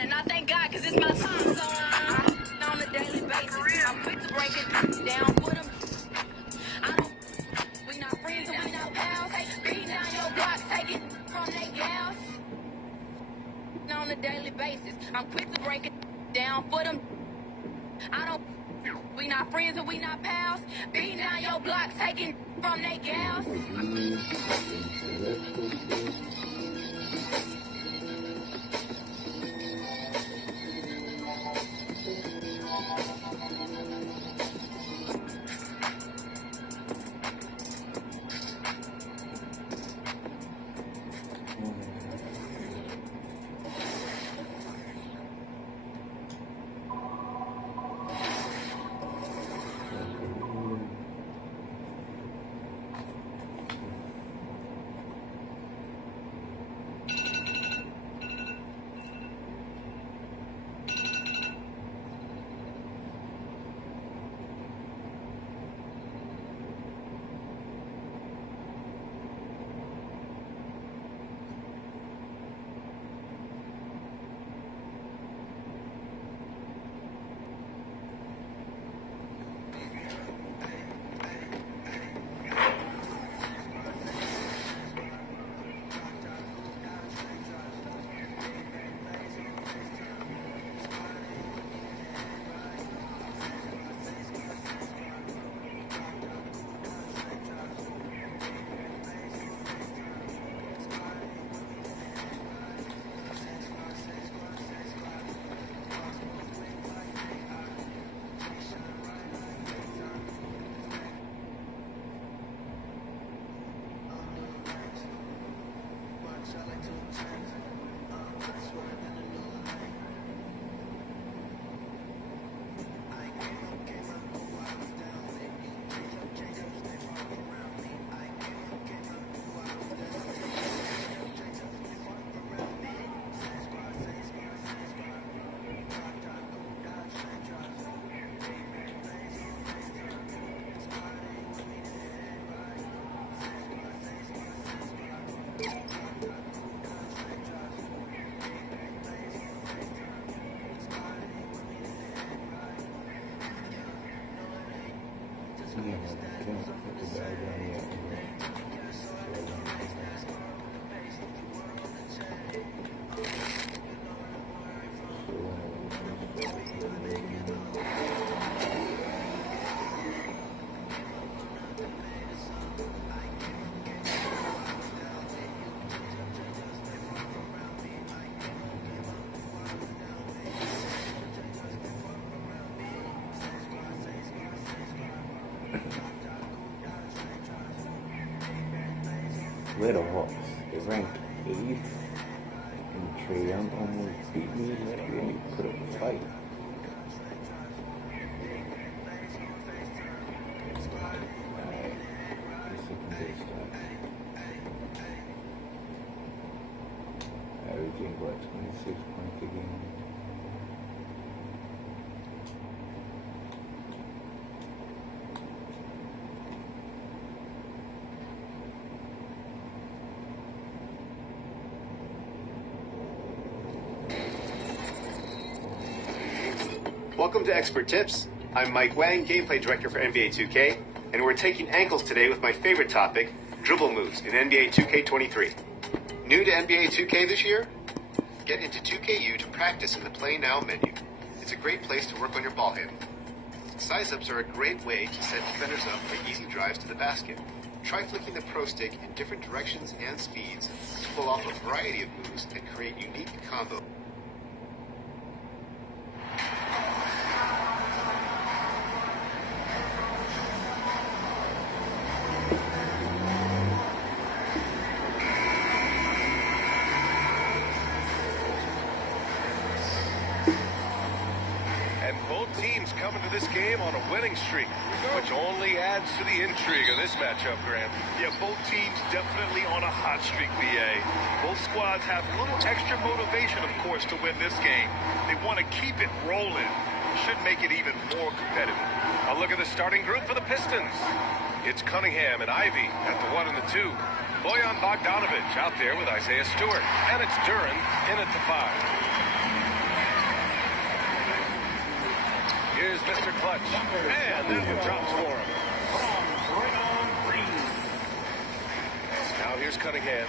and I thank God because it's my time. So on a daily basis, I'm quick to break it down. Put them. We not friends and we not pals. Beating down your block, take it from they gals. On a daily basis, I'm quick to break it down for them. We not friends and we not pals. Beating down your block, taking from they gals. Little Hawks, they ranked 8th, and Trae Young almost beat me. Let me put up a fight. Alright, let's look at this stuff. Averaging what, 26 points a game. Welcome to Expert Tips. I'm Mike Wang, Gameplay Director for NBA 2K, and we're taking ankles today with my favorite topic, dribble moves in NBA 2K23. New to NBA 2K this year? Get into 2KU to practice in the Play Now menu. It's a great place to work on your ball handling. Size-ups are a great way to set defenders up for easy drives to the basket. Try flicking the Pro Stick in different directions and speeds to pull off a variety of moves and create unique combos. Coming to this game on a winning streak, which only adds to the intrigue of this matchup, Grant. Yeah, both teams definitely on a hot streak, BA. Both squads have a little extra motivation, of course, to win this game. They want to keep it rolling. Should make it even more competitive. A look at the starting group for the Pistons. It's Cunningham and Ivy at the 1 and the 2. Bojan Bogdanovic out there with Isaiah Stewart. And it's Duren in at the 5. Here's Mr. Clutch. And that one drops for him. Now here's Cunningham.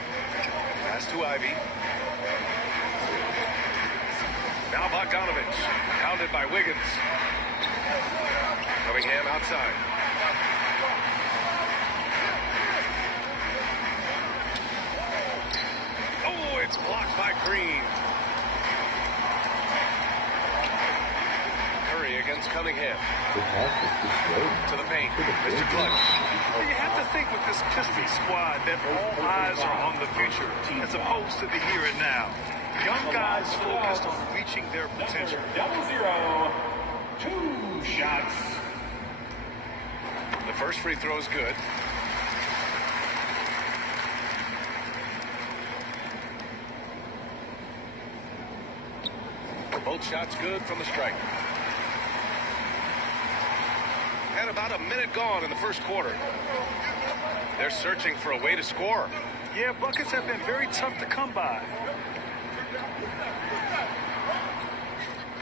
Pass to Ivy. Now Bogdanovich. Pounded by Wiggins. Cunningham outside. Oh, it's blocked by Green. Curry against Cunningham. To the paint. Mr. Clutch. Well, you have to think with this Pistons squad that all eyes are on the future as opposed to the here and now. Young guys focused on reaching their potential. 2 shots. The first free throw is good. Both shots good from the striker. And about a minute gone in the first quarter. They're searching for a way to score. Yeah, buckets have been very tough to come by.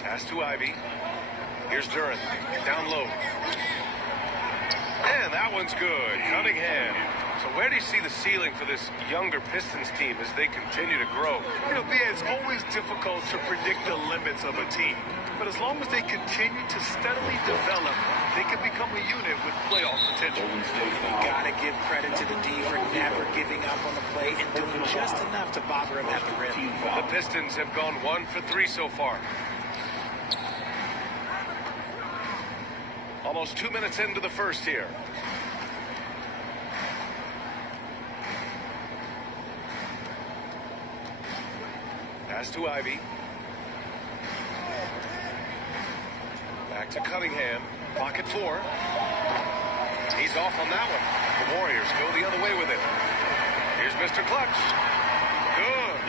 Pass to Ivy. Here's Duren. Down low. And that one's good. Cunningham. So where do you see the ceiling for this younger Pistons team as they continue to grow? You know, it's always difficult to predict the limits of a team. But as long as they continue to steadily develop, they can become a unit with playoff potential. You gotta give credit to the D for never giving up on the play and doing just enough to bother him at the rim. The Pistons have gone 1 for 3 so far. Almost 2 minutes into the first here. Pass to Ivy. Back to Cunningham. Pocket 4. He's off on that one. The Warriors go the other way with it. Here's Mr. Clutch. Good.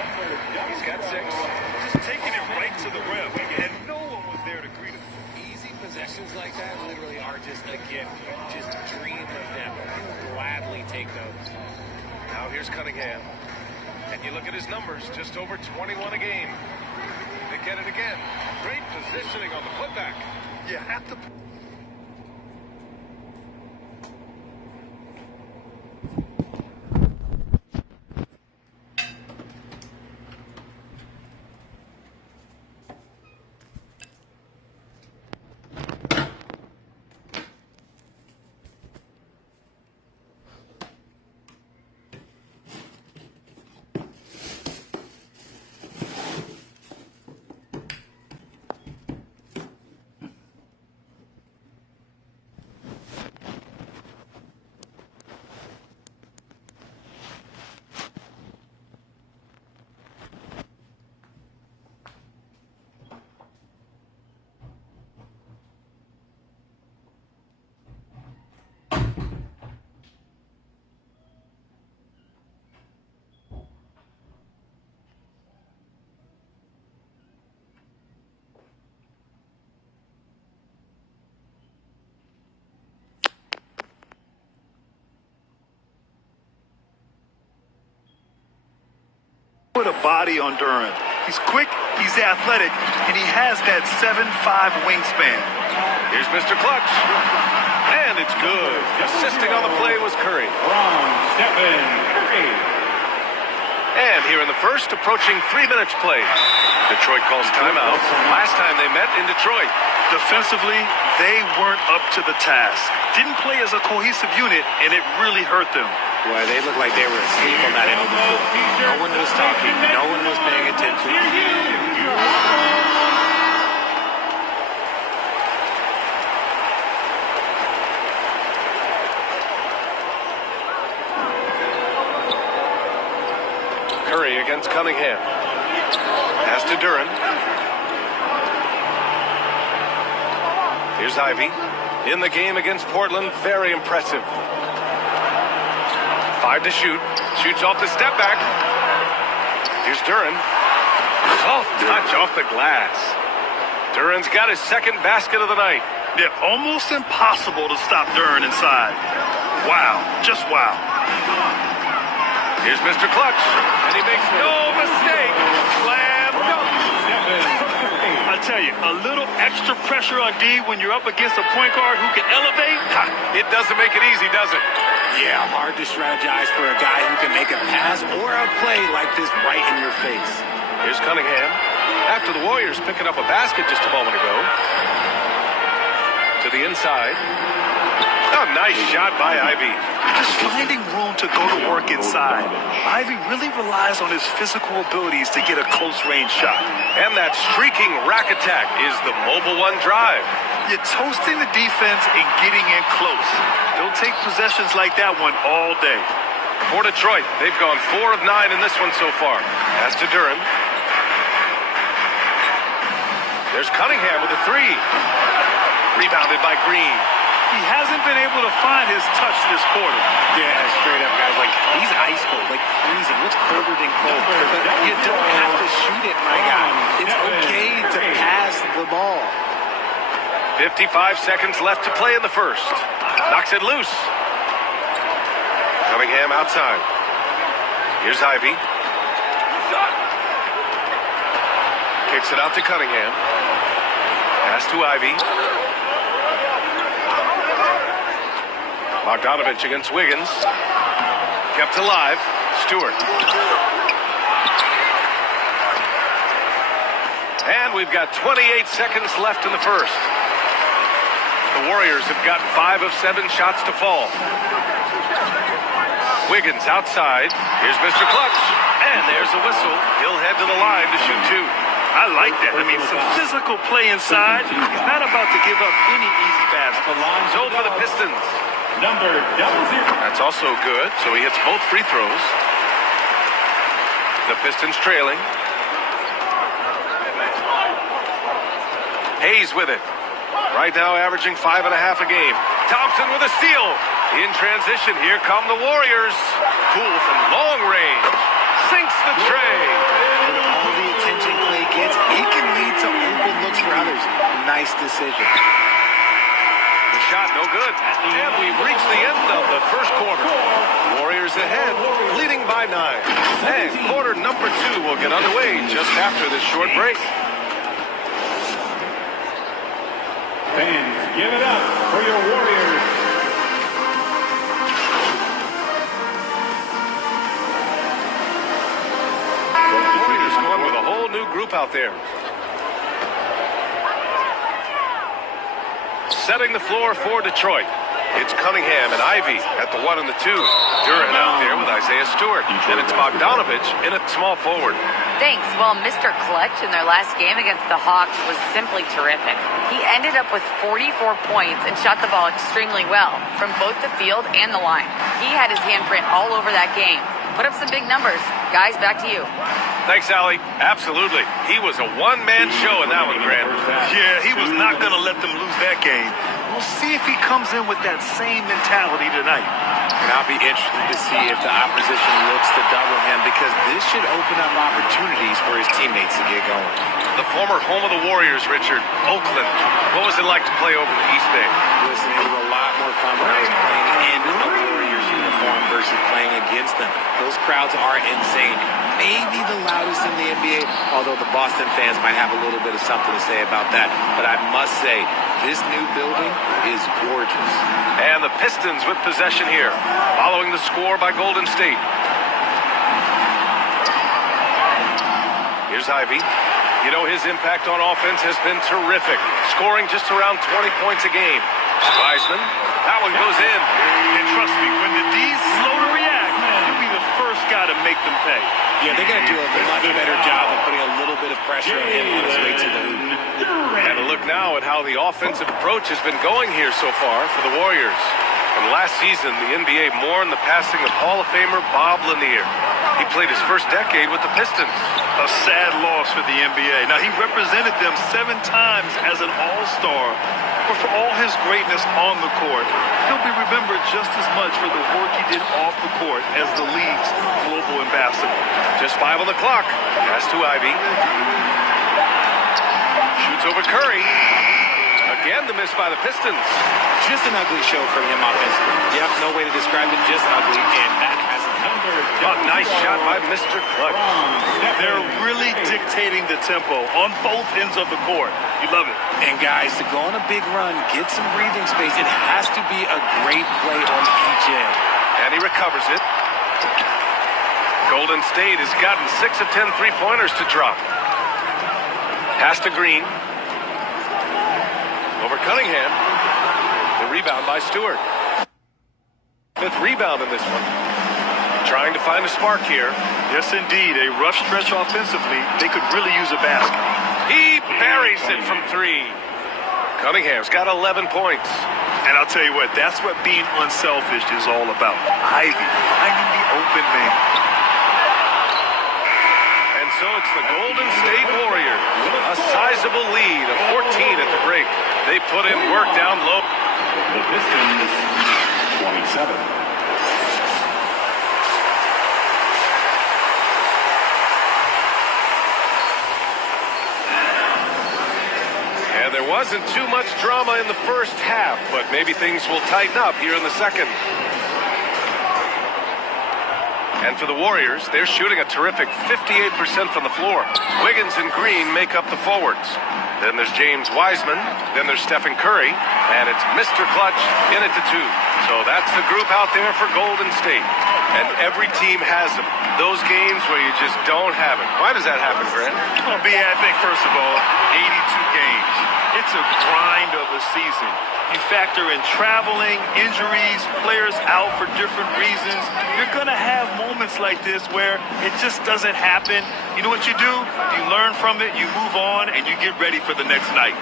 He's got 6. Just taking it right to the rim, and no one was there to greet him. Easy possessions like that literally are just a gift. You just dream of them. You gladly take those. Now here's Cunningham. And you look at his numbers, just over 21 a game. They get it again. Great positioning on the putback. You have to... Put a body on Duren. He's quick, he's athletic, and he has that 7'5" wingspan. Here's Mr. Clutch. And it's good. Assisting on the play was Curry. Stephen Curry. And here in the first, approaching 3 minutes played. Detroit calls timeout. Last time they met in Detroit. Defensively, they weren't up to the task. Didn't play as a cohesive unit, and it really hurt them. Boy, they looked like they were asleep on that end of the floor. No one was talking. No one was paying attention. Curry against Cunningham. Pass to Duren. Here's Ivy. In the game against Portland, very impressive. 5 to shoot. Shoots off the step back. Here's Duren. Soft touch off the glass. Duren's got his second basket of the night. They're almost impossible to stop Duren inside. Wow. Just wow. Here's Mr. Clutch. And he makes no mistake. Slam dunk. A tell you, a little extra pressure on D when you're up against a point guard who can elevate. It doesn't make it easy, does it? Yeah, hard to strategize for a guy who can make a pass or a play like this right in your face. Here's Cunningham. After the Warriors picking up a basket just a moment ago. To the inside. Oh, nice shot by Ivy. Just finding room to go to work inside. Ivy really relies on his physical abilities to get a close-range shot. And that streaking rack attack is the Mobile One drive. You're toasting the defense and getting in close. They'll take possessions like that one all day. For Detroit, they've gone 4 of 9 in this one so far. Pass to Duren. There's Cunningham with a 3. Rebounded by Green. He hasn't been able to find his touch this quarter. Yeah, straight up, guys. Like, he's ice cold, like freezing. What's colder than cold? But you don't have to shoot it, my guy. It's okay to pass the ball. 55 seconds left to play in the first. Knocks it loose. Cunningham outside. Here's Ivy. Kicks it out to Cunningham. Pass to Ivy. Bogdanovich against Wiggins. Kept alive. Stewart. And we've got 28 seconds left in the first. The Warriors have gotten 5 of 7 shots to fall. Wiggins outside. Here's Mr. Clutch. And there's the whistle. He'll head to the line to shoot 2. I like that. I mean, some physical play inside. He's not about to give up any easy baskets. So for the Pistons. Number 00. That's also good, so he hits both free throws. The Pistons trailing. Hayes with it. Right now averaging 5.5 a game. Thompson with a steal. In transition, here come the Warriors. Cool from long range. Sinks the tray. With all the attention Clay gets, it can lead to open looks for others. Nice decision. Shot no good. And we've reached the end of the first quarter. Warriors ahead, leading by 9. And quarter number 2 will get underway just after this short break. Fans, give it up for your Warriors. Warriors going with a whole new group out there. Setting the floor for Detroit. It's Cunningham and Ivy at the 1 and the 2. Duren out there with Isaiah Stewart. And it's Bogdanovich in at small forward. Thanks. Well, Mr. Clutch in their last game against the Hawks was simply terrific. He ended up with 44 points and shot the ball extremely well from both the field and the line. He had his handprint all over that game. Put up some big numbers. Guys, back to you. Thanks, Allie. Absolutely. He was a one-man show in that one, Grant. Yeah, he was not going to let them lose that game. We'll see if he comes in with that same mentality tonight. And I'll be interested to see if the opposition looks to double him, because this should open up opportunities for his teammates to get going. The former home of the Warriors, Richard, Oakland. What was it like to play over the East Bay? Listen, it was a lot more fun when I was playing in a Warriors uniform versus playing against them. Those crowds are insane. Maybe the loudest in the NBA, although the Boston fans might have a little bit of something to say about that. But I must say, this new building is gorgeous. And the Pistons with possession here, following the score by Golden State. Here's Ivy. You know, his impact on offense has been terrific, scoring just around 20 points a game. Wiseman, that one goes in. And trust me, when the D's slow to react, you'll be the first guy to make them pay. Yeah, they're going to do a much better job of putting a little bit of pressure on him on his way to the hoop. And a look now at how the offensive approach has been going here so far for the Warriors. And last season, the NBA mourned the passing of Hall of Famer Bob Lanier. He played his first decade with the Pistons. A sad loss for the NBA. Now, he represented them 7 times as an all-star. But for all his greatness on the court, he'll be remembered just as much for the work he did off the court as the league's global ambassador. Just 5 on the clock. Pass to Ivy. Shoots over Curry. A Again, the miss by the Pistons. Just an ugly show from him offensively. Yep, no way to describe it, just ugly, and that has Oh, nice shot by Mr. Clutch. They're really dictating the tempo on both ends of the court. You love it. And guys, to go on a big run, get some breathing space, it has to be a great play on each end. And he recovers it. Golden State has gotten 6 of 10 three-pointers to drop. Pass to Green. Over Cunningham. The rebound by Stewart. 5th rebound in this one. Trying to find a spark here. Yes, indeed. A rough stretch offensively. They could really use a basket. He buries it from 3. Cunningham's got 11 points. And I'll tell you what, that's what being unselfish is all about. Ivy finding the open man. And so it's the Golden State Warriors. A sizable lead of 14 at the break. They put in work down low. The Pistons, 27. And there wasn't too much drama in the first half, but maybe things will tighten up here in the second. And for the Warriors, they're shooting a terrific 58% from the floor. Wiggins and Green make up the forwards. Then there's James Wiseman. Then there's Stephen Curry. And it's Mr. Clutch in it to 2. So that's the group out there for Golden State. And every team has them. Those games where you just don't have it. Why does that happen, Grant? Well, B, I think, first of all, 82 games. It's a grind of a season. You factor in traveling, injuries, players out for different reasons. You're going to have moments like this where it just doesn't happen. You know what you do? You learn from it, you move on, and you get ready for the next night.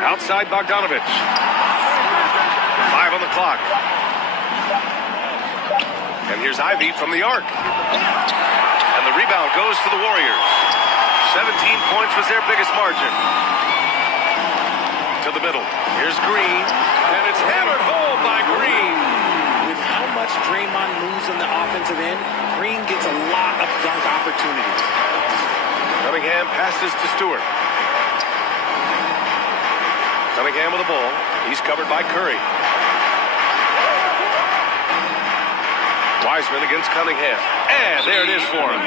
Outside Bogdanovich. 5 on the clock. And here's Ivy from the arc. And the rebound goes to the Warriors. 17 points was their biggest margin. To the middle. Here's Green. And it's hammered home by Green. With how much Draymond moves on the offensive end, Green gets a lot of dunk opportunities. Cunningham passes to Stewart. Cunningham with the ball. He's covered by Curry. Wiseman against Cunningham. And there it is for him.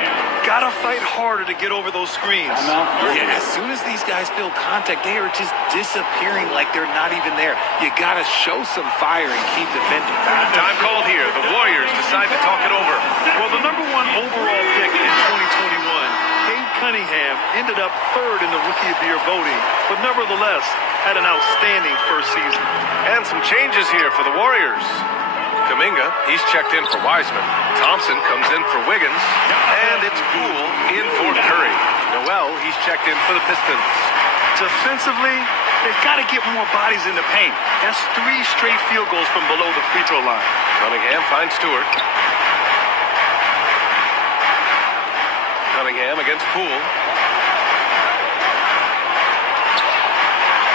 Gotta fight harder to get over those screens. Yeah, as soon as these guys feel contact, they are just disappearing like they're not even there. You gotta show some fire and keep defending. Time called here. The Warriors decide to talk it over. Well, the number 1 overall pick in 2021, Cade Cunningham, ended up 3rd in the Rookie of the Year voting, but nevertheless had an outstanding first season. And some changes here for the Warriors. Kuminga, he's checked in for Wiseman. Thompson comes in for Wiggins. And it's Poole in for Curry. Noel, he's checked in for the Pistons. Defensively, they've got to get more bodies in the paint. That's 3 straight field goals from below the free throw line. Cunningham finds Stewart. Cunningham against Poole.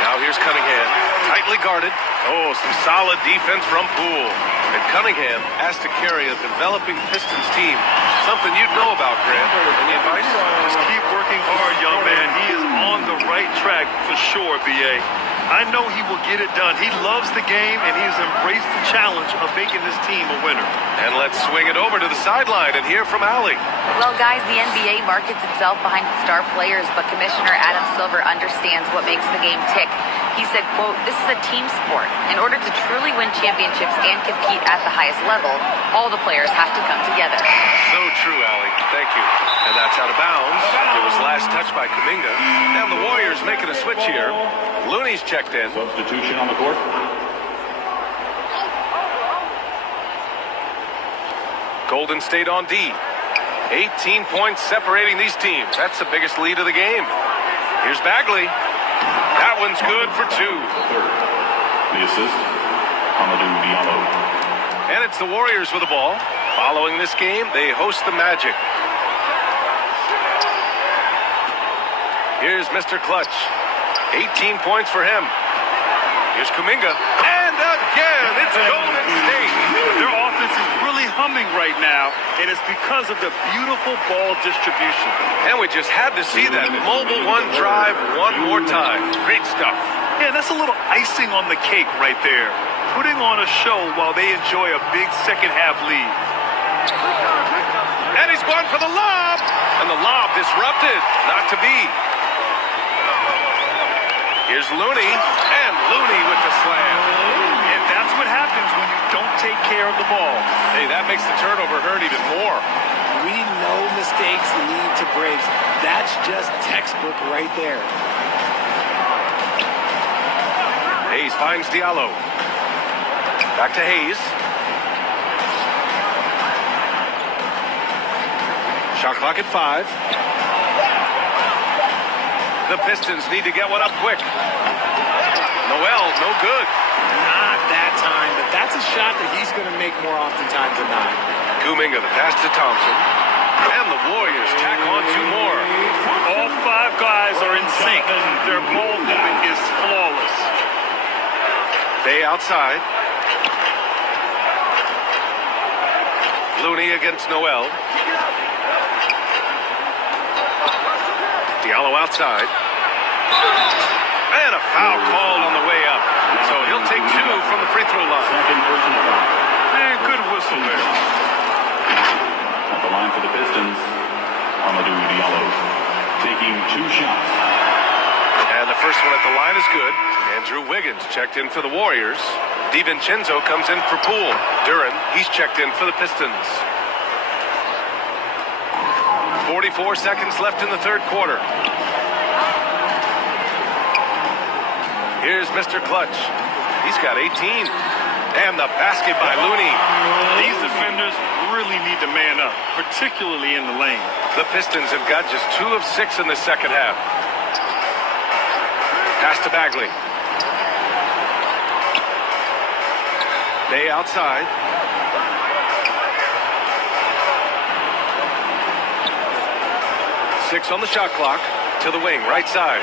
Now here's Cunningham. Tightly guarded. Oh, some solid defense from Poole. And Cunningham has to carry a developing Pistons team. Something you'd know about, Grant. Any advice? Just keep working hard, young man. He is on the right track for sure, B.A. I know he will get it done. He loves the game, and he has embraced the challenge of making this team a winner. And let's swing it over to the sideline and hear from Allie. Well, guys, the NBA markets itself behind its star players, but Commissioner Adam Silver understands what makes the game tick. He said, quote, "This is a team sport. In order to truly win championships and compete at the highest level, all the players have to come together." So true, Allie. Thank you. And that's out of bounds. It was last touched by Kuminga. And the Warriors making a switch here. Looney's checked in. Substitution on the court. Golden State on D. 18 points separating these teams. That's the biggest lead of the game. Here's Bagley. That one's good for 2. The assist, Hamidou Diallo. And it's the Warriors with the ball. Following this game, they host the Magic. Here's Mr. Clutch. 18 points for him. Here's Kuminga. And again, it's Golden State. Their offense is really humming right now, and it's because of the beautiful ball distribution. And we just had to see that mobile one drive one more time. Great stuff. Yeah, that's a little icing on the cake right there. Putting on a show while they enjoy a big second-half lead. And he's going for the lob. And the lob disrupted. Not to be. Here's Looney. And Looney with the slam. And that's what happens when you don't take care of the ball. Hey, that makes the turnover hurt even more. We know mistakes lead to breaks. That's just textbook right there. Hayes finds Diallo. Back to Hayes. Shot clock at 5. The Pistons need to get one up quick. Noel, no good. Not that time, but that's a shot that he's going to make more oftentimes than not. Kuminga, the pass to Thompson. And the Warriors tack on 2 more. All 5 guys are in sync. Their ball movement is flawless. Bay outside. Looney against Noel. Diallo outside. And a foul called on the way up. So he'll take 2 from the free throw line. Second personal foul. And good whistle there. At the line for the Pistons, Amadou Diallo taking 2 shots. And the first one at the line is good. Andrew Wiggins checked in for the Warriors. DiVincenzo comes in for Poole. Duran, he's checked in for the Pistons. 44 seconds left in the third quarter. Here's Mr. Clutch. He's got 18. And the basket by Looney. These defenders really need to man up, particularly in the lane. The Pistons have got just 2 of 6 in the second half. Pass to Bagley. Bay outside. Six on the shot clock. To the wing, right side.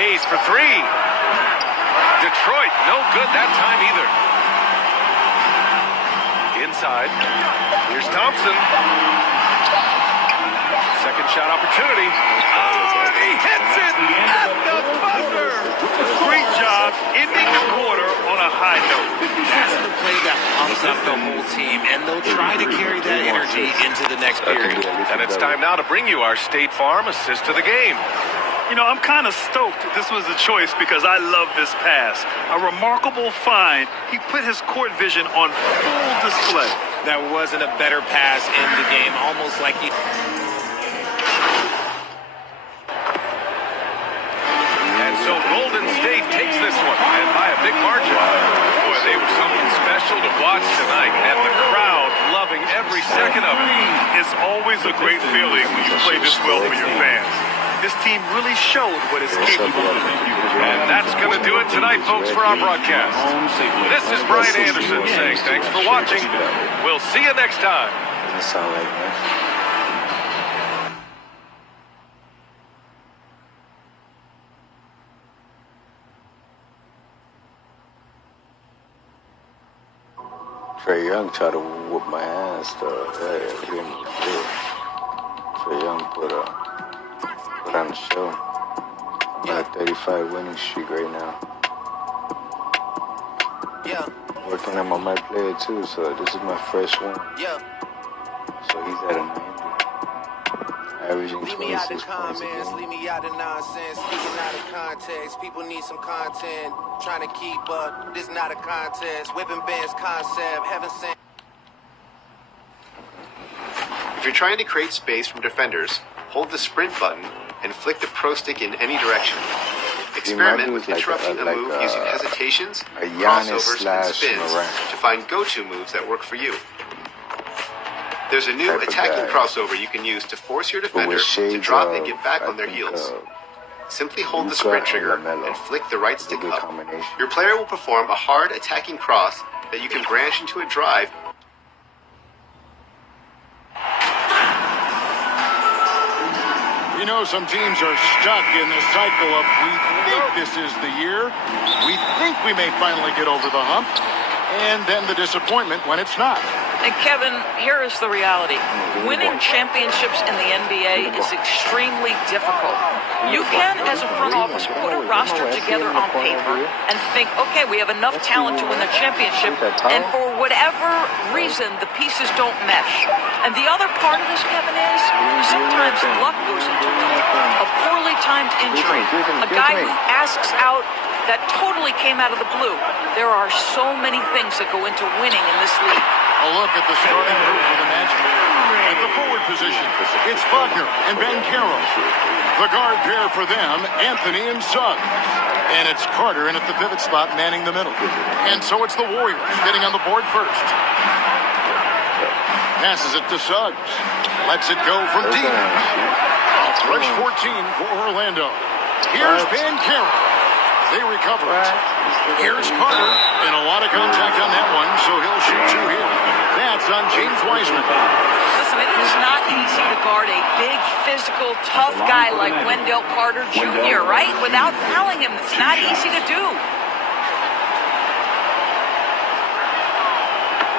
Hayes for 3. Detroit, no good that time either. Inside. Here's Thompson. Second shot opportunity. Oh, and he hits it at the buzzer. Great job ending the quarter on a high note. That's the play that pumps up the whole team, and they'll try to carry that energy into the next period. And it's time now to bring you our State Farm assist to the game. You know, I'm kind of stoked this was a choice because I love this pass. A remarkable find. He put his court vision on full display. That wasn't a better pass in the game, almost like he... And so Golden State takes this one, and by a big margin. Boy, they were something special to watch tonight, and the crowd loving every second of it. It's always a great feeling when you play this well for your fans. This team really showed what it's capable of. And that's going to do it tonight, folks, for our broadcast. This is Brian Anderson saying thanks for watching. We'll see you next time. Doesn't sound like much. Trae Young tried to whoop my ass though. Yeah, he didn't do it. Trae Young put on the show. I'm on a 35 winning streak right now. Yeah. Working on my player too, so this is my first one. Yeah. So he's at a 90. Averaging Leave me out the 26 points a comments, game. leave me out of nonsense, speaking out of context. People need some content, trying to keep up. This not a contest. Whipping bands concept, heaven sent. If you're trying to create space from defenders, hold the sprint button and flick the pro stick in any direction. Experiment with interrupting a move using hesitations, a Giannis crossovers, and spins Morant. to find go-to moves that work for you. There's a new Type of attacking guy. crossover you can use to force your But defender with to shades drop of, and get back I on their think, heels. Simply hold the Luka sprint and trigger LaMelo. and flick the right stick good up. combination. Your player will perform a hard attacking cross that you can branch into a drive. You know, some teams are stuck in the cycle of we think this is the year. We think we may finally get over the hump. and then the disappointment when it's not. And Kevin, here is the reality. Winning championships in the NBA is extremely difficult. You can, as a front office, put a roster together on paper and think, okay, we have enough talent to win the championship, and for whatever reason, the pieces don't mesh. And the other part of this, Kevin, is sometimes luck goes into it. A poorly timed injury, a guy who asks out that totally came out of the blue. There are so many things that go into winning in this league. A look at the starting group for the Magic. At the forward position, it's Wagner and Ben Carroll. The guard pair for them, Anthony and Suggs. And it's Carter in at the pivot spot, manning the middle. And so it's the Warriors getting on the board first. Passes it to Suggs. Lets it go from deep. A fresh 14 for Orlando. Here's Ben Carroll. They recover it. Here's Carter, and a lot of contact on that one, so he'll shoot two here. That's on James Wiseman. Listen, it is not easy to guard a big, physical, tough guy like Wendell Carter Jr., right? Without fouling him, it's not easy to do.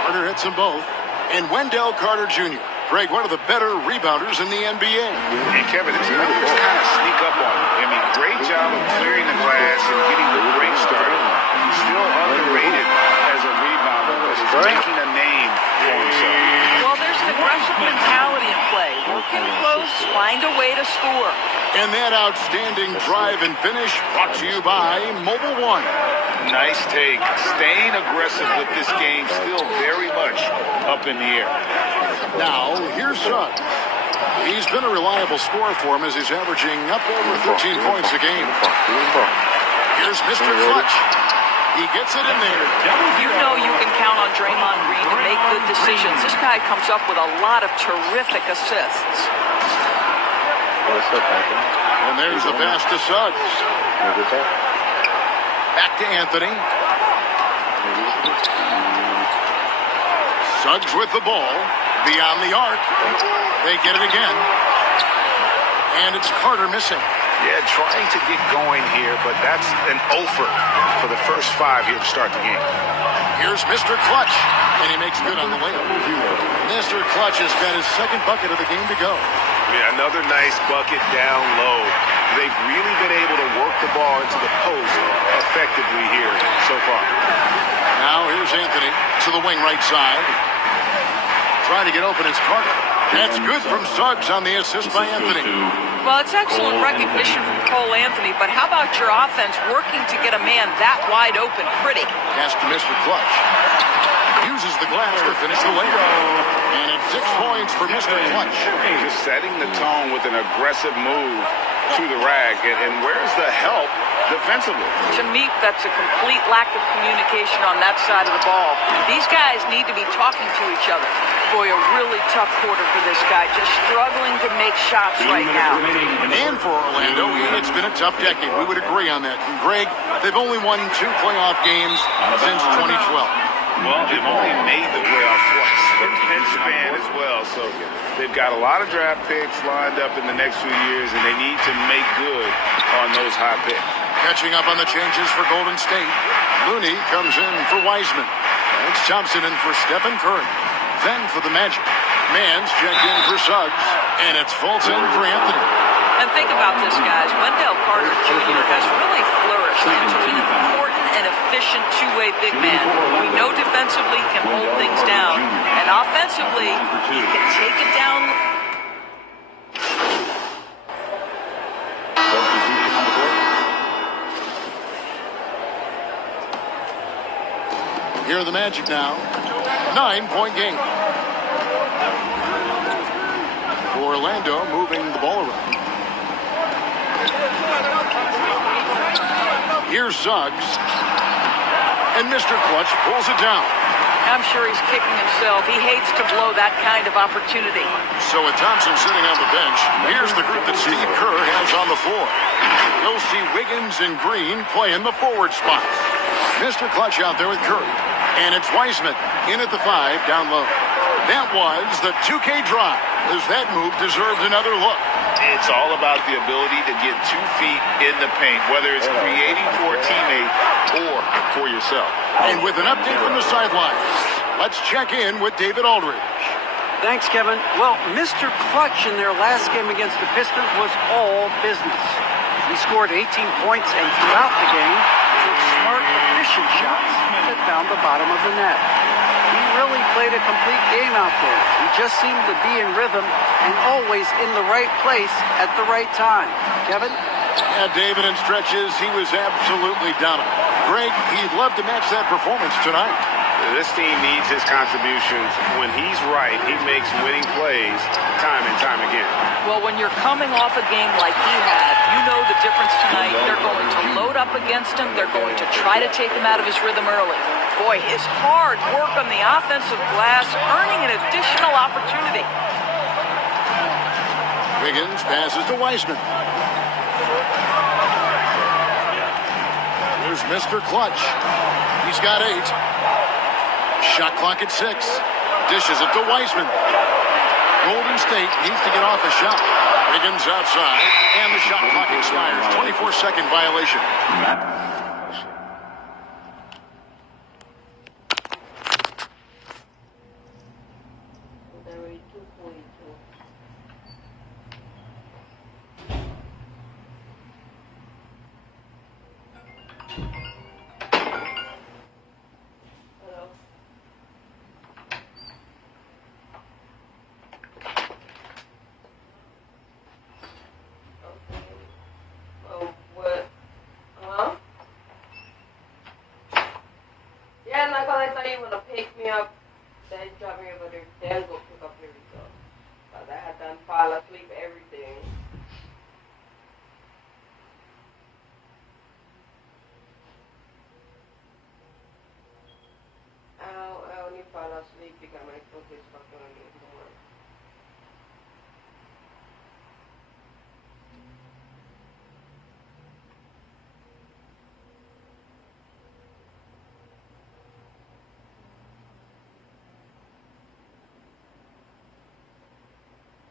Carter hits them both, and Wendell Carter Jr., Greg, one of the better rebounders in the NBA. And Kevin, it's kind of sneak up on him. I mean, great job of clearing the glass and getting the break started. Still underrated as a rebounder, but is making a name for himself. Well, there's an aggressive mentality in play. Working close, find a way to score. And that outstanding drive and finish brought to you by Mobile One. Nice take. Staying aggressive with this game, still very much up in the air. Now, here's Suggs. He's been a reliable scorer for him as he's averaging up over 13 points a game. Here's Mr. Clutch. He gets it in there. You know you can count on Draymond Green to make good decisions. This guy comes up with a lot of terrific assists. And there's the pass to Suggs. Back to Anthony. Suggs with the ball. Beyond the arc. They get it again. And it's Carter missing. Yeah, trying to get going here, but that's an offer for the first 5 here to start the game. Here's Mr. Clutch, and he makes good on the layup. Mr. Clutch has got his second bucket of the game to go. Yeah, another nice bucket down low. They've really been able to work the ball into the post effectively here so far. Now here's Anthony to the wing right side. Trying to get open is Carter. That's good from Suggs on the assist by Anthony. Well, it's excellent recognition from Cole Anthony, but how about your offense working to get a man that wide open pretty? Pass to Mr. Clutch. Uses the glass to finish the layup. And it's 6 points for Mr. Clutch. Just setting the tone with an aggressive move to the rack. And where's the help defensively? To me, that's a complete lack of communication on that side of the ball. These guys need to be talking to each other. Boy, a really tough quarter for this guy. Just struggling to make shots right now. And for Orlando, it's been a tough decade. We would agree on that. And Greg, they've only won 2 playoff games since 2012. Well, they've only made the playoffs twice in that span as well. So they've got a lot of draft picks lined up in the next few years, and they need to make good on those high picks. Catching up on the changes for Golden State. Looney comes in for Wiseman. It's Thompson in for Stephen Curry. Then for the Magic. Mann's checked in for Suggs. And it's Fulton for Anthony. And think about this, guys. Wendell Carter Jr. has really flourished into an important and efficient two-way big man. We know defensively he can hold things down. And offensively, he can take it down. Here are the Magic now. 9-point game. Orlando moving the ball around. Here's Suggs. And Mr. Clutch pulls it down. I'm sure he's kicking himself. He hates to blow that kind of opportunity. So with Thompson sitting on the bench, here's the group that Steve Kerr has on the floor. You'll see Wiggins and Green playing the forward spots. Mr. Clutch out there with Curry. And it's Wiseman in at the 5 down low. That was the 2K drive. as that move deserved another look. It's all about the ability to get 2 feet in the paint, whether it's creating for a teammate or for yourself. And with an update from the sidelines, let's check in with David Aldridge. Thanks, Kevin. Well, Mr. Clutch in their last game against the Pistons was all business. He scored 18 points and throughout the game took smart, efficient shots that found the bottom of the net. He really played a complete game out there. He just seemed to be in rhythm and always in the right place at the right time. Kevin? Yeah, David, in stretches, he was absolutely dominant. Greg, he'd love to match that performance tonight. This team needs his contributions. When he's right, he makes winning plays time and time again. Well, when you're coming off a game like he had, you know the difference tonight. They're going to load up against him. They're going to try to take him out of his rhythm early. Boy, his hard work on the offensive glass, earning an additional opportunity. Wiggins passes to Wiseman. Here's Mr. Clutch. He's got 8. Shot clock at 6. Dishes it to Wiseman. Golden State needs to get off a shot. Wiggins outside, and the shot clock expires. 24-second violation.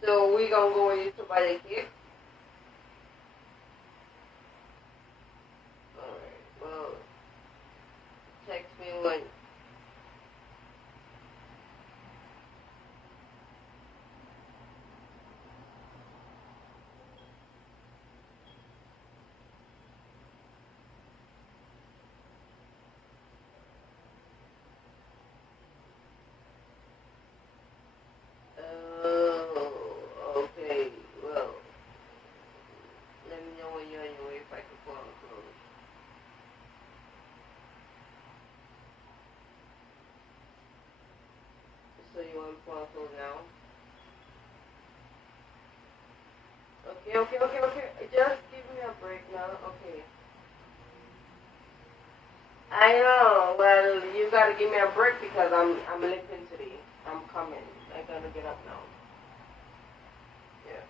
So we gonna go in to buy the cake. Alright, well, text me when. Okay, well, let me know when you're on your way if I can pull on clothes. So you want to pull on clothes now? Okay. Just give me a break now. Okay. I know. Well, you gotta give me a break because I'm limping today. I'm coming. I gotta get up now. Yeah.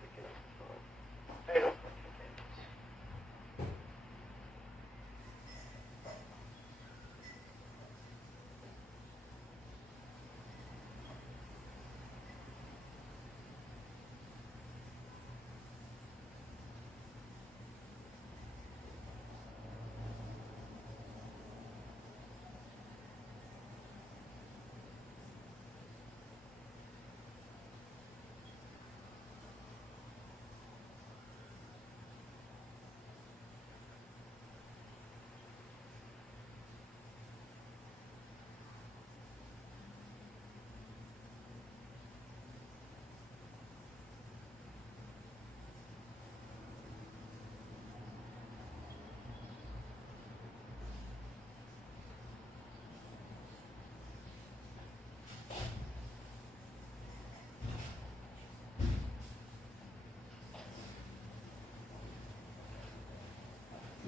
picking up the phone. I don't fucking care.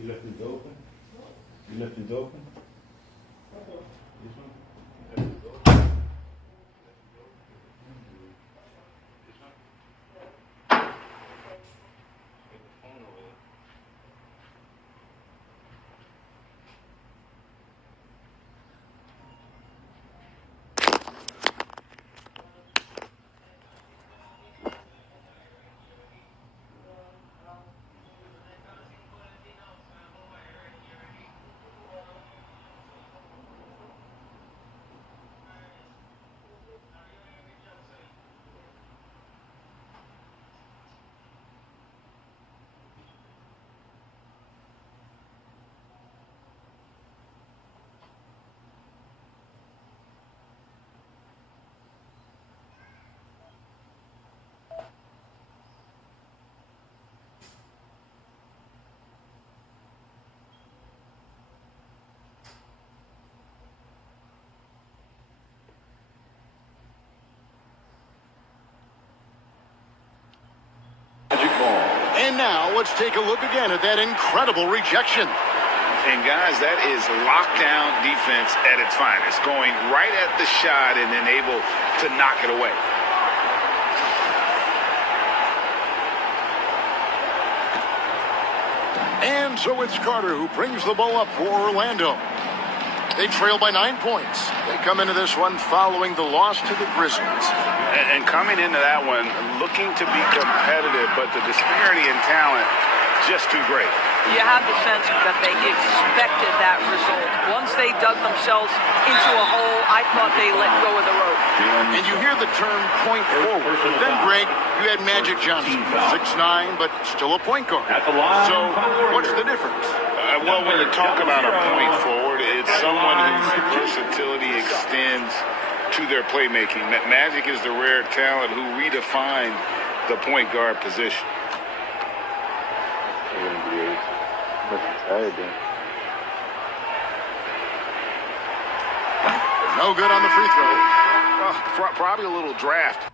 You left it open? You left it open? This one? And now let's take a look again at that incredible rejection. And guys, that is lockdown defense at its finest, going right at the shot and then able to knock it away. And so it's Carter who brings the ball up for Orlando. They trail by 9 points. They come into this one following the loss to the Grizzlies. And coming into that one, looking to be competitive, but the disparity in talent just too great. You have the sense that they expected that result. Once they dug themselves into a hole, I thought they let go of the rope. And you hear the term point forward. Then, Greg, you had Magic Johnson, 6'9", but still a point guard. So what's the difference? Well, when you talk about a point forward, it's someone whose versatility extends to their playmaking. Magic is the rare talent who redefined the point guard position. No good on the free throw. Probably a little draft.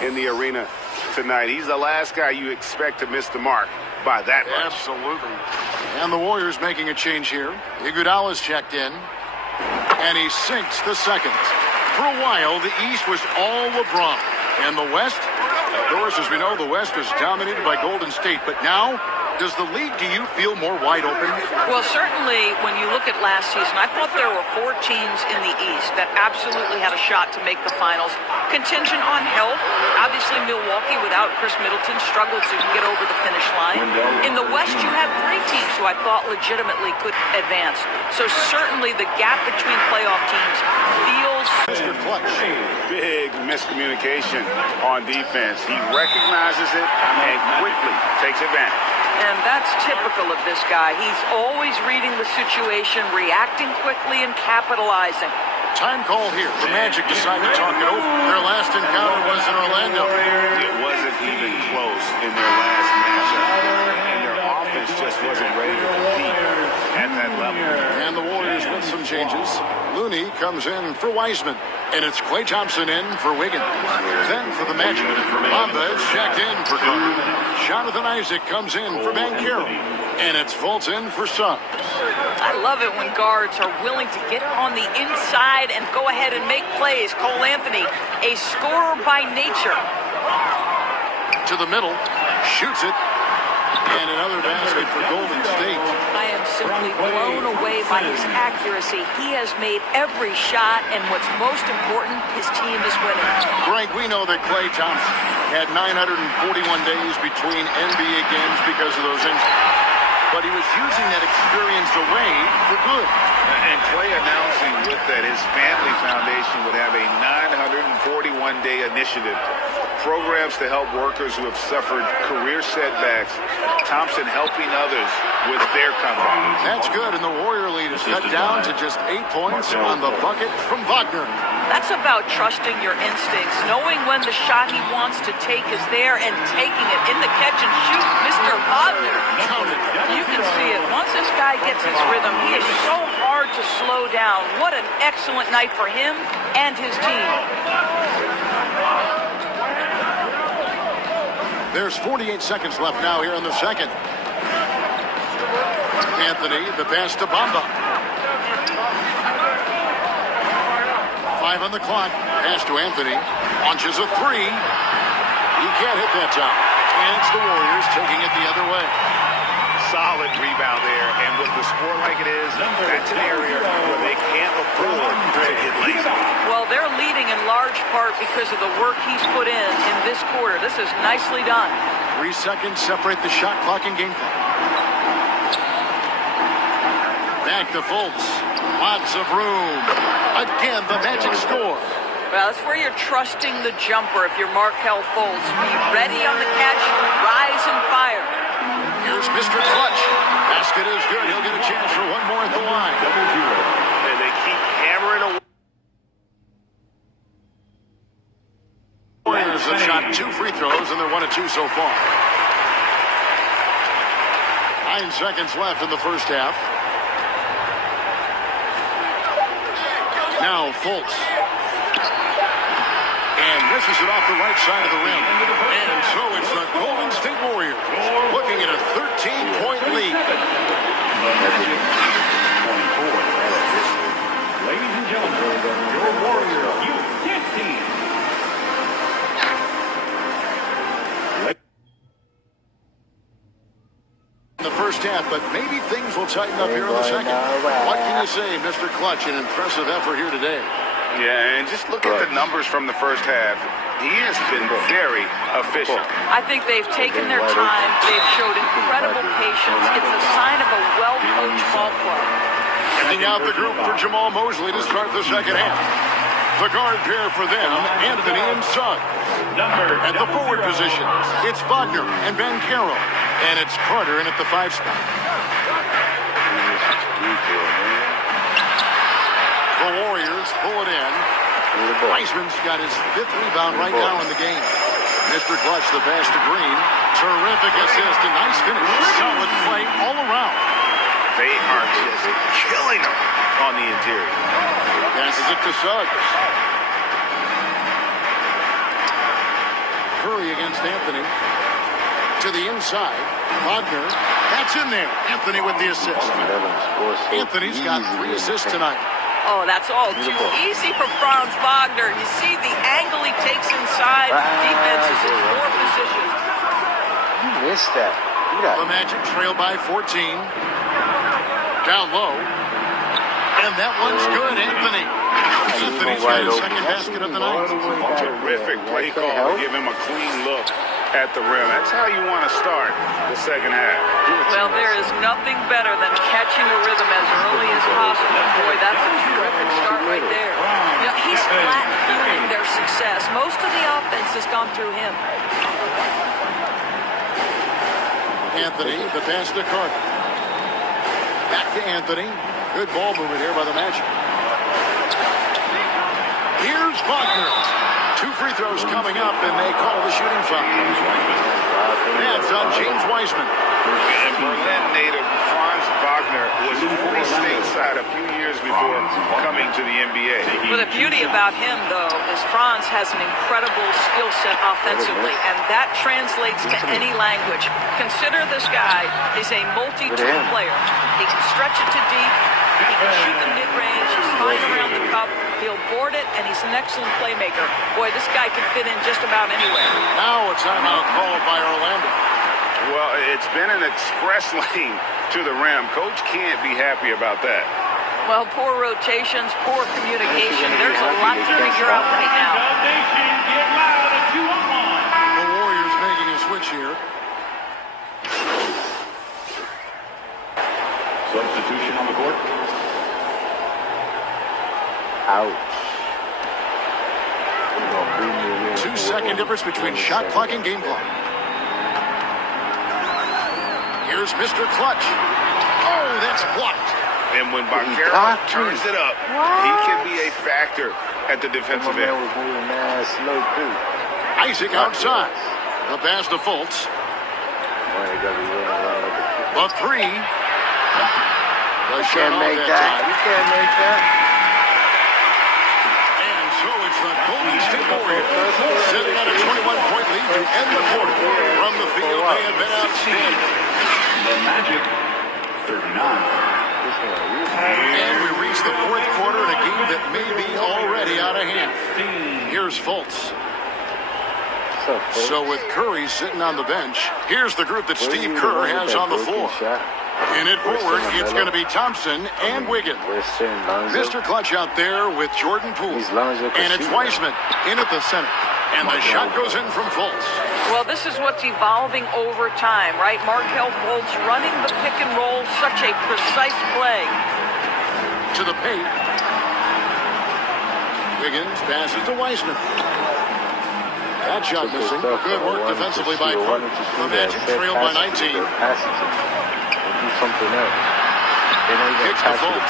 In the arena tonight, he's the last guy you expect to miss the mark by that much. Absolutely. And the Warriors making a change here. Iguodala's checked in, and he sinks the second. For a while, the East was all LeBron. And the West? Of course, as we know, the West was dominated by Golden State. But now, does the league, do you feel, more wide open? Well, certainly when you look at last season, I thought there were 4 teams in the East that absolutely had a shot to make the finals. Contingent on health. Obviously, Milwaukee, without Chris Middleton, struggled to get over the finish line. In the West, you had 3 teams who I thought legitimately could advance. So certainly the gap between playoff teams feels... Mr. Clutch. Big miscommunication on defense. He recognizes it and quickly takes advantage. And that's typical of this guy. He's always reading the situation, reacting quickly, and capitalizing. Time call here. The Magic decide to talk it over. Their last encounter was in Orlando. It wasn't even close in their last matchup. And their offense just wasn't ready to compete at that level. And the Warriors with some changes. Looney comes in for Wiseman. And it's Klay Thompson in for Wiggins. Then for the Magic, Bamba is checked in for Carter. Jonathan Isaac comes in for Banchero. And it's Fultz in for Suggs. I love it when guards are willing to get on the inside and go ahead and make plays. Cole Anthony, a scorer by nature. To the middle, shoots it. And another basket for Golden State. I am simply blown away by his accuracy. He has made every shot, and what's most important, his team is winning. Greg, we know that Klay Thompson had 941 days between NBA games because of those injuries. But he was using that experience away for good. And Klay announcing with that his family foundation would have a 941-day initiative. Programs to help workers who have suffered career setbacks. Thompson helping others with their comeback. That's good, and the Warrior lead is cut down to just 8 points on the bucket from Wagner. That's about trusting your instincts, knowing when the shot he wants to take is there and taking it in the catch and shoot. Mr. Wagner. You can see it. Once this guy gets his rhythm, he is so hard to slow down. What an excellent night for him and his team. There's 48 seconds left now here in the second. Anthony, the pass to Bamba. 5 on the clock. Pass to Anthony. Launches a 3. He can't hit that time. And it's the Warriors taking it the other way. Solid rebound there, and with the score like it is, that's an area where they can't afford to get lazy. Well, they're leading in large part because of the work he's put in this quarter. This is nicely done. 3 seconds separate the shot clock and game clock. Back to Fultz. Lots of room. Again, the Magic score. Well, that's where you're trusting the jumper if you're Markelle Fultz. Be ready on the catch, rise and fire. Here's Mr. Clutch. Basket is good. He'll get a chance for one more at the line. And they keep hammering away. Warriors have shot 2 free throws, and they're 1 of 2 so far. 9 seconds left in the first half. Now Fultz. And misses it off the right side of the rim. And so it's the Golden State Warriors looking at a 13-point lead. Ladies and gentlemen, your Warriors U10 team. In the first half, but maybe things will tighten up here in the second. What can you say, Mr. Clutch? An impressive effort here today. Yeah, and just look at the numbers from the first half. He has been very efficient. I think they've taken their time. They've showed incredible patience. It's a sign of a well-coached ball club. Ending out the group for Jamal Mosley to start the second half. The guard pair for them, Anthony and Suggs. At the forward positions, it's Wagner and Banchero. And it's Carter in at the 5 spot. The Warriors pull it in. Wiseman's got his 5th rebound right now in the game. Mr. Clutch, the pass to Green. Terrific assist, a nice finish. Solid play all around. They are just killing them on the interior. Passes it to Suggs. Curry against Anthony. To the inside. Wagner. That's in there. Anthony with the assist. Anthony's got 3 assists tonight. Oh, that's all too easy for Franz Wagner. You see the angle he takes inside. Defense is in poor position. You missed that. The Magic trail by 14. Down low. And that one's good, Anthony. Anthony's got his second basket of the night. Terrific play call to give him a clean look at the rim. That's how you want to start the second half. Well, there is nothing better than catching a rhythm as early as possible. Boy, that's a terrific start right there. You know, he's flat-fueling their success. Most of the offense has gone through him. Anthony, the pass to Carter. Back to Anthony. Good ball movement here by the Magic. Here's Wagner. 2 free throws coming up, and they call the shooting foul. That's on James Wiseman. And Berlin native Franz Wagner was fully stateside a few years before coming to the NBA. Well, the beauty about him, though, is Franz has an incredible skill set offensively, and that translates to any language. Consider this guy is a multi-tool player. He can stretch it to deep. He can shoot the mid-range. He's fine around the cup. He'll board it, and he's an excellent playmaker. Boy, this guy can fit in just about anywhere. Now a timeout called by Orlando. Well, it's been an express lane to the rim. Coach can't be happy about that. Well, poor rotations, poor communication. There's a lot to figure out right now. The Warriors making a switch here. Substitution on the court. Ouch. 2-second difference between shot clock and game clock. Here's Mr. Clutch. Oh, that's blocked. And when Banchero turns it up, he can be a factor at the defensive end. Isaac outside. The pass to Fultz. The three. The shot off that time. You can't make that. So it's the Golden State Warriors sitting on a 21-point lead to end the quarter. From the field, they have been outstanding. The Magic, 39. And we reach the fourth quarter in a game that may be already out of hand. Here's Fultz. So with Curry sitting on the bench, here's the group that Steve Kerr has on the floor. In it forward, it's going to be Thompson and Wiggins. Mr. Clutch out there with Jordan Poole. And it's Wiseman in at the center. And the shot goes in from Fultz. Well, this is what's evolving over time, right? Markelle Fultz running the pick and roll, such a precise play. To the paint. Wiggins passes to Wiseman. That shot missing. Good work defensively by Clark. The Magic trail by 19. Do something else. They don't even pass the ball.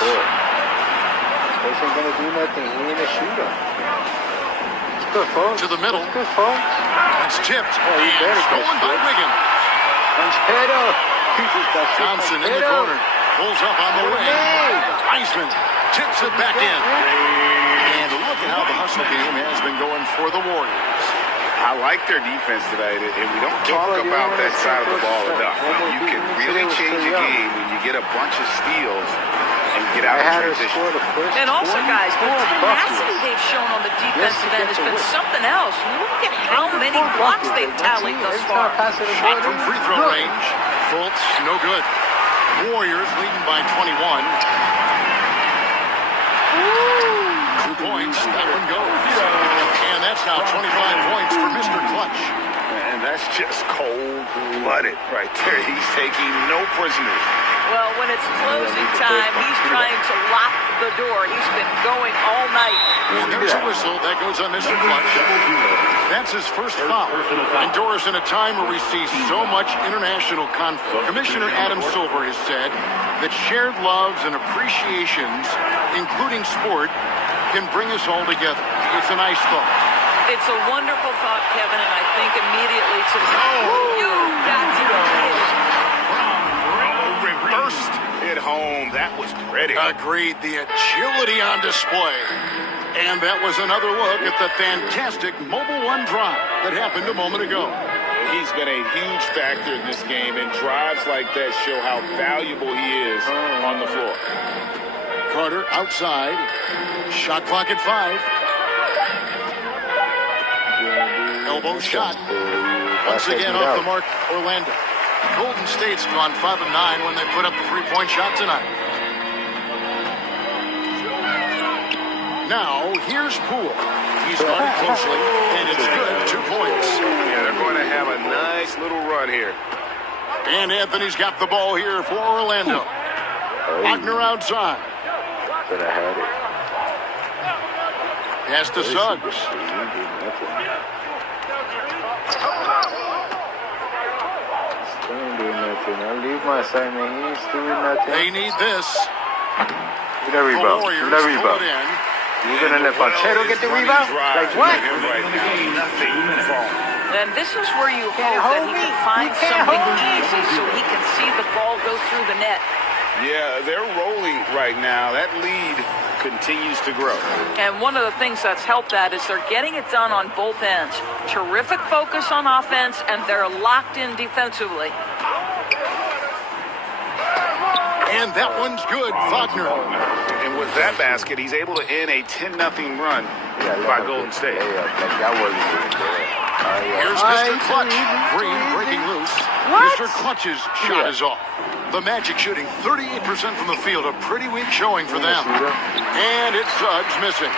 They ain't gonna do nothing. He ain't a shooter. It's good, folks. To the middle. It's good, folks. It's tipped. And stolen by Wiggins. Head up. Thompson in the corner. Pulls up on the wing. Wiseman tips it back in. And look at how the hustle game has been going for the Warriors. I like their defense tonight, and we don't talk about that side of the ball enough. You can really change a game when you get a bunch of steals and get out of transition. And also, guys, the tenacity they've shown on the defensive end has been something else. Look at how many blocks they've tallied thus far. Shot from free throw range. Fultz, no good. Warriors leading by 21. 2 points. That one goes. And that's now 25 points for Mr. Clutch. And that's just cold-blooded right there. He's taking no prisoners. Well, when it's closing time, he's trying to lock the door. He's been going all night. And there's a whistle. That goes on Mr. Clutch. That's his first foul. And Doris, in a time where we see so much international conflict, Commissioner Adam Silver has said that shared loves and appreciations, including sport, can bring us all together. It's a nice thought. It's a wonderful thought, Kevin, and I think immediately to you got to Reversed it home. That was pretty. Agreed. The agility on display. And that was another look at the fantastic Mobile One drive that happened a moment ago. He's been a huge factor in this game, and drives like that show how valuable he is on the floor. Carter outside. Shot clock at 5. Elbow shot. Once again off the mark, Orlando. Golden State's gone 5 of 9 when they put up the three-point shot tonight. Now, here's Poole. He's guarded closely, and it's good. 2 points. Yeah, they're going to have a nice little run here. And Anthony's got the ball here for Orlando. Wagner outside. But I had it. Pass to Suggs. Still ain't doing nothing. I'll leave my assignment. He ain't doing nothing. They need this. Get a rebound. Get a rebound. You're going to let Pacheco get the rebound? Like what? Then this is where you hope that he can find something easy so he can see the ball go through the net. Yeah, they're rolling right now. That lead continues to grow. And one of the things that's helped that is they're getting it done on both ends. Terrific focus on offense, and they're locked in defensively. And that one's good, Wagner. And with that basket, he's able to end a 10-0 run by Golden State. Here's Mr. Clutch. Green breaking loose. Mr. Clutch's shot is off. The Magic shooting 38% from the field. A pretty weak showing for them. And it's Suggs missing.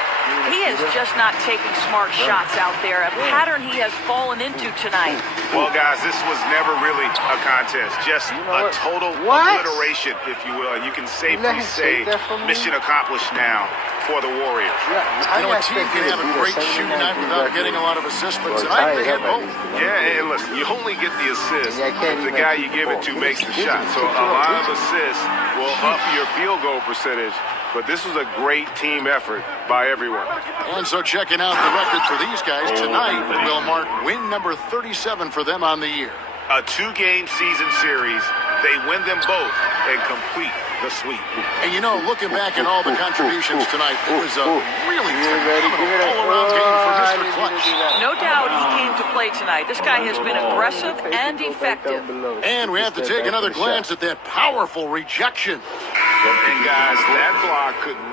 He is just not taking smart shots out there, a pattern he has fallen into tonight. Well, guys, this was never really a contest. Just a total obliteration, if you will. And you can safely say mission accomplished now for the Warriors. You know, a team can have a great shooting night without getting a lot of assists, but tonight they had both. Yeah, and listen, you only get the assist if the guy you give it to makes the shot. So a lot of assists will up your field goal percentage. But this was a great team effort by everyone. And so checking out the record for these guys tonight will mark win number 37 for them on the year. A 2-game season series. They win them both and complete the sweep. And you know, looking back at all the contributions tonight, it was a really phenomenal all-around game for Mr. Clutch. No doubt he came to play tonight. This guy has been aggressive and effective. And we have to take another glance at that powerful rejection. And guys, that block couldn't.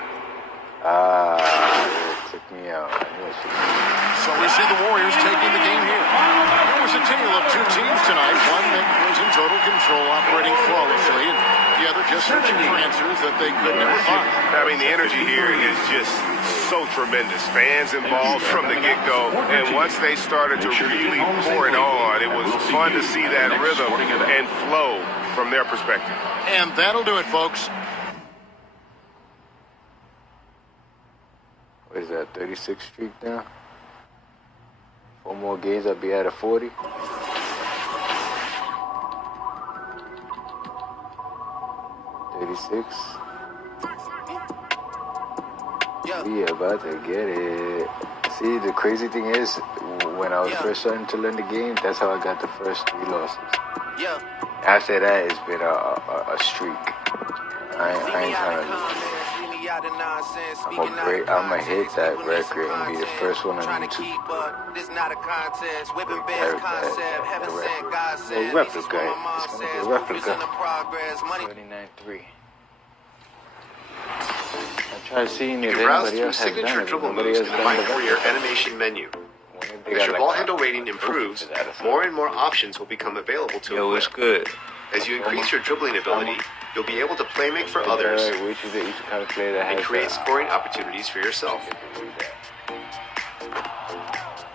It took me out. So we see the Warriors taking the game here. It was a tale of 2 teams tonight. One that was in total control, operating flawlessly, and the other just searching for answers that they could never find. I mean, the energy here is just so tremendous. Fans involved from the get-go, and once they started to really pour it on, it was fun to see that rhythm and flow from their perspective. And that'll do it, folks. What is that, 36th streak now? 4 more games, I'll be at a 40. Yeah, about to get it. See, the crazy thing is, when I was first starting to learn the game, that's how I got the first 3 losses. After that, it's been a streak. I ain't trying to. I'ma hit that record and be the first one on YouTube. This not a contest. Whipping bands concept. Heaven sent, God sent. A replica. It's gonna be a replica. 29-3. I try seeing if anybody else has done it. Nobody has done for your animation menu. As your ball handle rating improves, more and more options will become available to Yo, it's good. As you increase your dribbling ability, you'll be able to play make for others and create scoring opportunities for yourself.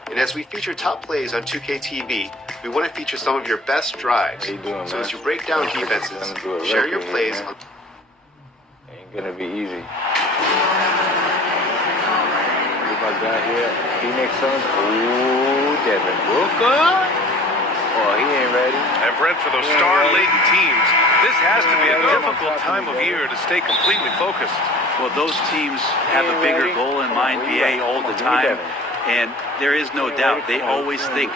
And as we feature top plays on 2K TV, we want to feature some of your best drives. So as you break down defenses, share your plays on... Ain't gonna be easy. Look at that here. Phoenix Suns. Ooh, Devin Booker. Oh, he ain't ready. And Brent, for those star-laden teams, this has to be a difficult time of year to stay completely focused. Well, those teams have a bigger goal in mind, BA, all the time. And there is no doubt, they always think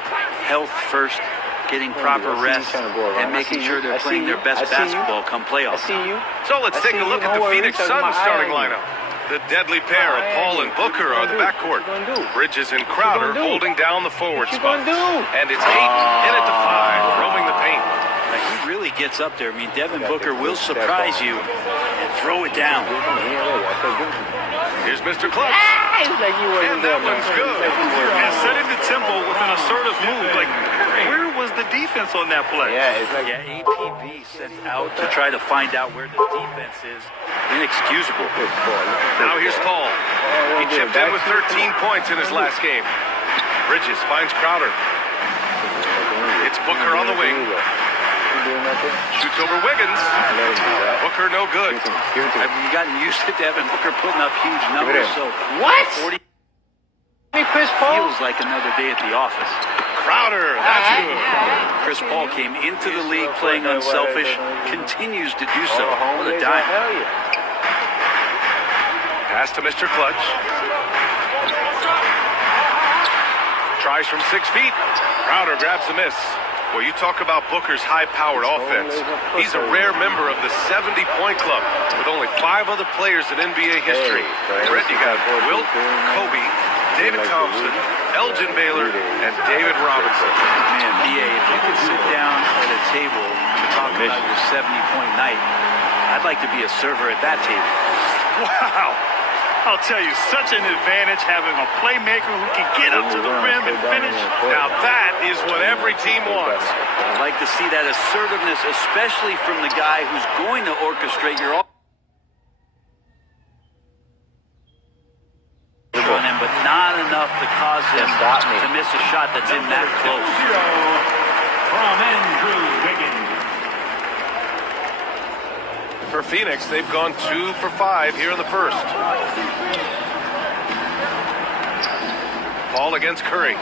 health first, getting proper rest, and making sure they're playing their best basketball come playoffs. So let's take a look at the Phoenix Suns starting lineup. The deadly pair of Paul and Booker are the backcourt. Bridges and Crowder holding down the forward spot. And it's Ayton in at the 5, roaming the paint. He really gets up there. I mean, Devin Booker will surprise you. And throw it down. Here's Mr. Clutch. And that one's good. And setting the tempo with an assertive move. Like, where was the defense on that play? Yeah, APB sent out to try to find out where the defense is. Inexcusable. Now here's Paul. He chipped in with 13 points in his last game. Bridges finds Crowder. It's Booker on the wing. Shoots over Wiggins. Booker no good. Have you gotten used to Devin Booker putting up huge numbers? So What? 40 Chris Paul? feels like another day at the office. Crowder, that's good. Chris Paul came into the league playing unselfish, continues to do so. What a dime. Pass to Mr. Clutch. Tries from 6 feet. Crowder grabs the miss. Well, you talk about Booker's high-powered offense. He's a rare member of the 70-point club with only 5 other players in NBA history. Brett, you got Wilt, Kobe, David Thompson, Elgin Baylor, and David Robinson. Man, BA, if you could sit down at a table to talk about your 70-point night, I'd like to be a server at that table. Wow. I'll tell you, such an advantage having a playmaker who can get up to the rim and finish. Now that is what every team wants. I'd like to see that assertiveness, especially from the guy who's going to orchestrate your offense on him, but not enough to cause him to miss a shot that's in that close. From Andrew Wiggins. For Phoenix, they've gone 2 for 5 here in the first. Paul against Curry.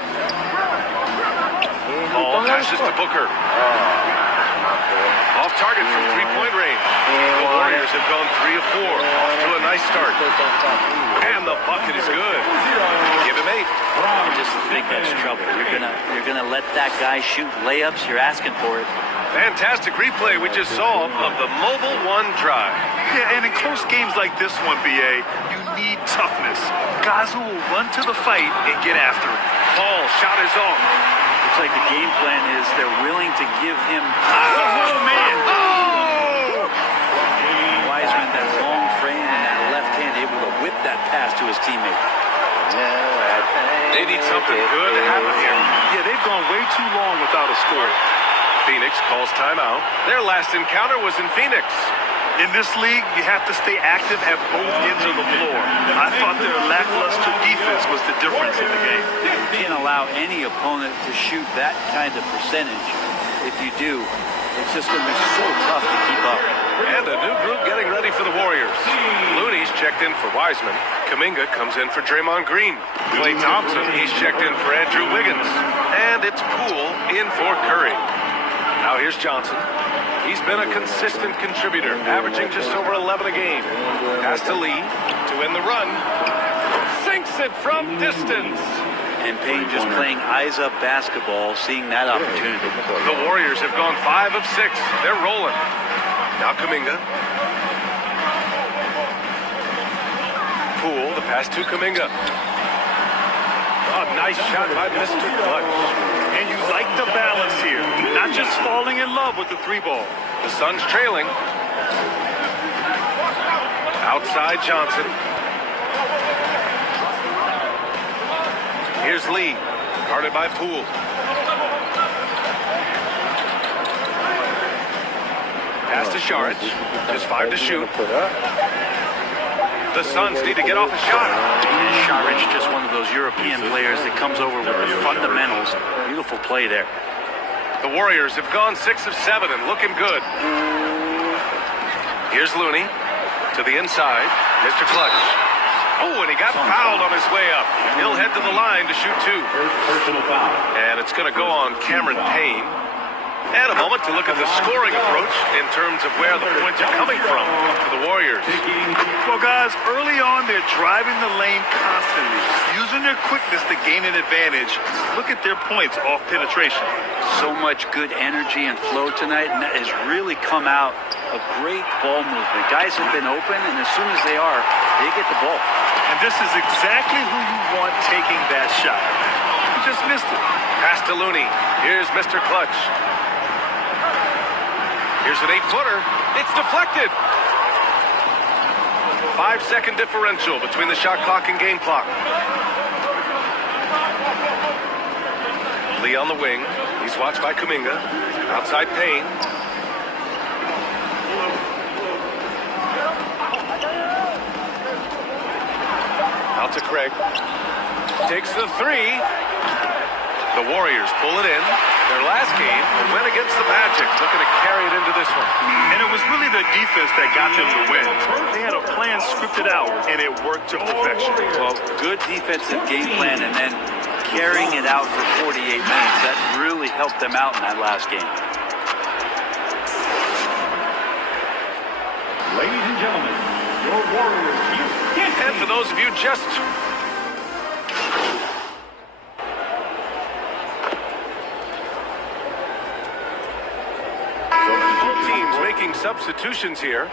Paul passes to Booker. Off target from 3-point range. The Warriors have gone 3 of 4. Off to a nice start. And the bucket is good. Give him 8. I just think that's trouble. You're gonna let that guy shoot layups. You're asking for it. Fantastic replay we just saw of the Mobile One drive. Yeah, and in close games like this one, BA, you need toughness. Guys who will run to the fight and get after it. Paul, shot is off. Looks like the game plan is they're willing to give him Oh, man! Wiseman, that long frame and that left hand, able to whip that pass to his teammate. They need something good to happen here. Yeah, they've gone way too long without a score. Phoenix calls timeout. Their last encounter was in Phoenix. In this league, you have to stay active at both ends of the floor. I thought their lackluster defense was the difference in the game. You can't allow any opponent to shoot that kind of percentage. If you do, it's just going to be so tough to keep up. And a new group getting ready for the Warriors. Looney's checked in for Wiseman. Kuminga comes in for Draymond Green. Klay Thompson, he's checked in for Andrew Wiggins. And it's Poole in for Curry. Now here's Johnson. He's been a consistent contributor, averaging just over 11 a game. Pass to Lee to win the run. Sinks it from distance. And Payne just playing eyes-up basketball, seeing that opportunity. The Warriors have gone 5 of 6. They're rolling. Now Kuminga. Poole, the pass to Kuminga. Oh, nice shot by Mr. Clutch. And you like the balance here. Not just falling in love with the 3-ball. The Suns trailing. Outside Johnson. Here's Lee, guarded by Poole. Pass to Saric. Just 5 to shoot. The Suns need to get off a shot. Saric, just one of those European players that comes over with the fundamentals. Beautiful play there. The Warriors have gone 6 of 7 and looking good. Here's Looney to the inside. Mr. Clutch. Oh, and he got fouled on his way up. He'll head to the line to shoot 2. Personal foul. And it's going to go on Cameron Payne. And a moment to look at the scoring approach in terms of where the points are coming from for the Warriors. Well, guys, early on, they're driving the lane constantly, using their quickness to gain an advantage. Look at their points off penetration. So much good energy and flow tonight, and that has really come out of great ball movement. Guys have been open, and as soon as they are, they get the ball. And this is exactly who you want taking that shot. You just missed it. Pass to Looney. Here's Mr. Clutch. Here's an 8-footer. It's deflected. 5-second differential between the shot clock and game clock. Lee on the wing. He's watched by Kuminga. Outside Payne. Out to Craig. Takes the three. The Warriors pull it in. Their last game went against the Magic, looking to carry it into this one. And it was really their defense that got them to win. They had a plan scripted out, and it worked to perfection. Well, good defensive game plan, and then carrying it out for 48 minutes. That really helped them out in that last game. Ladies and gentlemen, your Warriors here. And for those of you just teams making substitutions here.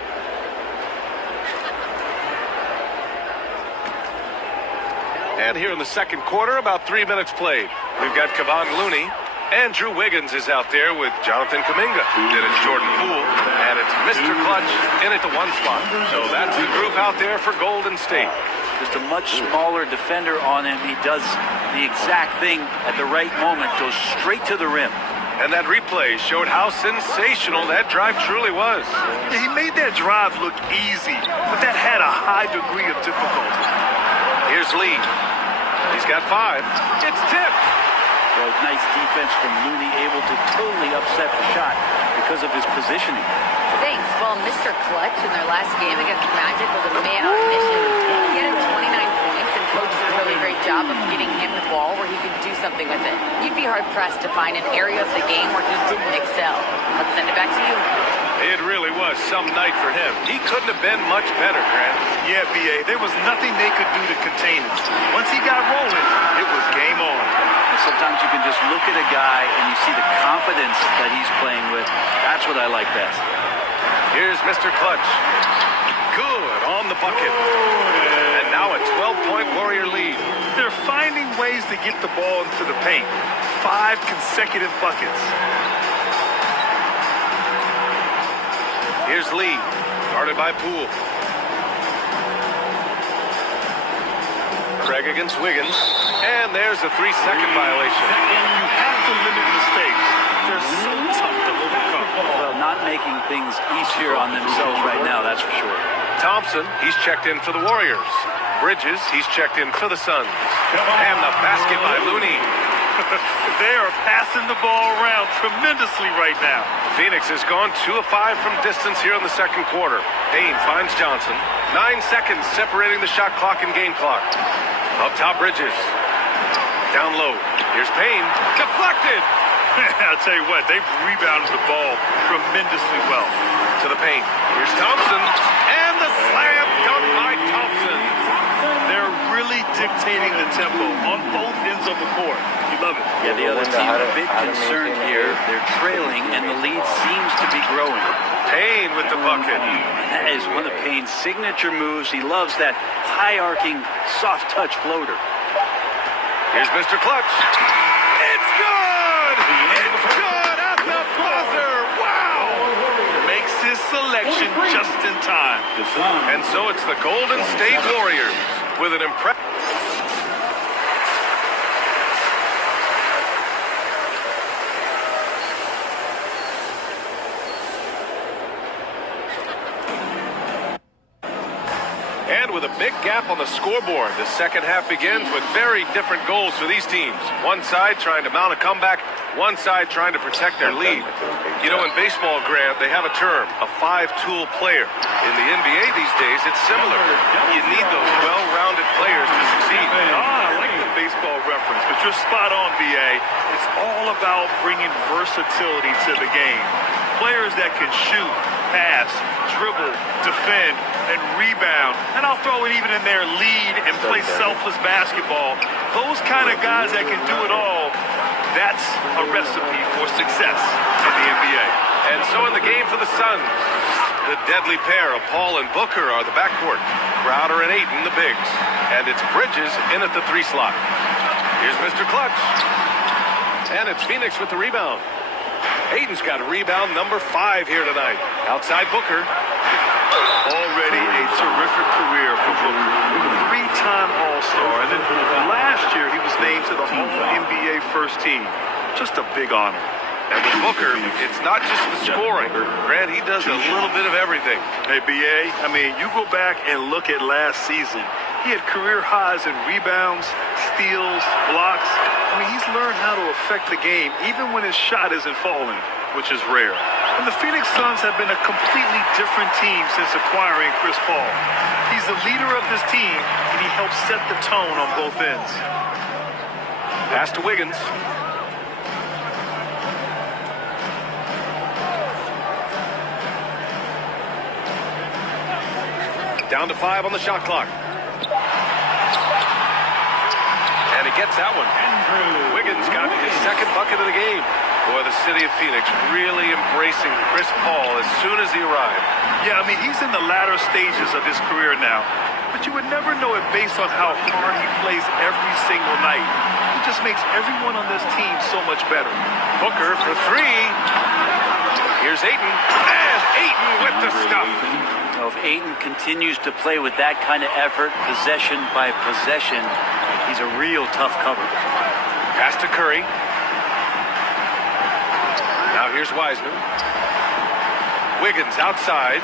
And here in the second quarter, about 3 minutes played. We've got Kevon Looney. Andrew Wiggins is out there with Jonathan Kuminga. Then it's Jordan Poole. And it's Mr. Clutch in at the one spot. So that's the group out there for Golden State. Just a much smaller defender on him. He does the exact thing at the right moment. Goes straight to the rim. And that replay showed how sensational that drive truly was. He made that drive look easy, but that had a high degree of difficulty. Here's Lee. He's got 5. It's tipped. Well, nice defense from Looney, able to totally upset the shot because of his positioning. Thanks. Well, Mr. Clutch in their last game against the Magic was a man on a mission. He had 29 points, and coach did a really great job of getting him the ball where he could do something with it. You'd be hard-pressed to find an area of the game where he didn't excel. Let's send it back to you. It really was some night for him. He couldn't have been much better, Grant. Yeah, B.A., there was nothing they could do to contain him. Once he got rolling, it was game on. And sometimes you can just look at a guy and you see the confidence that he's playing with. That's what I like best. Here's Mr. Clutch. Good on the bucket. And now a 12-point Warrior lead. They're finding ways to get the ball into the paint. 5 consecutive buckets. Here's Lee, guarded by Poole. Craig against Wiggins. And there's a 3-second violation. You have to limit mistakes. They're so tough to overcome. Well, not making things easier on themselves right now, that's for sure. Thompson, he's checked in for the Warriors. Bridges, he's checked in for the Suns. And the basket by Looney. They are passing the ball around tremendously right now. Phoenix has gone 2 of 5 from distance here in the second quarter. Payne finds Johnson. 9 seconds separating the shot clock and game clock. Up top, Bridges. Down low. Here's Payne. Deflected. I'll tell you what, they've rebounded the ball tremendously well. To the paint. Here's Thompson. And the slam dunk by Thompson. They're really dictating the tempo on both ends of the court. You love it. Yeah, the other team a bit concerned here. They're trailing, and the lead seems to be growing. Payne with the bucket. That is one of Payne's signature moves. He loves that high-arcing, soft-touch floater. Here's Mr. Clutch. It's good! It's good at the buzzer! Wow! Makes his selection just in time. And so it's the Golden State Warriors with an impressive... And with a big gap on the scoreboard, the second half begins with very different goals for these teams. One side trying to mount a comeback, one side trying to protect their lead. You know, in baseball, Grant, they have a term, a 5-tool player. In the NBA these days, it's similar. You need those well-rounded players to succeed. I like the baseball reference, but you're spot on, B.A. It's all about bringing versatility to the game. Players that can shoot, pass, dribble, defend, and rebound. And I'll throw it even in there, lead and play selfless basketball. Those kind of guys that can do it all, that's a recipe for success in the NBA. And so in the game for the Suns, the deadly pair of Paul and Booker are the backcourt. Crowder and Ayton, the bigs. And it's Bridges in at the 3 slot. Here's Mr. Clutch. And it's Phoenix with the rebound. Ayton's got rebound number 5 here tonight. Outside Booker. Already a terrific career for Booker. Three-time All-Star, and then last year he was named to the All-NBA First Team. Just a big honor. And with Booker, it's not just the scoring. Grant, he does a little bit of everything. Hey, B.A., I mean, you go back and look at last season. He had career highs in rebounds, steals, blocks. I mean, he's learned how to affect the game even when his shot isn't falling, which is rare. And the Phoenix Suns have been a completely different team since acquiring Chris Paul. He's the leader of this team, and he helps set the tone on both ends. Pass to Wiggins. Down to 5 on the shot clock. And he gets that one. Wiggins got his second bucket of the game. Boy, the city of Phoenix really embracing Chris Paul as soon as he arrived. Yeah, I mean, he's in the latter stages of his career now. But you would never know it based on how hard he plays every single night. He just makes everyone on this team so much better. Booker for 3. Here's Ayton. And Ayton with the stuff. Now, if Ayton continues to play with that kind of effort, possession by possession, he's a real tough cover. Pass to Curry. Now here's Wiseman. Wiggins outside.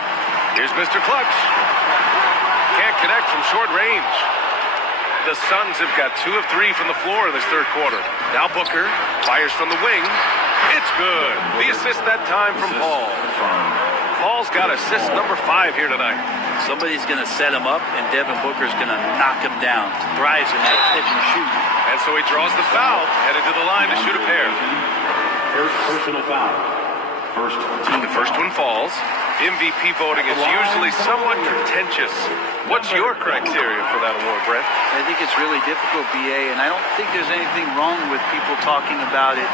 Here's Mr. Clutch. Can't connect from short range. The Suns have got 2 of 3 from the floor in this third quarter. Now Booker fires from the wing. It's good. The assist that time from Paul. Paul's got assist number 5 here tonight. Somebody's going to set him up, and Devin Booker's going to knock him down. Thrives in that catch and shoot. And so he draws the foul, headed to the line to shoot a pair. First personal foul. The first one falls. MVP voting is usually somewhat contentious. What's your criteria for that award, Brett? I think it's really difficult, B.A., and I don't think there's anything wrong with people talking about it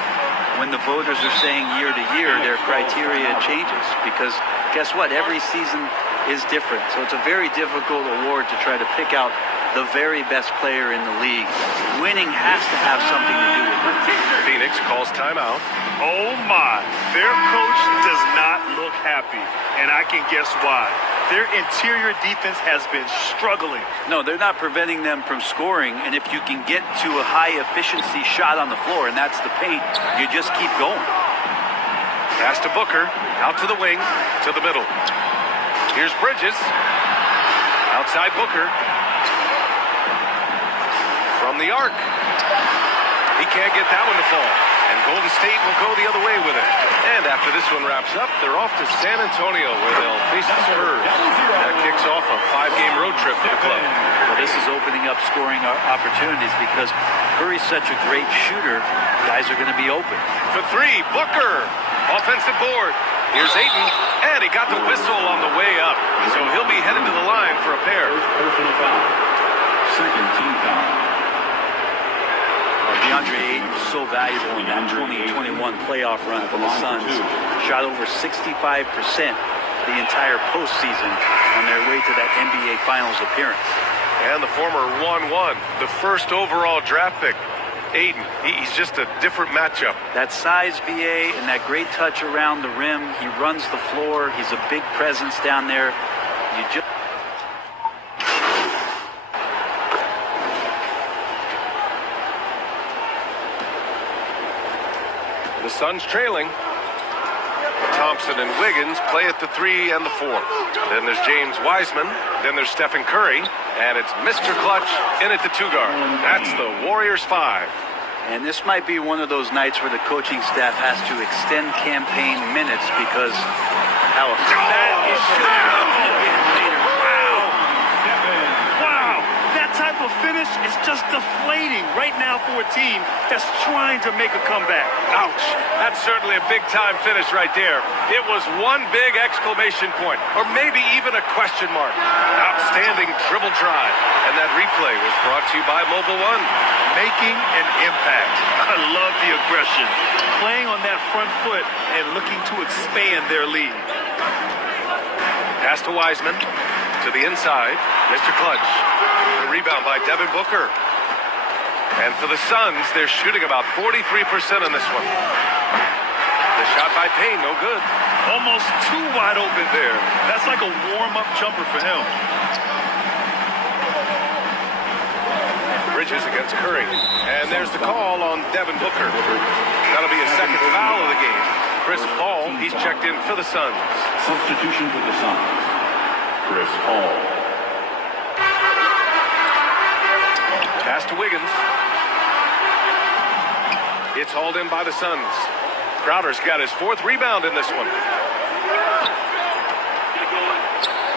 when the voters are saying year to year their criteria changes, because guess what? Every season is different. So it's a very difficult award to try to pick out the very best player in the league. Winning has to have something to do with it. Phoenix calls timeout. Oh my, their coach does not look happy, and I can guess why. Their interior defense has been struggling. No, they're not preventing them from scoring, and if you can get to a high-efficiency shot on the floor, and that's the paint, you just keep going. Pass to Booker, out to the wing, to the middle. Here's Bridges. Outside Booker. From the arc. He can't get that one to fall. And Golden State will go the other way with it. And after this one wraps up, they're off to San Antonio, where they'll face the Spurs. That kicks off a 5-game road trip for the club. Well, this is opening up scoring opportunities because Curry's such a great shooter. Guys are going to be open. For 3, Booker. Offensive board. Here's Ayton. And he got the whistle on the way up. So he'll be headed to the line for a pair. Personal foul. Second team foul. DeAndre Ayton was so valuable in that 2021 playoff run for the Suns. Shot over 65% the entire postseason on their way to that NBA Finals appearance. And the former 1-1, the first overall draft pick. Ayton, he's just a different matchup. That size, BA, and that great touch around the rim. He runs the floor. He's a big presence down there. You just... The Suns trailing. Thompson and Wiggins play at the 3 and the 4. Then there's James Wiseman. Then there's Stephen Curry. And it's Mr. Clutch in at the 2 guard. That's the Warriors 5. And this might be one of those nights where the coaching staff has to extend campaign minutes because how that is wow. That type of finish is just deflating right now for a team that's trying to make a comeback. Ouch. That's certainly a big-time finish right there. It was one big exclamation point, or maybe even a question mark. Outstanding dribble drive. And that replay was brought to you by Mobile One. Making an impact. I love the aggression. Playing on that front foot and looking to expand their lead. Pass to Wiseman. To the inside. Mr. Clutch. The rebound by Devin Booker. And for the Suns, they're shooting about 43% on this one. The shot by Payne, no good. Almost too wide open there. That's like a warm-up jumper for him. Bridges against Curry. And there's the call on Devin Booker. That'll be his second foul of the game. Chris Paul, he's checked in for the Suns. Substitution for the Suns. Chris Paul. Pass to Wiggins. It's hauled in by the Suns. Crowder's got his fourth rebound in this one.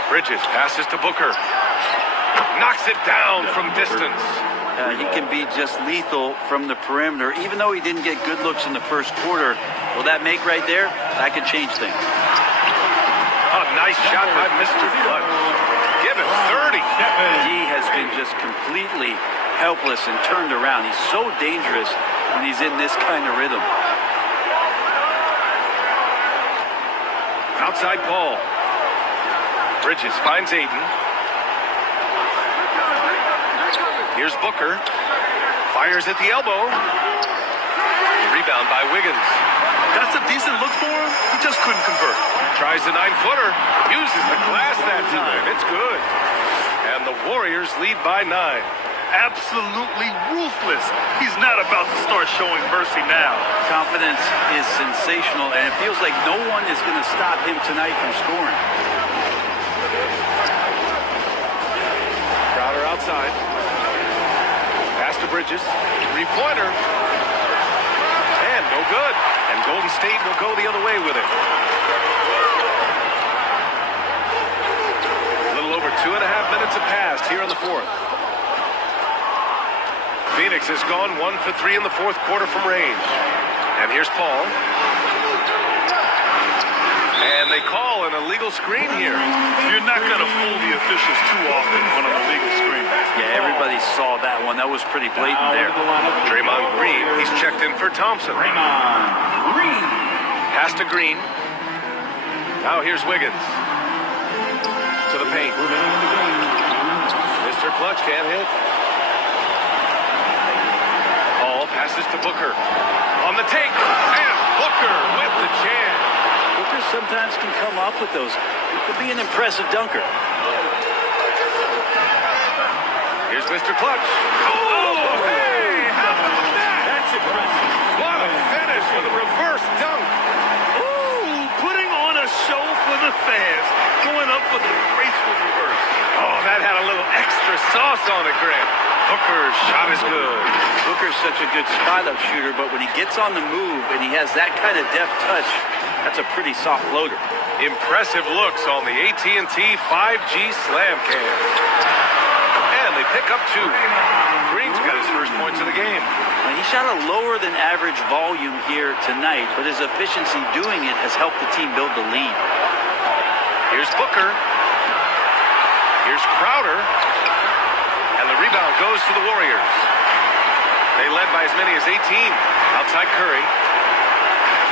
Bridges passes to Booker. Knocks it down from distance. He can be just lethal from the perimeter, even though he didn't get good looks in the first quarter. Will that make right there? That could change things. A nice shot by Mr. Clutch. Give him 30. He has been just completely helpless and turned around. He's so dangerous when he's in this kind of rhythm. Outside Paul. Bridges finds Aiden. Here's Booker. Fires at the elbow. Rebound by Wiggins. That's a decent look for him. He just couldn't convert. Tries the 9-footer. Uses the glass that time. It's good. And the Warriors lead by 9. Absolutely ruthless. He's not about to start showing mercy now. Confidence is sensational, and it feels like no one is going to stop him tonight from scoring. Crowder outside. Pass to Bridges. Three-pointer. And no good. And Golden State will go the other way with it. A little over 2.5 minutes have passed here in the fourth. Phoenix has gone 1 for 3 in the fourth quarter from range. And here's Paul. And they call an illegal screen here. You're not going to fool the officials too often on an illegal screen. Yeah, everybody saw that one. That was pretty blatant there. Draymond Green, he's checked in for Thompson. Pass to Green. Now here's Wiggins. To the paint. Mr. Clutch can't hit. Paul passes to Booker. On the take. And Booker with the jam. Booker sometimes can come up with those. He could be an impressive dunker. Here's Mr. Clutch. Oh, hey! How about that? That's impressive. What a finish with a reverse dunk. Ooh, putting on a show for the fans. Going up for the graceful reverse. Oh, that had a little extra sauce on it, Grant. Booker's shot is good. Booker's such a good spot-up shooter, but when he gets on the move and he has that kind of deft touch, that's a pretty soft floater. Impressive looks on the AT&T 5G Slam Cam. And they pick up 2. Green's got his first points of the game. Now, he shot a lower than average volume here tonight, but his efficiency doing it has helped the team build the lead. Here's Booker. Here's Crowder. And the rebound goes to the Warriors. They led by as many as 18. Outside Curry.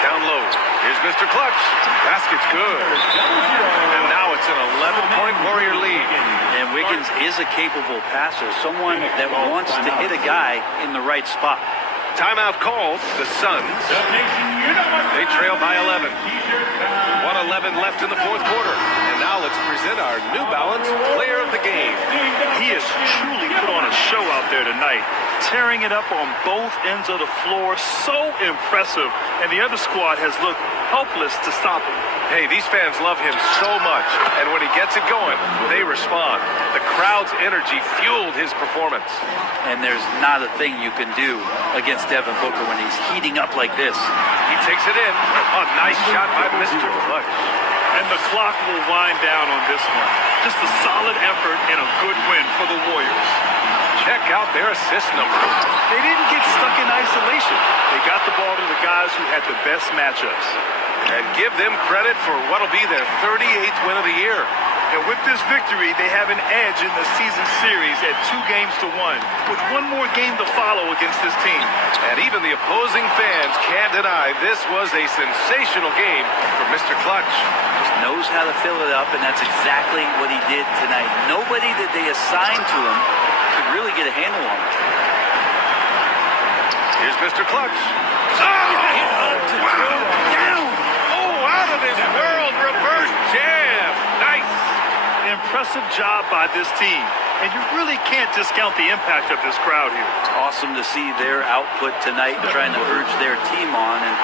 Down low. Here's Mr. Clutch. Basket's good. And now it's an 11-point Warrior lead. And Wiggins is a capable passer, someone that wants to hit a guy in the right spot. Timeout called. The Suns. They trail by 11. 1:11 left in the fourth quarter. And now let's present our New Balance Player of the Game. He has truly put on a show out there tonight, tearing it up on both ends of the floor. So impressive. And the other squad has looked helpless to stop him. Hey, these fans love him so much. And when he gets it going, they respond. The crowd's energy fueled his performance. And there's not a thing you can do against Devin Booker when he's heating up like this. He takes it in. A nice shot by Mr. Clutch. And the clock will wind down on this one. Just a solid effort and a good win for the Warriors. Check out their assist numbers. They didn't get stuck in isolation. They got the ball to the guys who had the best matchups. And give them credit for what'll be their 38th win of the year. And with this victory, they have an edge in the season series at 2-1, with one more game to follow against this team. And even the opposing fans can't deny this was a sensational game for Mr. Clutch. Just knows how to fill it up, and that's exactly what he did tonight. Nobody that they assigned to him could really get a handle on it. Here's Mr. Clutch. Oh! Wow! Oh, out of this world! impressive job by this team, and you really can't discount the impact of this crowd here. Awesome to see their output tonight, trying to urge their team on, and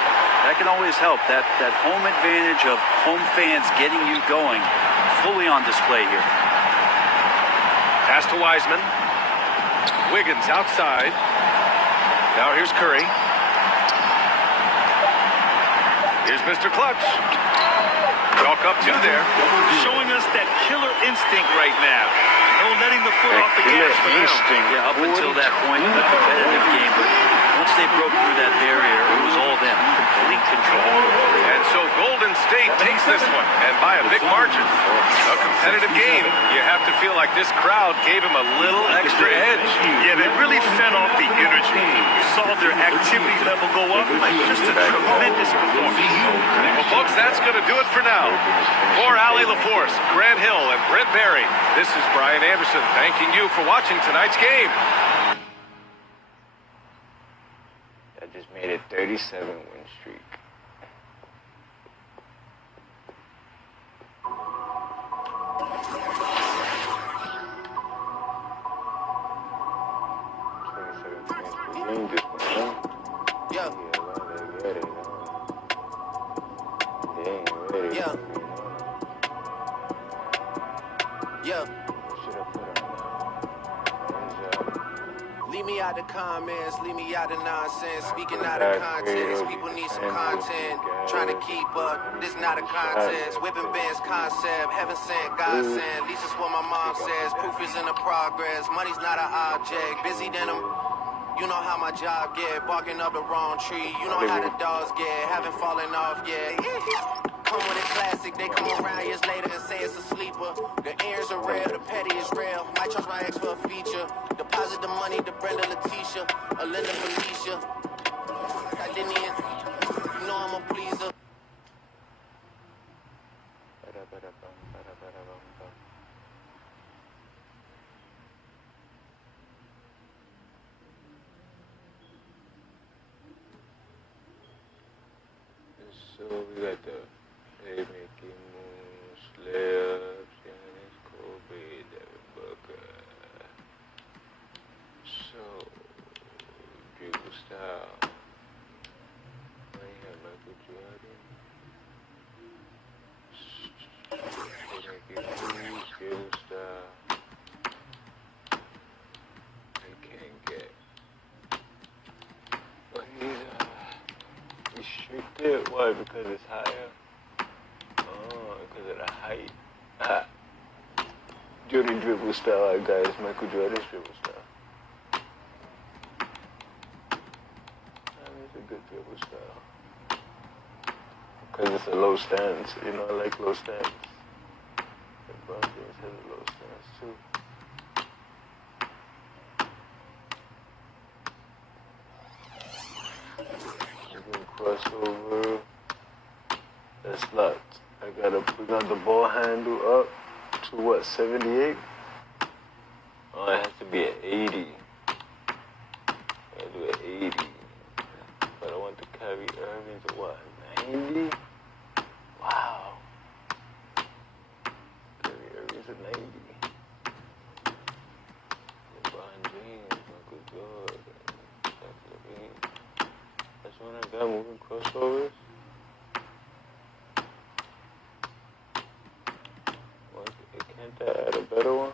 that can always help. That home advantage of home fans getting you going, fully on display here. Pass to Wiseman. Wiggins outside. Now here's Curry. Here's Mr. Clutch. Walk up two there. Showing us that killer instinct right now. No letting the foot off the gas for them. Yeah, up until that point in the competitive game, but once they broke through that barrier, it was all them. Complete control. And so Golden State takes this one, and by a big margin. A competitive game. You have to feel like this crowd gave him a little extra edge. Yeah, they really fed off the energy. You saw their activity level go up. Just a tremendous performance. Well, folks, that's going to do it for now. For Allie LaForce, Grant Hill, and Brent Barry, this is Brian Anderson thanking you for watching tonight's game. I just made a 37 win streak. Leave me out the comments, leave me out the nonsense. Speaking out of context, people need some content. Trying to keep up, this not a contest. Whipping bands concept, heaven sent, God sent. At least it's what my mom says. Proof is in the progress, money's not an object. Busy than them. You know how my job get, barking up the wrong tree. You know how the dogs get, haven't fallen off yet. Come with a classic, they come around years later and say it's a sleeper. The airs are real, the petty is real. Might charge my ex for a feature. Deposit the money to Brenda Leticia, or Linda Felicia. I didn't even, you know I'm a pleaser. So we got the playmaking moves, layups, Giannis, Kobe, Devin Booker. So, dribble style. Right here, Michael Jordan. Playmaking moves, dribble style. I can't get. But he's restricted. Why? Because it's higher. Oh, because of the height. Jordan dribble style, guys. Michael Jordan's dribble style. It's a good dribble style. Because it's a low stance. You know, I like low stance. LeBron James has a low stance too. Crossover. That's locked. We got the ball handle up to what, 78? Oh, it has to be an 80. I do an 80. But I want to carry Irving to what, 90? Wow. Carry Irving to 90. LeBron James, Michael Jordan, Zach LaVine. That's when I got moving crossovers. Can't I add a better one?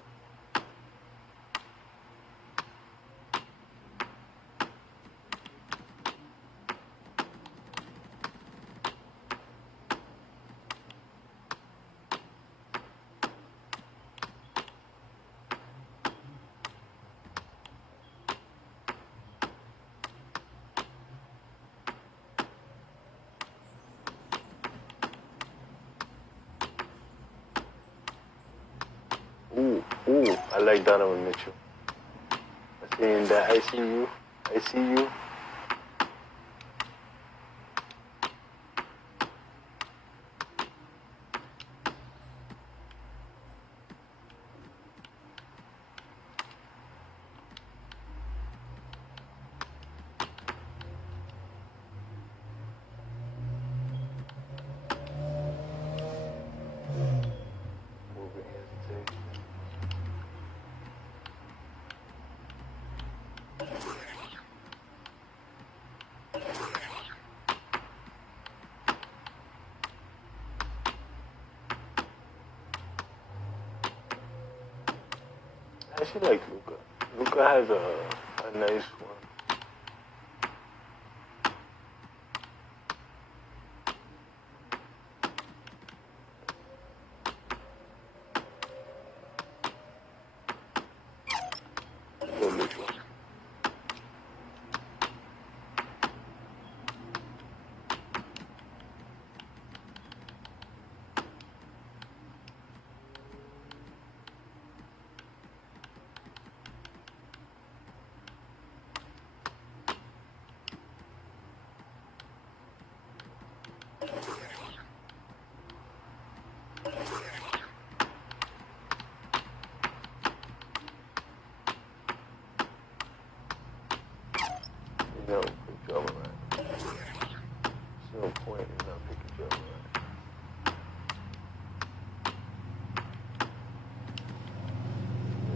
Ooh, I like Donovan Mitchell. I seen that I see you. Moving hesitation. actually like Luka. Luka has a nice one. No, pick Ja Morant. There's no point in not picking Ja Morant.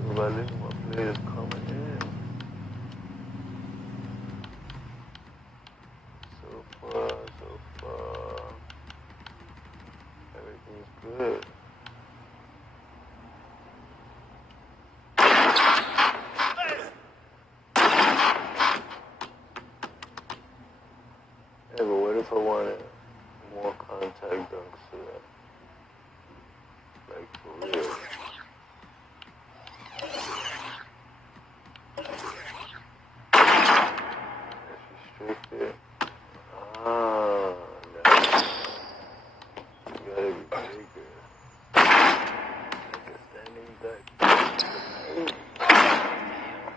Nobody letting my players coming in. So far, everything's good. Yeah, but what if I wanted more contact dunks to that? Like, for real. That's restricted. Ah, nice. You gotta be bigger. Like a standing duck.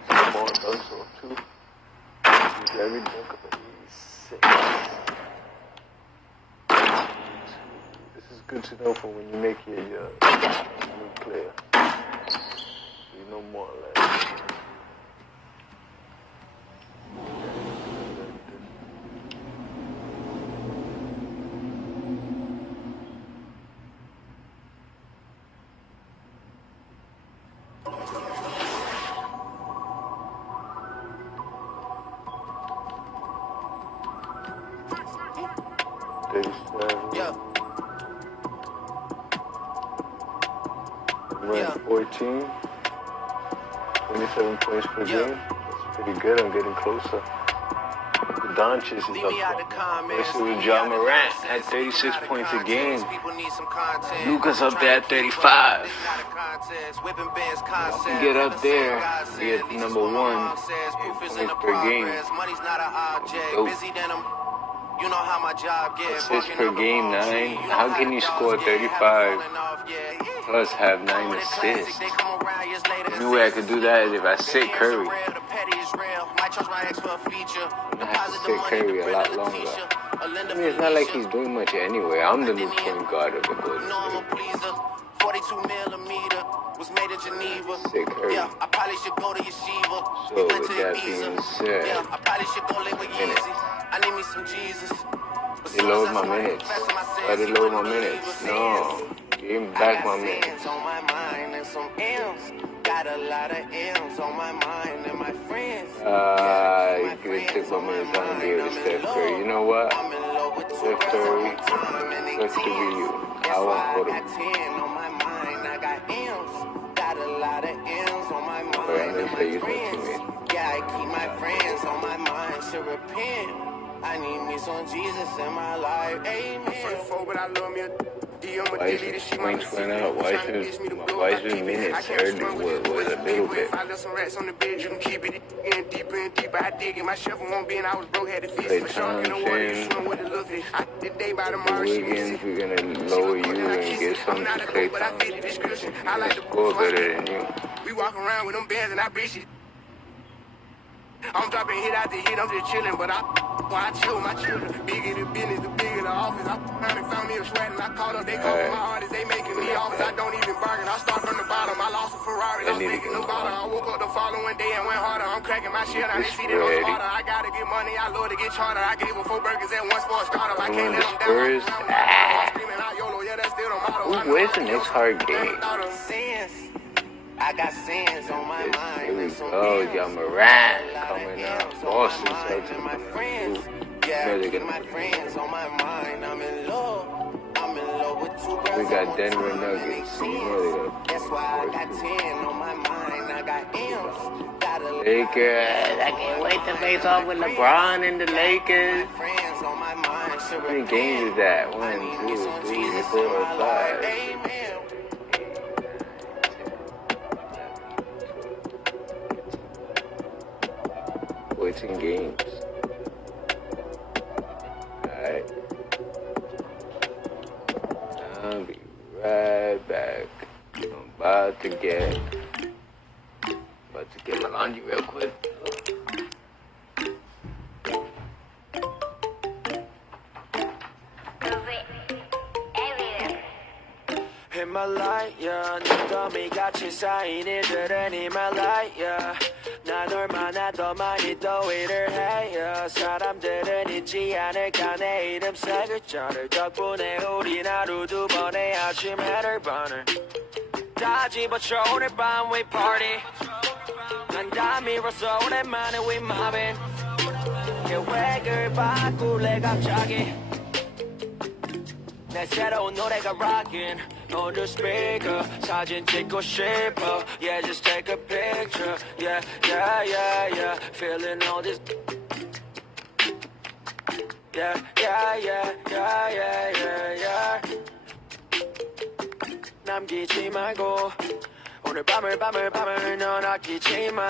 Some more dunks off, too. Use every dunk of at least 6. This is good to know for when you make your new player. You know more or less. Yeah. Around 14, 27 points per game. That's pretty good. I'm getting closer. The Doncic is up there. This is Ja Morant at 36 points a game. Luka's up there at 35. I can get up there, get number 1 points per game. You know how my job gets. Assists per game, 9. How can you score 35 plus have 9 assists? The only way I could do that is if I sit Curry. I'm gonna have to sit Curry a lot longer. I mean, it's not like he's doing much anyway. I'm the new point guard of the Golden State. 42 millimeter was made in Geneva. Sit Curry. Yeah, I probably should go to Yeshiva. So with that being said, yeah, I probably should go live with Yeezy. I need me some Jesus. They lowered my minutes. Why they lower my minutes? No. Give me back my minutes. On my mind and some M's. Got a lot of M's on my mind and my friends. You could take my minutes down and give it to Steph Curry. You know what? Steph Curry, let's do you. I won't go to I got M's. Got a lot of M's on my mind. I'm gonna say you my teammate. Yeah, I keep my friends on my mind. Should repent. I need me some Jesus in my life. Amen. Why is his points went up? Why is his minutes hurt was a little bit? Play Thompson, Wiggins, we're gonna lower you and get something to Klay Thompson. He's gonna score better than you. We walk around with them bands and I bitch it. I'm dropping hit after hit, I'm just chilling, but I chill with my children. Bigger the business, the bigger the office. I finally found me a sweat and I called up. They call me my artist, they making me office. I don't even bargain, I start from the bottom. I lost a Ferrari, I'm making the bottle. I woke up the following day and went harder. I'm cracking my shit, now they see that I'm smarter. I gotta get money, I love to get charter. I gave her 4 burgers at once for a starter. I can't let them down. Screaming out YOLO, yeah, that's still the motto. Where's the next hard game? I got sins on my mind. Oh, Ja Morant coming up. Boston Celtics. Yeah, my friends on my mind. I'm in love. I'm in love with 2 girls. We got Denver Nuggets. That's why I got 10 on my mind. I got M's. Gotta Lakers. I can't wait to face off with LeBron and the Lakers. friends on my mind. How many games is that? 1, 2, 3, 4, 5. Amen. 14 games. Alright. I'll be right back. I'm about to get my laundry real quick. Himalaya, 눈더미 같이 쌓인 일들은 히말라야. 난 얼마나 더 많이 더위를 해요. 사람들은 잊지 않을까 내 이름 세 글자를. 덕분에 우린 하루 2번의 아침 해를 버는. 다 집어쳐 오늘 밤 we party. 난 다 밀었어 오랜만에 we mobbing. 계획을 바꿀래 갑자기. 내 새로운 노래가 rockin' on the speaker. 사진 찍고 싶어. Yeah, just take a picture. Yeah, yeah, yeah, yeah. Feeling all this. Yeah, yeah, yeah, yeah, yeah, yeah, yeah. 남기지 말고 오늘 밤을 넌 아끼지 마.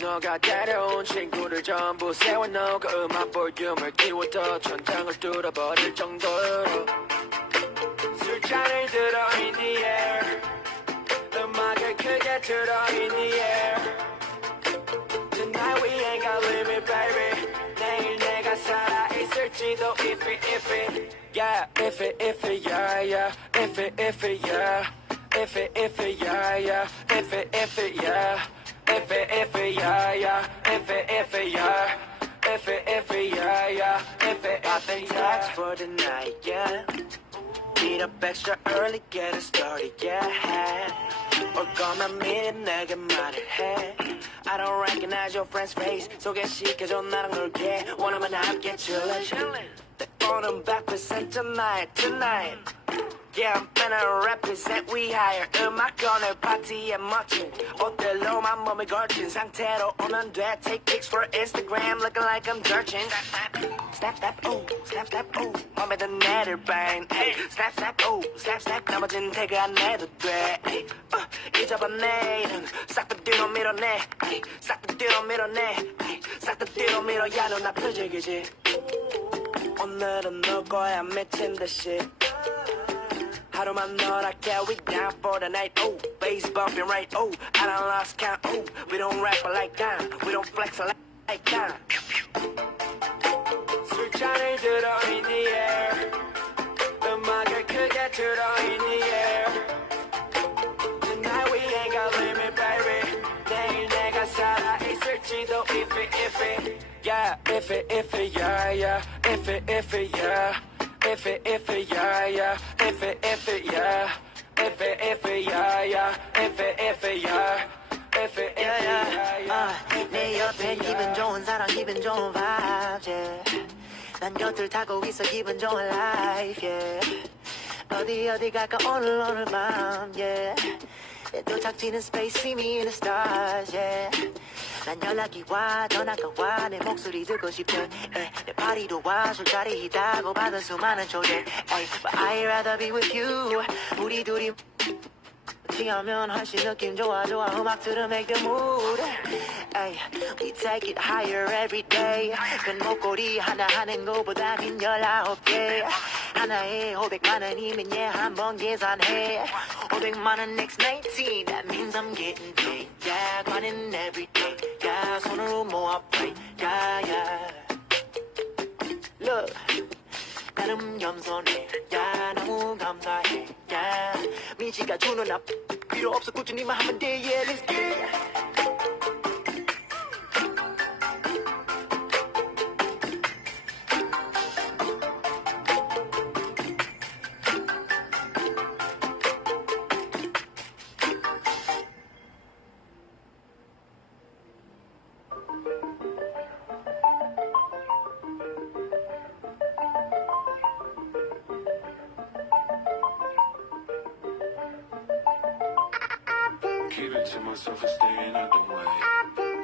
너가 데려온 친구들 전부 세워놓고 음악 볼륨을 키워도 천장을 뚫어버릴 정도로 술잔을 들어 in the air. 음악을 크게 틀어 in the air. Tonight we ain't got limit baby. 내일 내가 살아있을지도 if it yeah if it yeah yeah if it yeah if it yeah yeah if it yeah if it yeah yeah if it yeah if it yeah yeah if it I've been taxed for the night yeah. Meet up extra early, get it started, yeah. Or gonna meet it, 내게 말을 해. I don't recognize your friend's face. 소개시켜줘 나랑 놀게. 원하면 함께 chillin'. 내 오는 represent tonight. Yeah, I'm finna represent, we hire. 음악 오늘 파티에 멋진 옷들로만 몸을 걸친 상태로 오면 돼. Take pics for Instagram, looking like I'm searching. Snap, snap, oh, snap, snap, oh. 맘에 든 애를 반. Snap, snap, oh, snap, snap. 나머진 태그 안 해도 돼. 잊어봐 내일은 싹 다 뒤로 밀어내. 싹 다 뒤로 밀어내. 싹 다 뒤로 밀어. 야, 너 나 표적이지. 오늘은 너 거야 미친 듯이. 하루만 너랄게 we down for the night. Oh, bass bumping right. Oh, I done lost count. Oh, we don't rap like that. We don't flex like that. 술잔을 들어 in the air. 음악을 크게 틀어 in the air. Tonight we ain't got limit baby. 내일 내가 살아있을지도 if it yeah if it yeah yeah if it yeah. If it yeah yeah if it yeah if it yeah yeah if it yeah if it yeah 내 옆에 기분 좋은 사람 기분 좋은 vibes yeah. 난 곁을 타고 있어 기분 좋은 life yeah. 어디 갈까 오늘 밤 yeah. 도착지는 space see me in the stars yeah. 난 연락이 와 전화가 와 내 목소리 듣고 싶어 내 파리도 와 술자리 있다고 받은 수많은 초대 But I'd rather be with you 우리 둘이 취하면 훨씬 느낌 좋아 음악 들으면 make the mood ay, We take it higher every day 큰 목걸이 하나 하는 거보다 긴 19개 하나에 500만 원이면 한번 계산해 500만 원 next 19 That means I'm getting paid Yeah, grinding every day Yeah, 손으로 모아 pray Yeah Look 나름 겸손해 야 너무 감사해 야 미지가 주는 앞 필요 없어 꾸준히만 하면 돼 Yeah, let's get it Keep it to myself and staying out the way.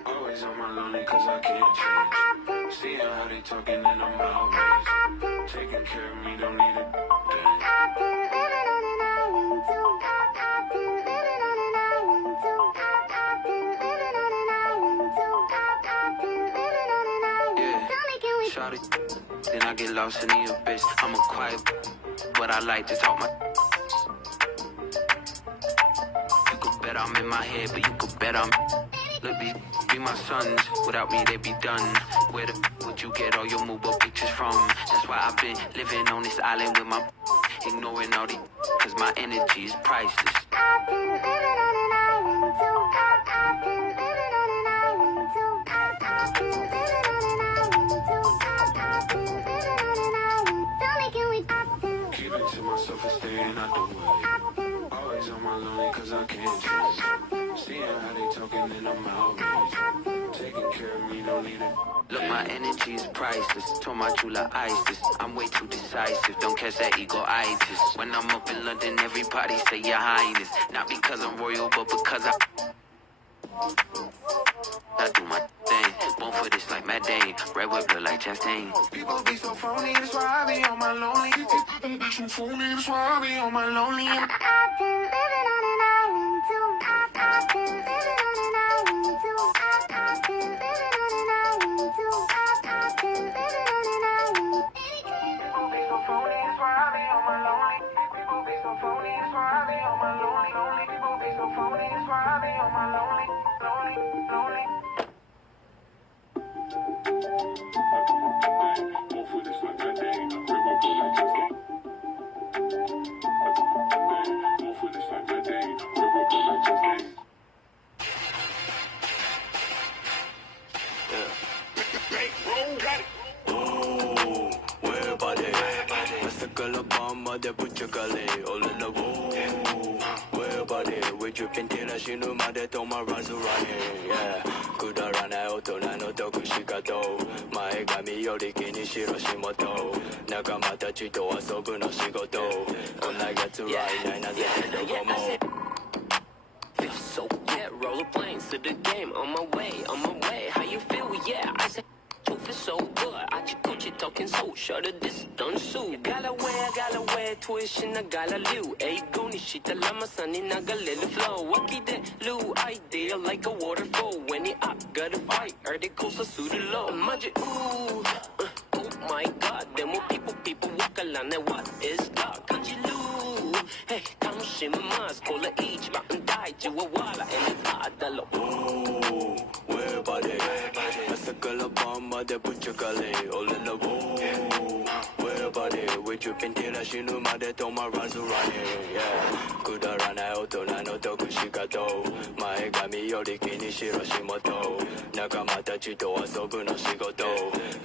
Always on my lonely cause I can't change. Seeing how they talking and I'm outraged. Taking care of me, don't need a Shawty, then I get lost in the abyss. I'm a quiet, but I like to talk my. You could bet I'm in my head, but you could bet I'm. Look, be my sons. Without me, they be done. Where the would you get all your mobile pictures from? That's why I've been living on this island with my. Ignoring all the. Cause my energy is priceless. Myself and staying out the way. Always on my lonely cause I can't change. Seeing how they talking and I'm outraged. Taking care of me, don't need it. Look, my energy is priceless. Told my chula ISIS. I'm way too decisive. Don't catch that ego-itis. When I'm up in London, everybody say your highness. Not because I'm royal, but because I do my thing. Born for this like Matt Dane. Red whip look like Chastain. People be so phony, that's why I be on my lonely. People be so phony, that's why I be on my lonely. I've been living on an island too. I've been living on an island too. I've been living on an island too. I've been living on an island. People be so phony, that's why I be on my lonely. People be so phony, that's why I be on my lonely. Lonely people be so phony, that's why I be on my lonely. Lonely, lonely. 내 붙여갈래 올라라고 Where about it 왜 주변 티라시는 말에 동말 runs around it Yeah 그다라나 오토난 어떻게 시가도 마의 감이 요리기니 싫어심어도 내가 맡아지도 와서 그너시고도 When I get to right now 난 새끼도 como Feel so yeah rollerblades to the game on my way How you feel yeah I said Feel so good, 아직 굳이 talking so short of distance so 갈라왜 tuition 갈라류 에이고니 시달라마 산이 나갈래를 flow 와기대루 idea like a waterfall when it up gotta fight articles are suited low 맞지 ooh oh my god then more people 와갈라네 what is that 간지루 hey 당신 must call it each mountain die 지워와라 and I 달러 ooh where about it 내 붙여갈래 올라라고 Where about it 왜 주변 티라시는 말에 동말 runs around it Yeah 그다라나 오토난 어떻게 시가도 마의 감이 요리기니 싫어심어도 내가 맡아지도 와서 그너시고도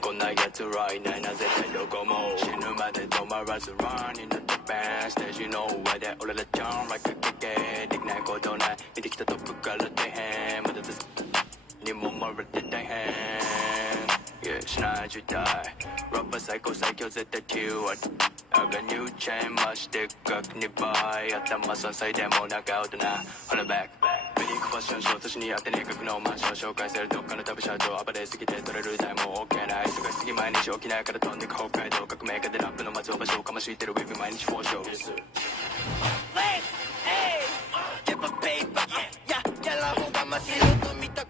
곧 날 get to right now 난 새끼도 como 신을 말에 동말 runs around in the band stage you know where that 올라라 down like a kick 닉날 고도나 밑에 기타 또 불깔라대 맞아도 네 몸을 때 Yeah, tonight you die. Rubber psycho set the two. I got new chain, much thick, как не бай. At the muscle side, demo, knock out now. Hold it back. Very question, short, so she at the neck of no man. Show guys, they're talking to the shadow. But they stick it to the time. Okay, I so I see my niche. Okay, I got a ton of coke. I don't make it up in a much over show. Come and sweet it with my niche for show. Yes, sir. Let's, hey, get my paper. Yeah, yellow, hold on my shit. Don't meet the.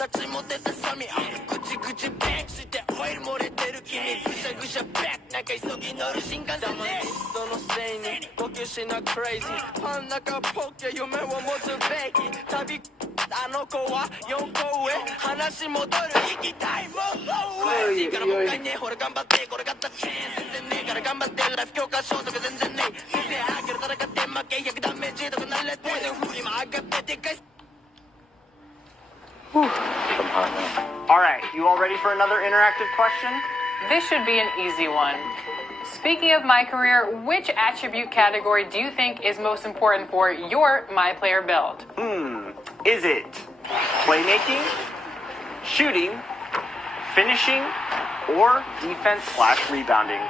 立ちも出たサミぐちぐちバンクしてオイル漏れてる君ぐしゃぐしゃバックなんか急ぎ乗る新幹線でそのせいに呼吸しなクレイジー真ん中ポッケ夢を持つべき旅あの子は4個上話戻る行きたいもういいからもう一回ねほら頑張ってこれ勝ったチェーン全然ねえから頑張ってライフ教科書とか全然ねえ先生あげる戦って負け100ダメージとかなれポイズンフリマ上がってでかいAll right, you all ready for another interactive question? This should be an easy one. Speaking of my career, which attribute category do you think is most important for your My Player build? Is it playmaking, shooting, finishing, or defense/rebounding?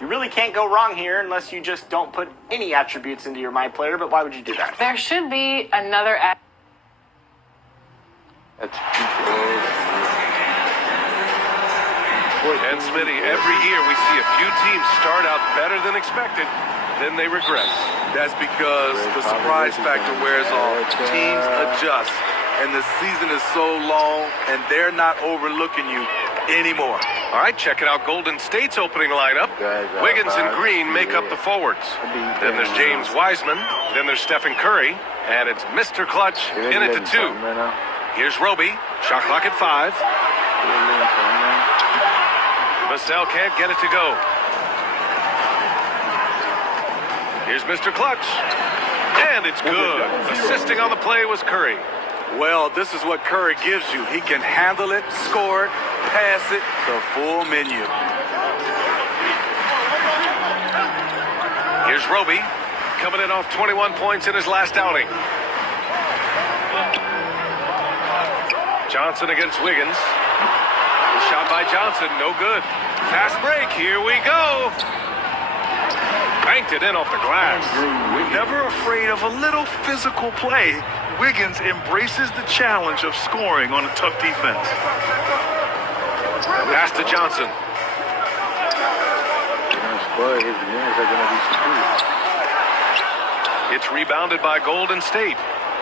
You really can't go wrong here unless you just don't put any attributes into your My Player, but why would you do that? There should be another And Smitty, every year we see a few teams start out better than expected, then they regress. That's because the surprise factor wears off. Teams adjust, and the season is so long, and they're not overlooking you anymore. All right, checking out Golden State's opening lineup. Wiggins and Green make up the forwards. Then there's James Wiseman. Then there's Stephen Curry. And it's Mr. Clutch in it to 2. Here's Roby. Shot clock at 5. Vassell can't get it to go. Here's Mr. Clutch. And it's good. Assisting on the play was Curry. Well, this is what Curry gives you. He can handle it, score it, pass it, the full menu. Here's Roby, coming in off 21 points in his last outing. Johnson against Wiggins. Shot by Johnson, no good. Fast break, here we go. Banked it in off the glass. Never afraid of a little physical play, Wiggins embraces the challenge of scoring on a tough defense. Pass to Johnson. It's rebounded by Golden State.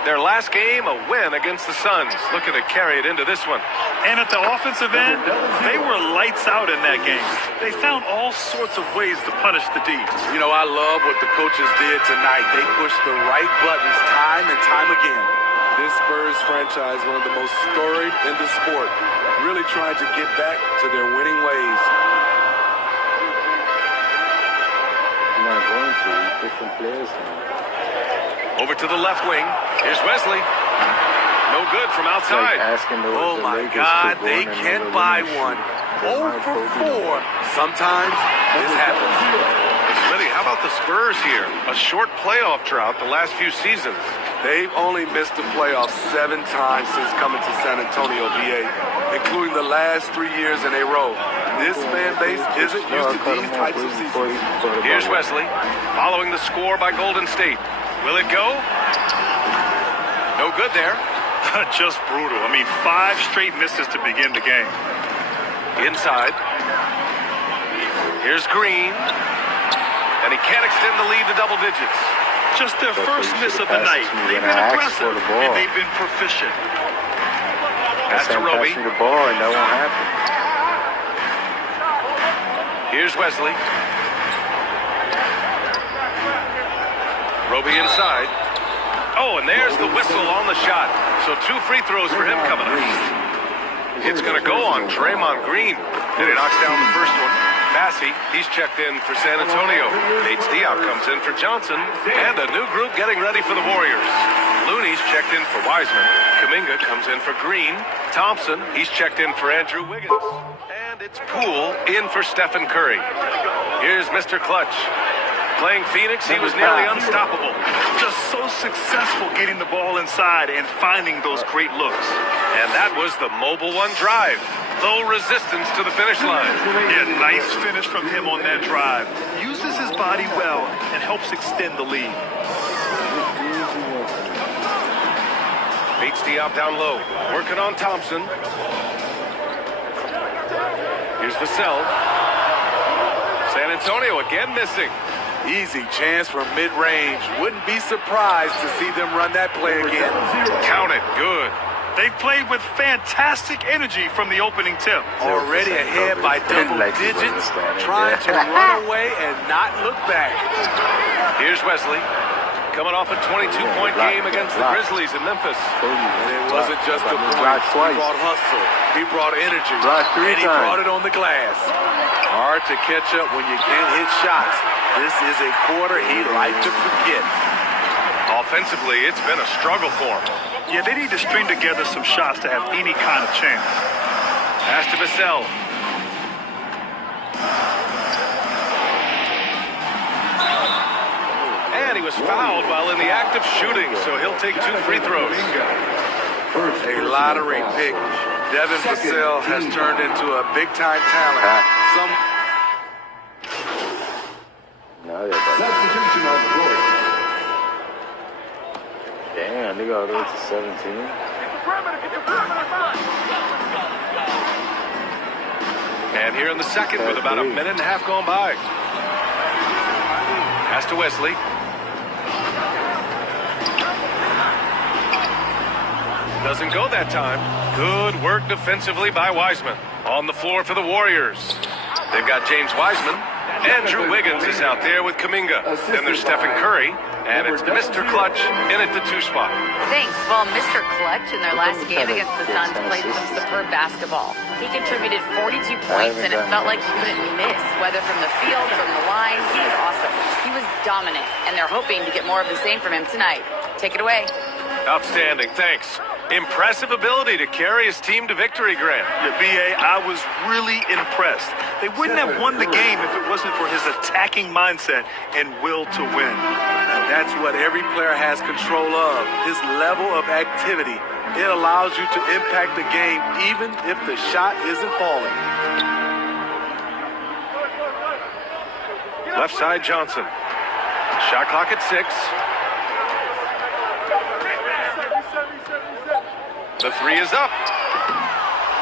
Their last game, a win against the Suns. Looking to carry it into this one. And at the offensive end, they were lights out in that game. They found all sorts of ways to punish the D. You know, I love what the coaches did tonight. They pushed the right buttons time and time again. This Spurs franchise, one of the most storied in the sport, really trying to get back to their winning ways. You're not going to. You put some players in. Over to the left wing. Here's Wesley. No good from outside. Oh my God, they can't buy one. 0 for 4. Sometimes this happens. Smitty, how about the Spurs here? A short playoff drought the last few seasons. They've only missed the playoffs 7 times since coming to San Antonio, BA, including the last 3 years in a row. This fan base isn't used to these types of seasons. Here's Wesley, following the score by Golden State. Will it go? No good there. Just brutal. I mean, 5 straight misses to begin the game. Inside. Here's Green. And he can't extend the lead to double digits. Just their first miss of the night. They've been aggressive, and they've been proficient. Pass to Roby. The ball, and that won't happen. Here's Wesley. Roby inside. Oh, and there's the whistle on the shot. So 2 free throws for him coming up. It's going to go on Draymond Green. And he knocks down the first one. Massey, he's checked in for San Antonio. Bates Diop comes in for Johnson. And a new group getting ready for the Warriors. Looney's checked in for Wiseman. Kuminga comes in for Green. Thompson, he's checked in for Andrew Wiggins. And it's Poole in for Stephen Curry. Here's Mr. Clutch. Playing Phoenix, he was nearly unstoppable. Just so successful getting the ball inside and finding those great looks. And that was the Mobile One drive. Low resistance to the finish line. Yeah, nice finish from him on that drive. Uses his body well and helps extend the lead. Bates Diop down low. Working on Thompson. Here's Vassell. San Antonio again missing. Easy chance for mid-range. Wouldn't be surprised to see them run that play again. Count it. Good. They played with fantastic energy from the opening tip. Already ahead by double digits, trying to run away and not look back. Here's Wesley. Coming off a 22-point game against the Grizzlies in Memphis. And it wasn't just the points. He brought hustle. He brought energy. And he brought it on the glass. Hard to catch up when you can't hit shots. This is a quarter he'd like to forget. Offensively, it's been a struggle for him. Yeah, they need to string together some shots to have any kind of chance. Pass to Vassell. And he was fouled while in the act of shooting, so he'll take 2 free throws. A lottery pick. Devin Vassell has turned into a big-time talent. Now they're about Substitution on the court. Damn, they got all the way to 17. And here in the second with about a minute and a half gone by. Pass to Wesley. Doesn't go that time. Good work defensively by Wiseman. On the floor for the Warriors. They've got James Wiseman. Andrew Wiggins is out there with Kuminga. Then there's Stephen Curry. And it's Mr. Clutch in at the 2 spot. Thanks. Well, Mr. Clutch in their last game against the Suns played some superb basketball. He contributed 42 points, and it felt like he couldn't miss, whether from the field, from the line. He was awesome. He was dominant, and they're hoping to get more of the same from him tonight. Take it away. Outstanding. Thanks. Impressive ability to carry his team to victory, Grant. Yeah, B.A., I was really impressed. They wouldn't have won the game if it wasn't for his attacking mindset and will to win. And that's what every player has control of, his level of activity. It allows you to impact the game even if the shot isn't falling. Left side, Johnson. Shot clock at 6. The 3 is up.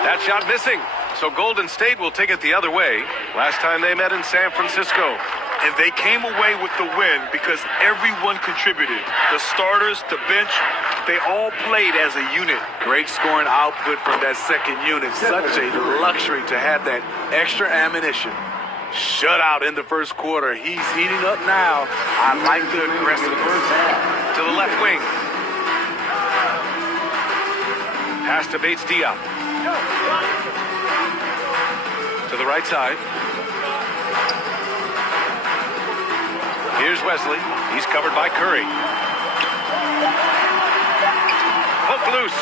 That shot missing. So Golden State will take it the other way. Last time they met in San Francisco. And they came away with the win because everyone contributed. The starters, the bench, they all played as a unit. Great scoring output from that second unit. Such a luxury to have that extra ammunition. Shutout in the first quarter. He's heating up now. I like the aggressiveness. To the left wing. Pass to Bates Diop. To the right side. Here's Wesley. He's covered by Curry. Hook loose.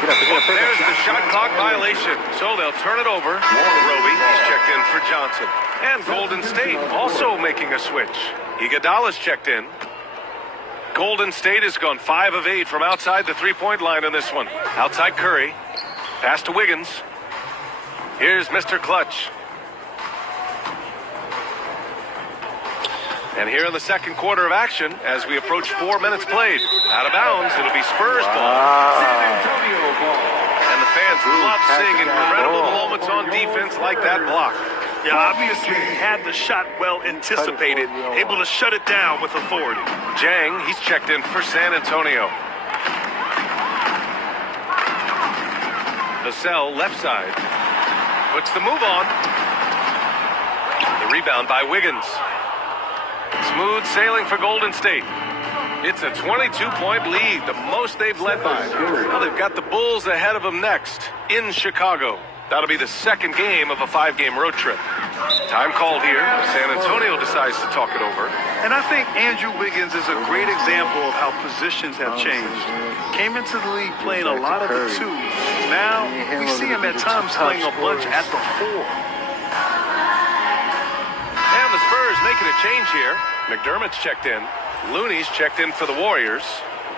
There's the shot clock violation. So they'll turn it over. Roby, he's checked in for Johnson. And Golden State also making a switch. Iguodala's checked in. Golden State has gone 5 of 8 from outside the three-point line in this one. Outside Curry. Pass to Wiggins. Here's Mr. Clutch. And here in the second quarter of action, as we approach 4 minutes played. Out of bounds, it'll be Spurs ball. And the fans love seeing incredible moments on defense like that block. Yeah, obviously he had the shot well anticipated, able to shut it down with authority. Jang, he's checked in for San Antonio. Vassell, left side. Puts the move on. The rebound by Wiggins. Smooth sailing for Golden State. It's a 22-point lead, the most they've led by. Well, they've got the Bulls ahead of them next in Chicago. That'll be the second game of a 5-game road trip. Time called here. San Antonio decides to talk it over. And I think Andrew Wiggins is a great example of how positions have changed. Came into the league playing a lot of the 2. Now we see him at times playing a bunch at the 4. And the Spurs making a change here. McDermott's checked in. Looney's checked in for the Warriors.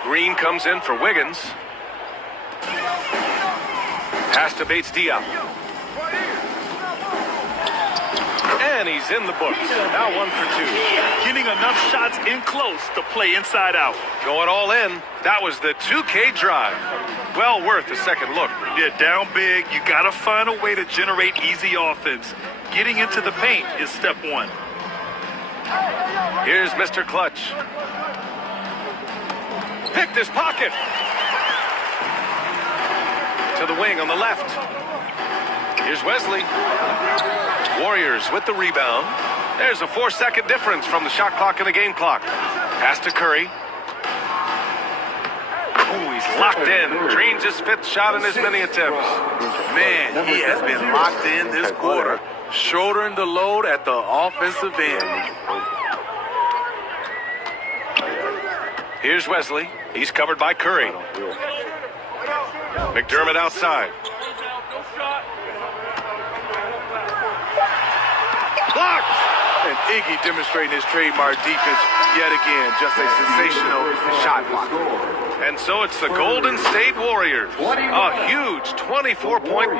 Green comes in for Wiggins. Pass to Bates Diop. And he's in the books. Now 1 for 2. Getting enough shots in close to play inside out. Going all in. That was the 2K drive. Well worth a second look. Yeah, down big. You got to find a way to generate easy offense. Getting into the paint is step 1. Here's Mr. Clutch. Picked his pocket. To the wing on the left. Here's Wesley. Warriors with the rebound. There's a 4-second difference from the shot clock and the game clock. Pass to Curry. Oh, he's locked in. Drains his 5th shot in as many attempts. Man, he has been locked in this quarter, shouldering the load at the offensive end. Here's Wesley. He's covered by Curry. McDermott outside. Blocked! And Iggy demonstrating his trademark defense yet again. Just a sensational shot block. And so it's the Golden State Warriors. A huge 24-point.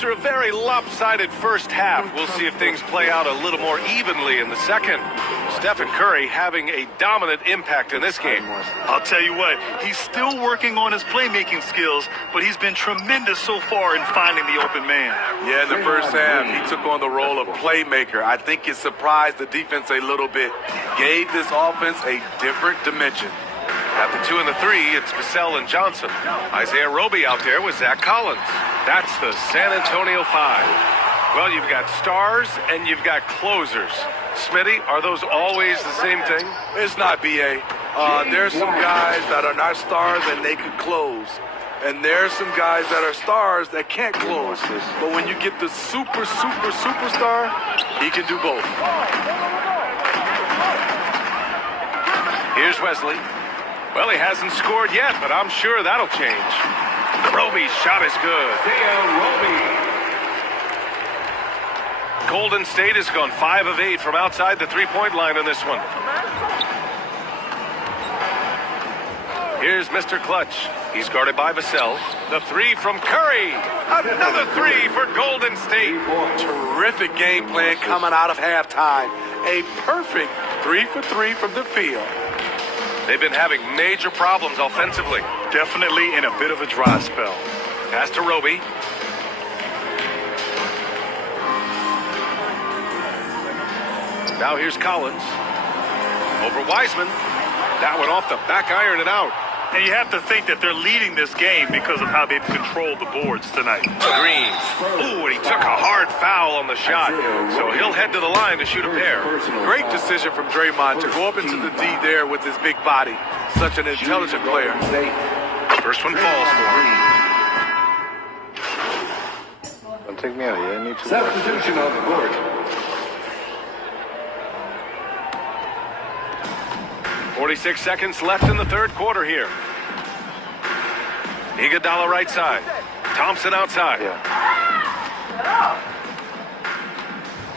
After a very lopsided first half, we'll see if things play out a little more evenly in the second. Stephen Curry having a dominant impact in this game. I'll tell you what, he's still working on his playmaking skills, but he's been tremendous so far in finding the open man. Yeah, in the first half, he took on the role of playmaker. I think it surprised the defense a little bit. Gave this offense a different dimension. At the 2 and the 3, it's Vassell and Johnson. Isaiah Roby out there with Zach Collins. That's the San Antonio 5. Well, you've got stars and you've got closers. Smitty, are those always the same thing? It's not, B.A. There's some guys that are not stars and they can close. And there's some guys that are stars that can't close. But when you get the superstar, he can do both. Here's Wesley. Well, he hasn't scored yet, but I'm sure that'll change. Roby's shot is good. Golden State has gone 5 of 8 from outside the three-point line in this one. Here's Mr. Clutch. He's guarded by Vassell. The 3 from Curry. Another 3 for Golden State. Terrific game plan coming out of halftime. A perfect 3 for 3 from the field. They've been having major problems offensively. Definitely in a bit of a dry spell. Pass to Roby. Now here's Collins. Over Wiseman. That one off the back iron and out. And you have to think that they're leading this game because of how they've controlled the boards tonight. Green. Ooh, and he took a hard foul on the shot. So he'll head to the line to shoot a pair. Great decision from Draymond to go up into the D there with his big body. Such an intelligent player. First one falls for him. Don't take me out here. I need to Substitution on the board. 46 seconds left in the third quarter here. Iguodala right side. Thompson outside.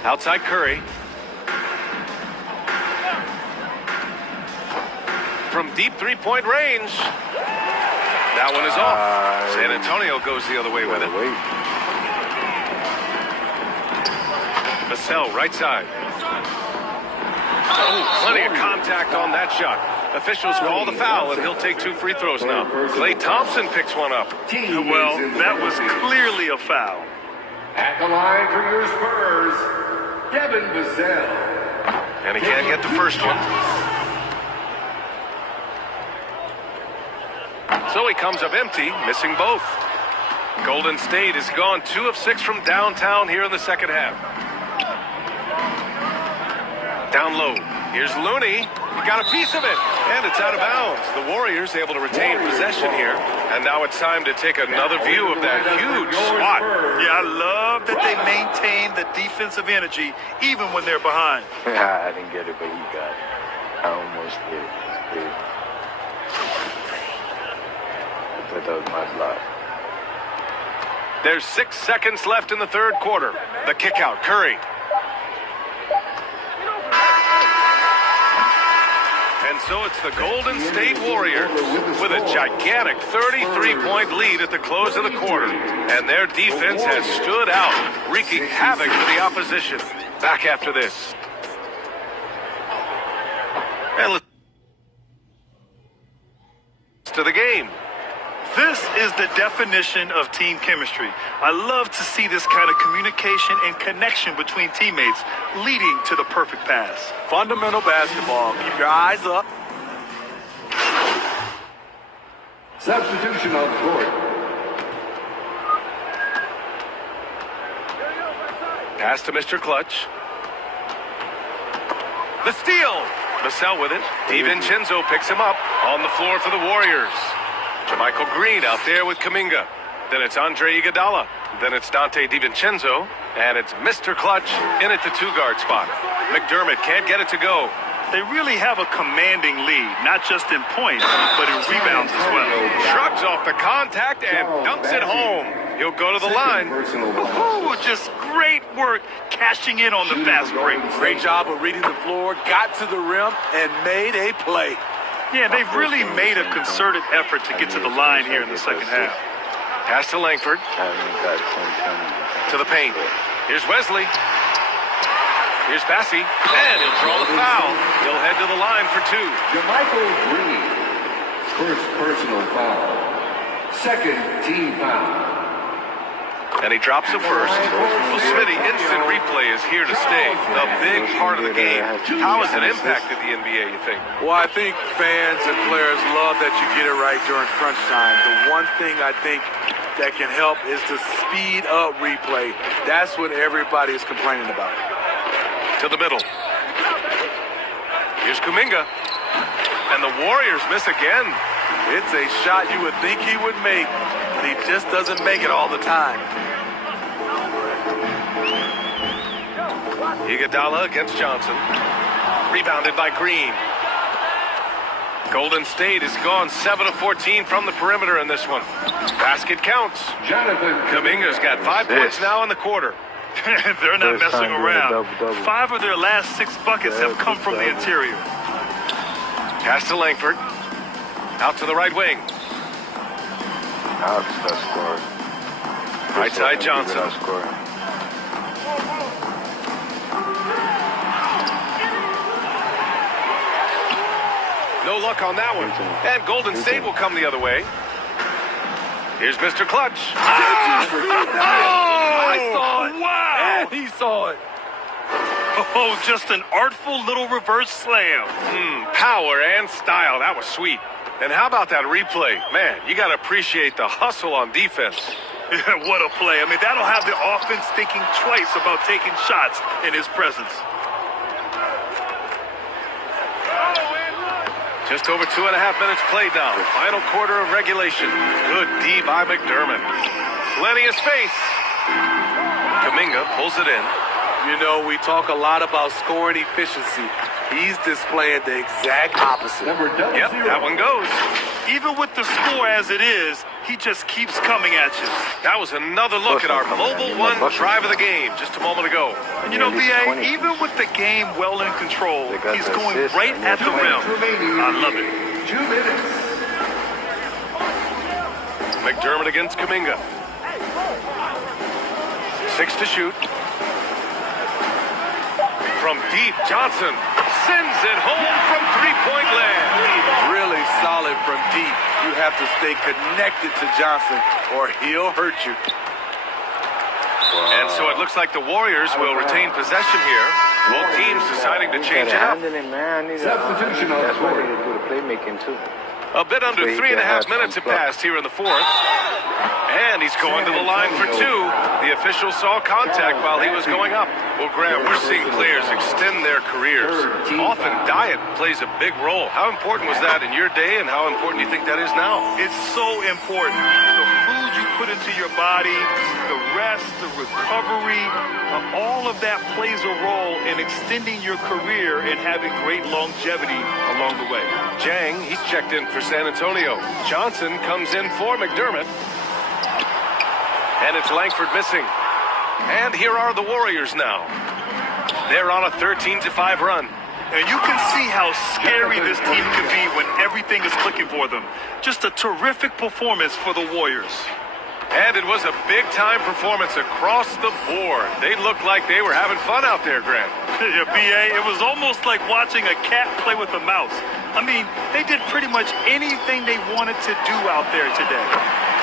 Outside Curry. From deep three-point range. That one is off. San Antonio goes the other way with it. Vassell right side. Oh, plenty of contact on that shot. Officials call the foul, and he'll take 2 free throws now. Klay Thompson picks one up. Well, that was clearly a foul. At the line for your Spurs, Devin Vassell. And he can't get the first one. So he comes up empty, missing both. Golden State has gone 2 of 6 from downtown here in the second half. Down low. Here's Looney. He got a piece of it, and it's out of bounds. The Warriors able to retain possession here, and now it's time to take another view of that huge spot. Yeah, I love that they maintain the defensive energy even when they're behind. I didn't get it, but he got it. I almost did it. I thought that was my block. There's 6 seconds left in the third quarter. The kick out, Curry. And so it's the Golden State Warriors with a gigantic 33-point lead at the close of the quarter. And their defense has stood out, wreaking havoc for the opposition. Back after this. And let's to the game. This is the definition of team chemistry. I love to see this kind of communication and connection between teammates leading to the perfect pass. Fundamental basketball. Keep your eyes up. Substitution on the court. Pass to Mr. Clutch. The steal. Vassell with it. DiVincenzo picks him up on the floor for the Warriors. Jermichael Green out there with Kuminga. Then it's Andre Iguodala. Then it's Dante DiVincenzo. And it's Mr. Clutch in at the 2-guard spot. McDermott can't get it to go. They really have a commanding lead, not just in points, but in rebounds as well. Shrugs off the contact and dunks it home. He'll go to the line. Ooh, just great work cashing in on the fast break. Great job of reading the floor, got to the rim, and made a play. Yeah, they've really made a concerted effort to get to the line here in the second half. Pass to Langford. I haven't got 10. To the paint. Here's Wesley. Here's Bassey. And he'll draw the foul. He'll head to the line for 2. JaMychal Green. First personal foul. Second team foul. And he drops the first. Well, Smitty, instant replay is here to stay. A big part of the game. How has it impacted the NBA, you think? Well, I think fans and players love that you get it right during crunch time. The one thing I think that can help is to speed up replay. That's what everybody is complaining about. To the middle. Here's Kuminga. And the Warriors miss again. It's a shot you would think he would make, but he just doesn't make it all the time. Iguodala against Johnson. Rebounded by Green. Golden State has gone 7 of 14 from the perimeter in this one. Basket counts. Kuminga's got 5 points now in the quarter. They're not messing around. 5 of their last 6 buckets have come from the interior. Pass to Langford. Out to the right wing. Right side Johnson. No luck on that one. And Golden State will come the other way. Here's Mr. Clutch. I saw it. Wow. And he saw it. Oh, just an artful little reverse slam. Power and style. That was sweet. And how about that replay? Man, you got to appreciate the hustle on defense. What a play. I mean, that'll have the offense thinking twice about taking shots in his presence. Just over 2.5 minutes played now. Final quarter of regulation. Good D by McDermott. Plenty of space. Kuminga pulls it in. You know, we talk a lot about scoring efficiency. He's displaying the exact opposite. Yep, that one goes. Even with the score as it is, he just keeps coming at you. That was another look at our Mobile One drive of the game just a moment ago. And you know, B.A., even with the game well in control, he's going right at the rim. I love it. 2 minutes. McDermott against Kuminga. 6 to shoot. From deep, Johnson sends it home from three-point land. Really solid from deep. You have to stay connected to Johnson or he'll hurt you. And so it looks like the Warriors will retain possession here. Both teams deciding to change it up. Substitution on the court. Playmaking too. A bit under 3.5 minutes have passed here in the fourth. And he's going to the line for 2. The official saw contact while he was going up. Well, Graham, we're seeing players extend their careers. Often diet plays a big role. How important was that in your day, and how important do you think that is now? It's so important. The food you put into your body, the rest, the recovery, all of that plays a role in extending your career and having great longevity along the way. Jang, he's checked in for San Antonio. Johnson comes in for McDermott. And it's Langford missing. And here are the Warriors now. They're on a 13-5 run. And you can see how scary this team can be when everything is clicking for them. Just a terrific performance for the Warriors. And it was a big-time performance across the board. They looked like they were having fun out there, Grant. Yeah, B.A., it was almost like watching a cat play with a mouse. I mean, they did pretty much anything they wanted to do out there today.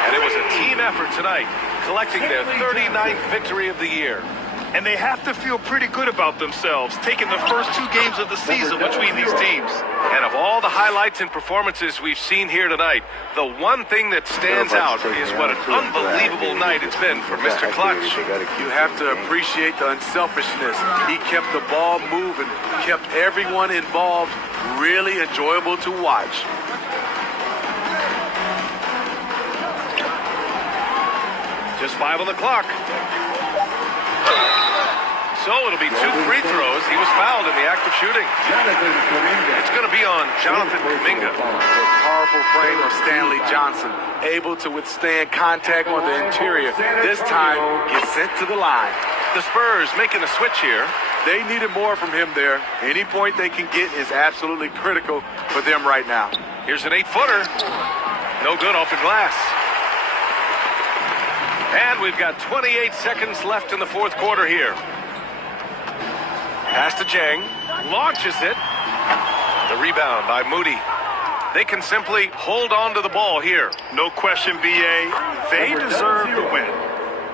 And it was a team effort tonight, collecting their 39th victory of the year. And they have to feel pretty good about themselves, taking the first 2 games of the season between these teams. And of all the highlights and performances we've seen here tonight, the one thing that stands out is what an unbelievable night it's been for Mr. Clutch. You have to appreciate the unselfishness. He kept the ball moving, kept everyone involved, really enjoyable to watch. Just 5 on the clock. So it'll be 2 free throws. He was fouled in the act of shooting. It's going to be on Jonathan Kuminga. The powerful frame of Stanley Johnson, able to withstand contact on the interior. This time, gets sent to the line. The Spurs making a switch here. They needed more from him there. Any point they can get is absolutely critical for them right now. Here's an 8-footer. No good off the glass. And we've got 28 seconds left in the fourth quarter here. Pass to Jang. Launches it. The rebound by Moody. They can simply hold on to the ball here. No question, BA. They deserve to win.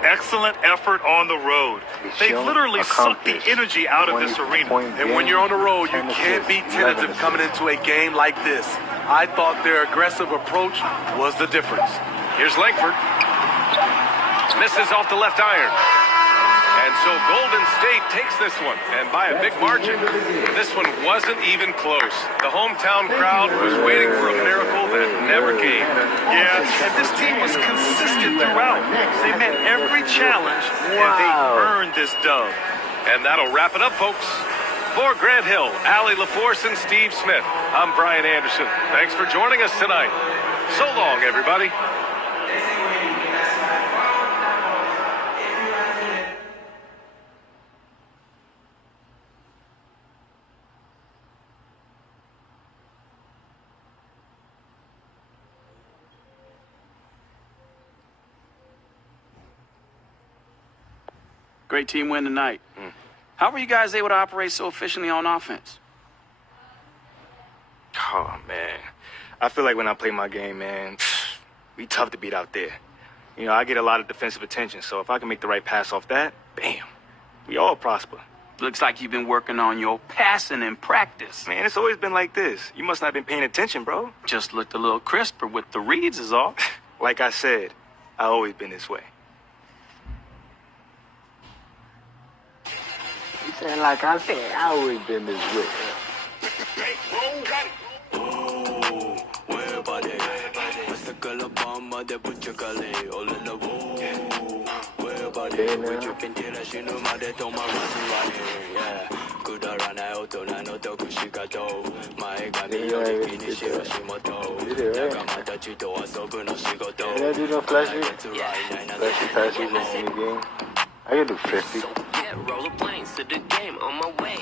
Excellent effort on the road. They literally sucked the energy out of this arena. And when you're on the road, you can't be tentative coming into a game like this. I thought their aggressive approach was the difference. Here's Langford. Misses off the left iron. And so Golden State takes this one, and by a big margin. This one wasn't even close. The hometown crowd was waiting for a miracle that never came. Yeah, and this team was consistent throughout. They met every challenge, and they earned this dub. And that'll wrap it up, folks. For Grant Hill, Allie LaForce, and Steve Smith, I'm Brian Anderson. Thanks for joining us tonight. So long, everybody. Great team win tonight. How were you guys able to operate so efficiently on offense? Oh, man. I feel like when I play my game, man, we tough to beat out there. You know, I get a lot of defensive attention, so if I can make the right pass off that, bam, we all prosper. Looks like you've been working on your passing in practice. Man, it's always been like this. You must not have been paying attention, bro. Just looked a little crisper with the reads is all. Like I said, I've always been this way. He said, like I said, I always been this way. Flashy passes in the game. I can do 50. Roll a plane to the game. On my way.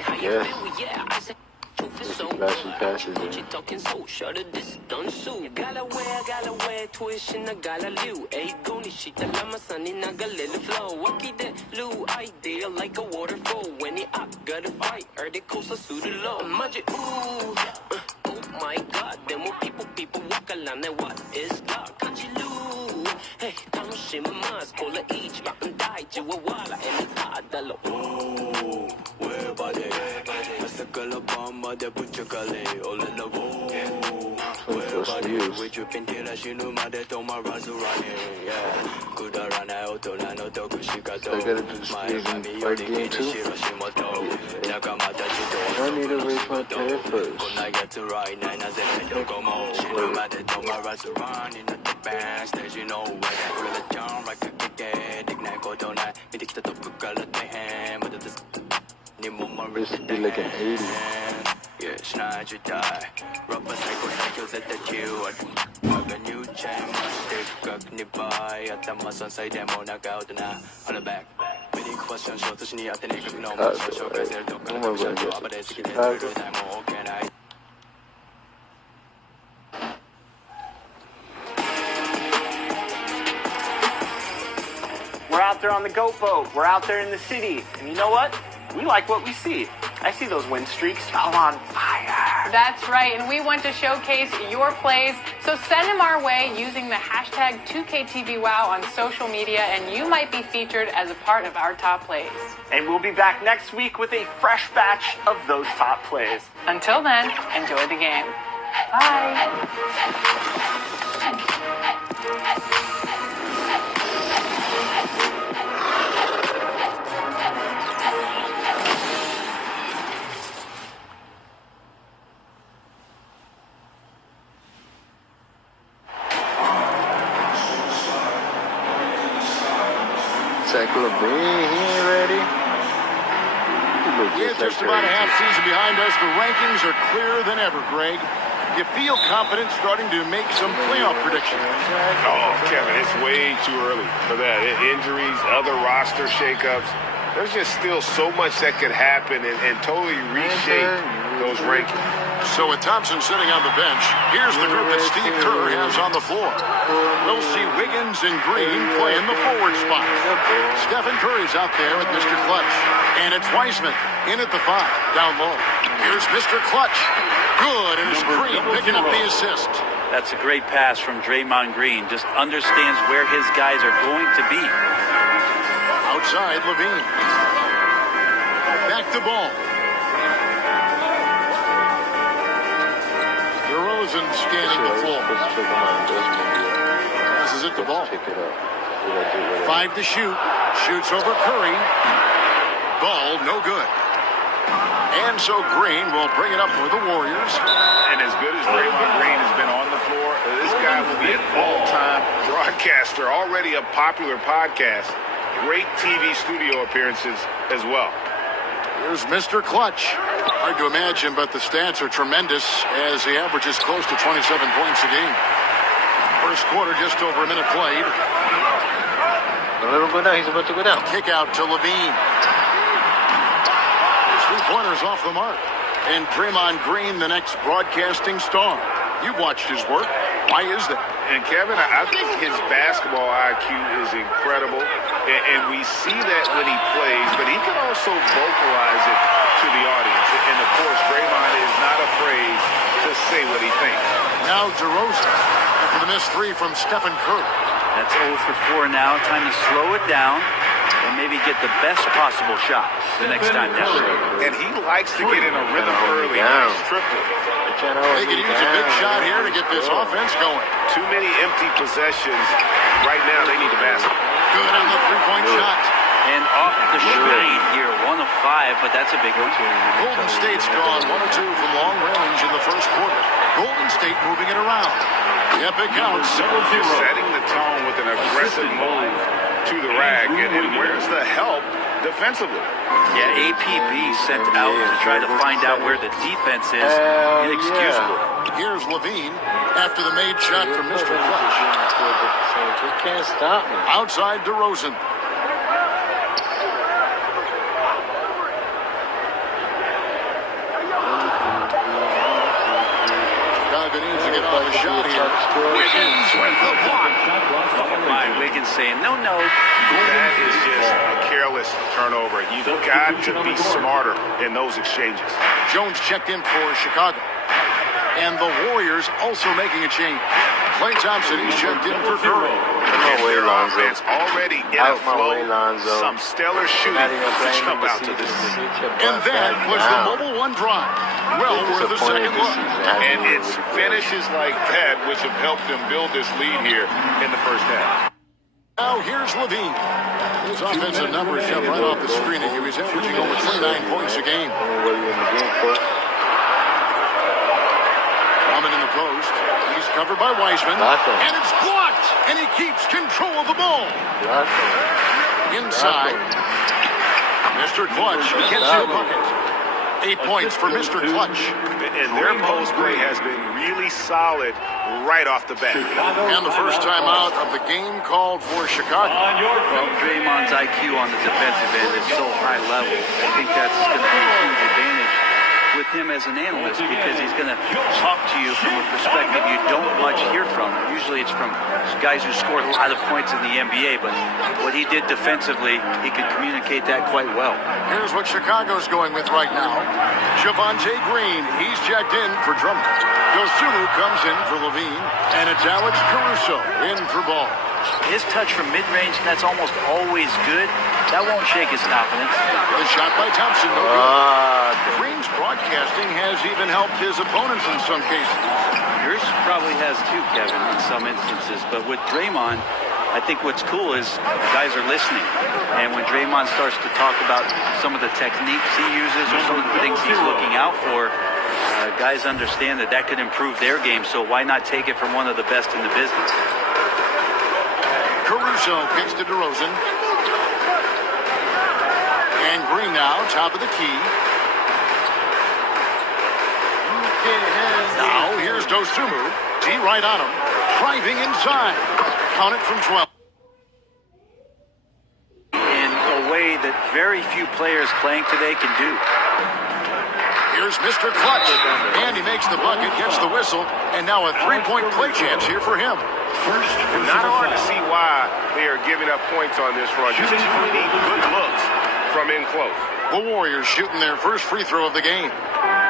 How you feel? Yeah, I said. Flashy passes in. You talking so short of this done so. Gala wear, tuition na gala liu. Ay, goni shita lama sunny naga little flow. Waki de lu idea like a waterfall. When he up, gotta fight. Or the coast suit low. Magic, ooh. Oh my god, then more people walk along. What is God? Kanji lu. Hey, Tamushima, Cola each, Mountain Die, Chihuahua, and Adalo. Ooh, where body? Masakala Bama, the Butchakale, all in the woo. Where body? With your Pintilla, Shinuma, the Toma Razurani. Yeah, good run out on an Otokushikato. My family, you're the Shimoto. Nakamata Chito. I need to raise my tail first. When I get to ride, Nine as a Yokomo. Shinuma, the Toma Razurani, in the band stage, you know. Really down like a kid, ignite go down. Me take the top of color to him, but this should be like an 80. Yeah, snide you die. Rubber cycles at the queue. Have a new chain, stick, cognify. At the muscle side, demo, knock out on the back. Many questions, short to sneak at the naked, no more. So, guys, they're talking about but it's getting time. Oh, can I? We're out there on the goat boat. We're out there in the city. And you know what? We like what we see. I see those win streaks. I'm on fire. That's right, and we want to showcase your plays. So send them our way using the hashtag 2KTVWow on social media, and you might be featured as a part of our top plays. And we'll be back next week with a fresh batch of those top plays. Until then, enjoy the game. Bye. Zach LaVine, he ain't ready. With just about a half season behind us, the rankings are clearer than ever, Greg. You feel confident starting to make some playoff predictions. Oh, Kevin, it's way too early for that. Injuries, other roster shakeups. There's just still so much that could happen and totally reshape those rankings. So with Thompson sitting on the bench, here's the group that Steve Kerr has on the floor. We'll see Wiggins and Green play in the forward spot. Stephen Curry's out there with Mr. Clutch. And it's Wiseman in at the 5, down low. Here's Mr. Clutch. Good, and it's Green picking up the assist. That's a great pass from Draymond Green. Just understands where his guys are going to be. Outside, Levine. Back to ball. DeRozan scanning the floor. Passes it to Ball. 5 to shoot. Shoots over Curry. Ball, no good. And so Green will bring it up for the Warriors. And as good as Draymond Green has been on the floor, this guy will be an all-time broadcaster, already a popular podcast. Great TV studio appearances as well. Here's Mr. Clutch. Hard to imagine, but the stats are tremendous as he averages close to 27 points a game. First quarter, just over a minute played. Don't let him go down. He's about to go down. Kick out to Levine. Three-pointers off the mark. And Draymond Green, the next broadcasting star. You've watched his work. Why is that? And Kevin, I think his basketball IQ is incredible. And we see that when he plays, but he can also vocalize it to the audience. And of course, Draymond is not afraid to say what he thinks. Now DeRozan after the missed 3 from Stephen Curry. That's 0 for 4 now. Time to slow it down and maybe get the best possible shot the next time down. And he likes to get in a rhythm early. Nice triple. They could use a big shot here to get this offense going. Too many empty possessions. Right now, they need the basket. Good on the three-point shot. And off the screen here, 1 of 5, but that's a big one. Golden State's gone 1 of 2 from long range in the first quarter. Golden State moving it around. Yep, it counts. Setting the tone with an aggressive move to the rack. And where's the help defensively? Yeah, APB sent out to try to find out where the defense is. Inexcusable. Here's Levine after the made shot from Mr. Clutch. You can't stop me. Outside DeRozan. Chicago needs to get on the shot here. Wiggins with the block. Wiggins saying, no. That is just a careless turnover. You've got to be smarter in those exchanges. Jones checked in for Chicago. And the Warriors also making a change. Klay Thompson, he's checked in for Curry. And their offense already in a flow. Some stellar shooting to jump out to this league. And that was the Mobile One drive. Well worth a second look. And it's finishes like that which have helped them build this lead here in the first half. Now here's Levine. His offensive numbers jump right off the screen. He was averaging over 29 points a game. Drummond in the post. He's covered by Wiseman. And it's blocked. And he keeps control of the ball. Inside. Mr. Clutch gets the bucket. 8 points for Mr. Clutch. And their post play has been really solid right off the bat. And the first time out of the game called for Chicago. Well, Draymond's IQ on the defensive end is so high level. I think that's going to be a huge advantage with him as an analyst because he's going to talk to you from a perspective you don't much hear from. Usually it's from guys who scored a lot of points in the NBA, but what he did defensively, he could communicate that quite well. Here's what Chicago's going with right now. Javonte Green, he's checked in for Drummond. Dosunmu comes in for Levine, and it's Alex Caruso in for Ball. His touch from mid-range, that's almost always good. That won't shake his confidence. The shot by Thompson, no good. Green's broadcasting has even helped his opponents in some cases. Yours probably has too, Kevin, in some instances. But with Draymond, I think what's cool is guys are listening. And when Draymond starts to talk about some of the techniques he uses or some of the things he's looking out for, guys understand that that could improve their game. So why not take it from one of the best in the business? Caruso kicks to DeRozan. And Green now, top of the key. Now here's Dosunmu. D right on him. Driving inside. Count it from 12. In a way that very few players playing today can do. Here's Mr. Clutch. And he makes the bucket, gets the whistle, and now a three-point play chance here for him. Not hard to see why they are giving up points on this run. Just too many good looks from in close. The Warriors shooting their first free throw of the game.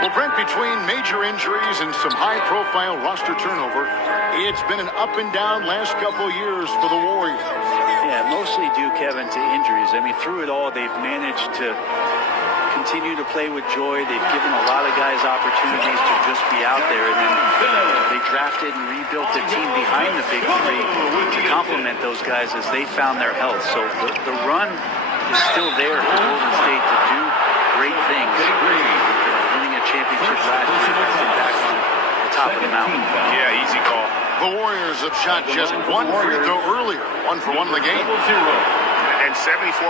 Well, Brent, between major injuries and some high-profile roster turnover, it's been an up-and-down last couple years for the Warriors. Yeah, mostly due, Kevin, to injuries. I mean, through it all, they've managed to continue to play with joy. They've given a lot of guys opportunities to just be out there, and then they drafted and rebuilt the team behind the big three to complement those guys as they found their health. So the run is still there for Golden State to do great things. Winning a championship last year, back on the top of the mountain. Yeah, easy call. The Warriors have shot just one free throw earlier, 1 for 1 in the game. And 74%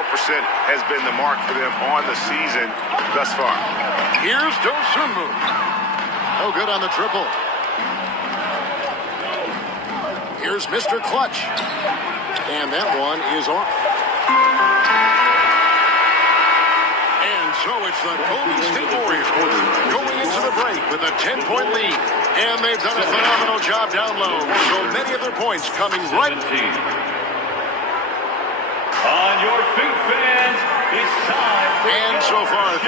has been the mark for them on the season thus far. Here's Dosunmu. No good on the triple. Here's Mr. Clutch. And that one is off. And so it's the Golden State Warriors going into the break with a 10-point lead. And they've done a phenomenal job down low. So many of their points coming right. On your feet, fans, it's time. And so far,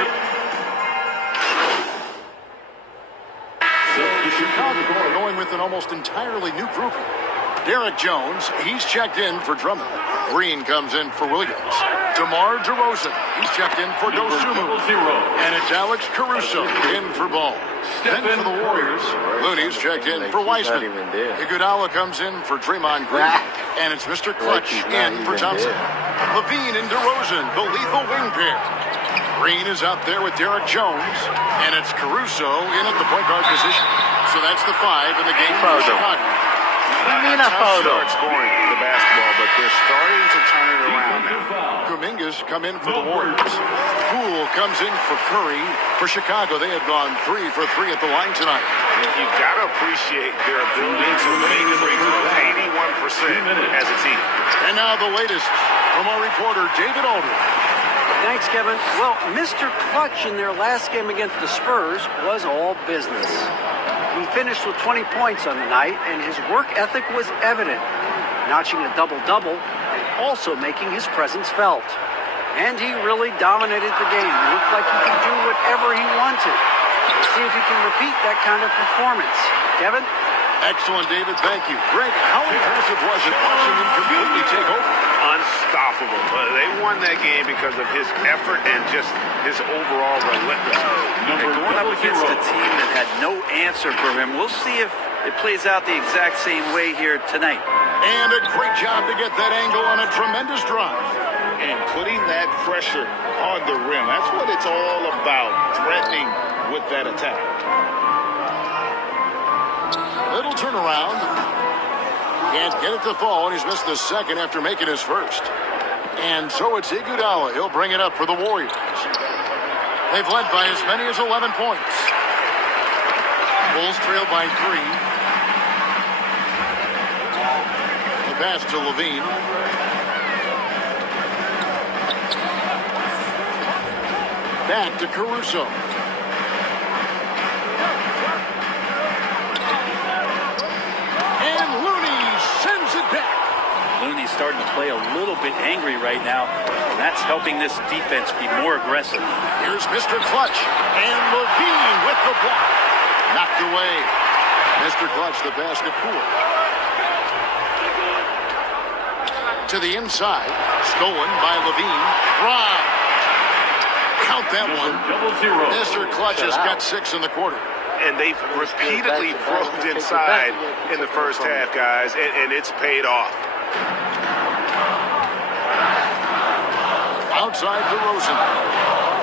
Chicago going with an almost entirely new grouping. Derek Jones, he's checked in for Drummond. Green comes in for Williams. DeMar DeRozan, he's checked in for Dosunmu. And it's Alex Caruso in for Ball. Then for the Warriors, Looney's checked in for Wiseman. Iguodala comes in for Draymond Green. And it's Mr. Clutch in for Thompson. Levine and DeRozan, the lethal wing pair. Green is out there with Derek Jones. And it's Caruso in at the point guard position. So that's the 5 in the game for Chicago. Start scoring the basketball, but they're starting to turn it around now. Kuminga's come in for the Warriors. Poole comes in for Curry. For Chicago, they have gone 3 for 3 at the line tonight. You've got to appreciate their ability to make free throws, 81% as a team. And now the latest from our reporter, David Aldridge. Thanks, Kevin. Well, Mr. Clutch in their last game against the Spurs was all business. He finished with 20 points on the night, and his work ethic was evident, notching a double-double and also making his presence felt. And he really dominated the game. It looked like he could do whatever he wanted. Let's see if he can repeat that kind of performance. Kevin? Excellent, David. Thank you. Greg, how impressive was it watching him completely take over? Unstoppable. They won that game because of his effort and just his overall relentlessness. And going up against a team that had no answer for him, we'll see if it plays out the exact same way here tonight. And a great job to get that angle on a tremendous drive. And putting that pressure on the rim. That's what it's all about, threatening with that attack. Little turnaround. Can't get it to fall, and he's missed the second after making his first. And so it's Iguodala. He'll bring it up for the Warriors. They've led by as many as 11 points. Bulls trail by 3. The pass to Levine. Back to Caruso. And Looney sends it back. Looney's starting to play a little bit angry right now, and that's helping this defense be more aggressive. Here's Mr. Clutch, and Levine with the block. Knocked away. Mr. Clutch, the basket Poole. To the inside, stolen by Levine. Rob. Count that one. Mr. Clutch has got 6 in the quarter. And they've repeatedly broke inside in the first half, guys, and it's paid off. Outside DeRozan.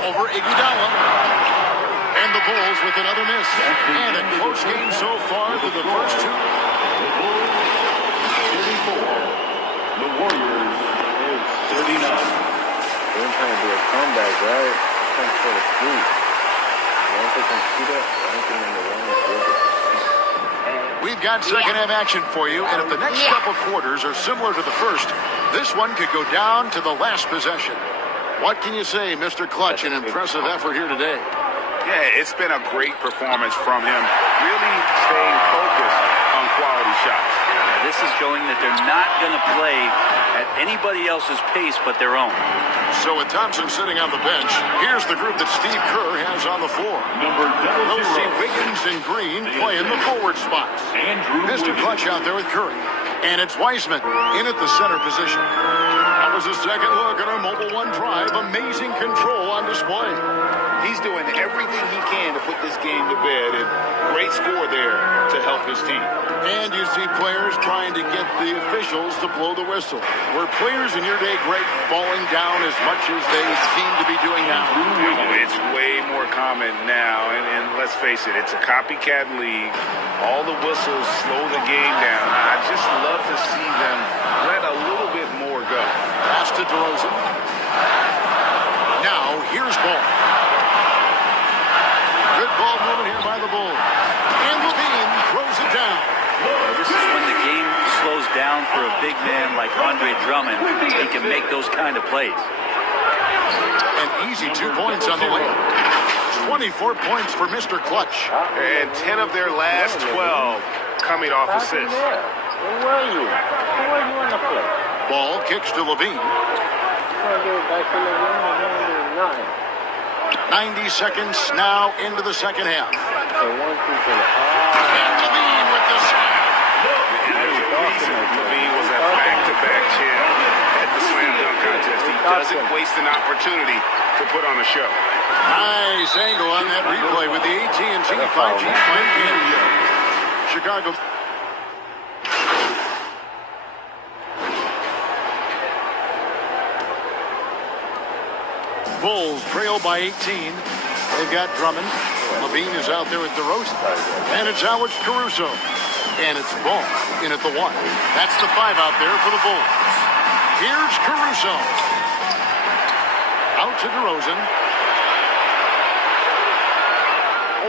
Over Iguodala. And the Bulls with another miss. And a close game so far to the first 2. The Warriors 39. They're trying to do a comeback, right? They're trying to fall asleep. Once they can see that, anything in the run is good. We've got second half action for you, and if the next couple quarters are similar to the first, this one could go down to the last possession. What can you say, Mr. Clutch? An impressive effort here today. Yeah, it's been a great performance from him. Really staying focused on quality shots. This is showing that they're not going to play at anybody else's pace but their own. So with Thompson sitting on the bench, here's the group that Steve Kerr has on the floor. We'll see Wiggins and Green play in the forward spots. Mr. Clutch out there with Curry. And it's Wiseman in at the center position. That was a second look at our Mobile One drive. Amazing control on display. He's doing everything he can to put this game to bed, and great score there to help his team. And you see players trying to get the officials to blow the whistle. Were players in your day, Greg, falling down as much as they seem to be doing now? It's way more common now, and let's face it, it's a copycat league. All the whistles slow the game down. I just love to see them let a little bit more go. Pass to DeRozan. Now, here's Ball. Good ball movement here by the Bulls. And Levine throws it down. This is when the game slows down for a big man like Andre Drummond. He can make those kind of plays. An easy 2 points on the way. 24 points for Mr. Clutch. And 10 of their last 12 coming off assists. Where were you? Who were you on the play? Ball kicks to Levine. 90 seconds now into the second half. And Levine with the slam. There's a reason Levine was at back-to-back champ at the slam dunk contest. He doesn't waste an opportunity to put on a show. Nice angle on that replay with the AT&T 5G Play Game. Chicago. Bulls trail by 18. They've got Drummond. Levine is out there with DeRozan. And it's Alex Caruso. And it's Ball in at the 1. That's the 5 out there for the Bulls. Here's Caruso. Out to DeRozan.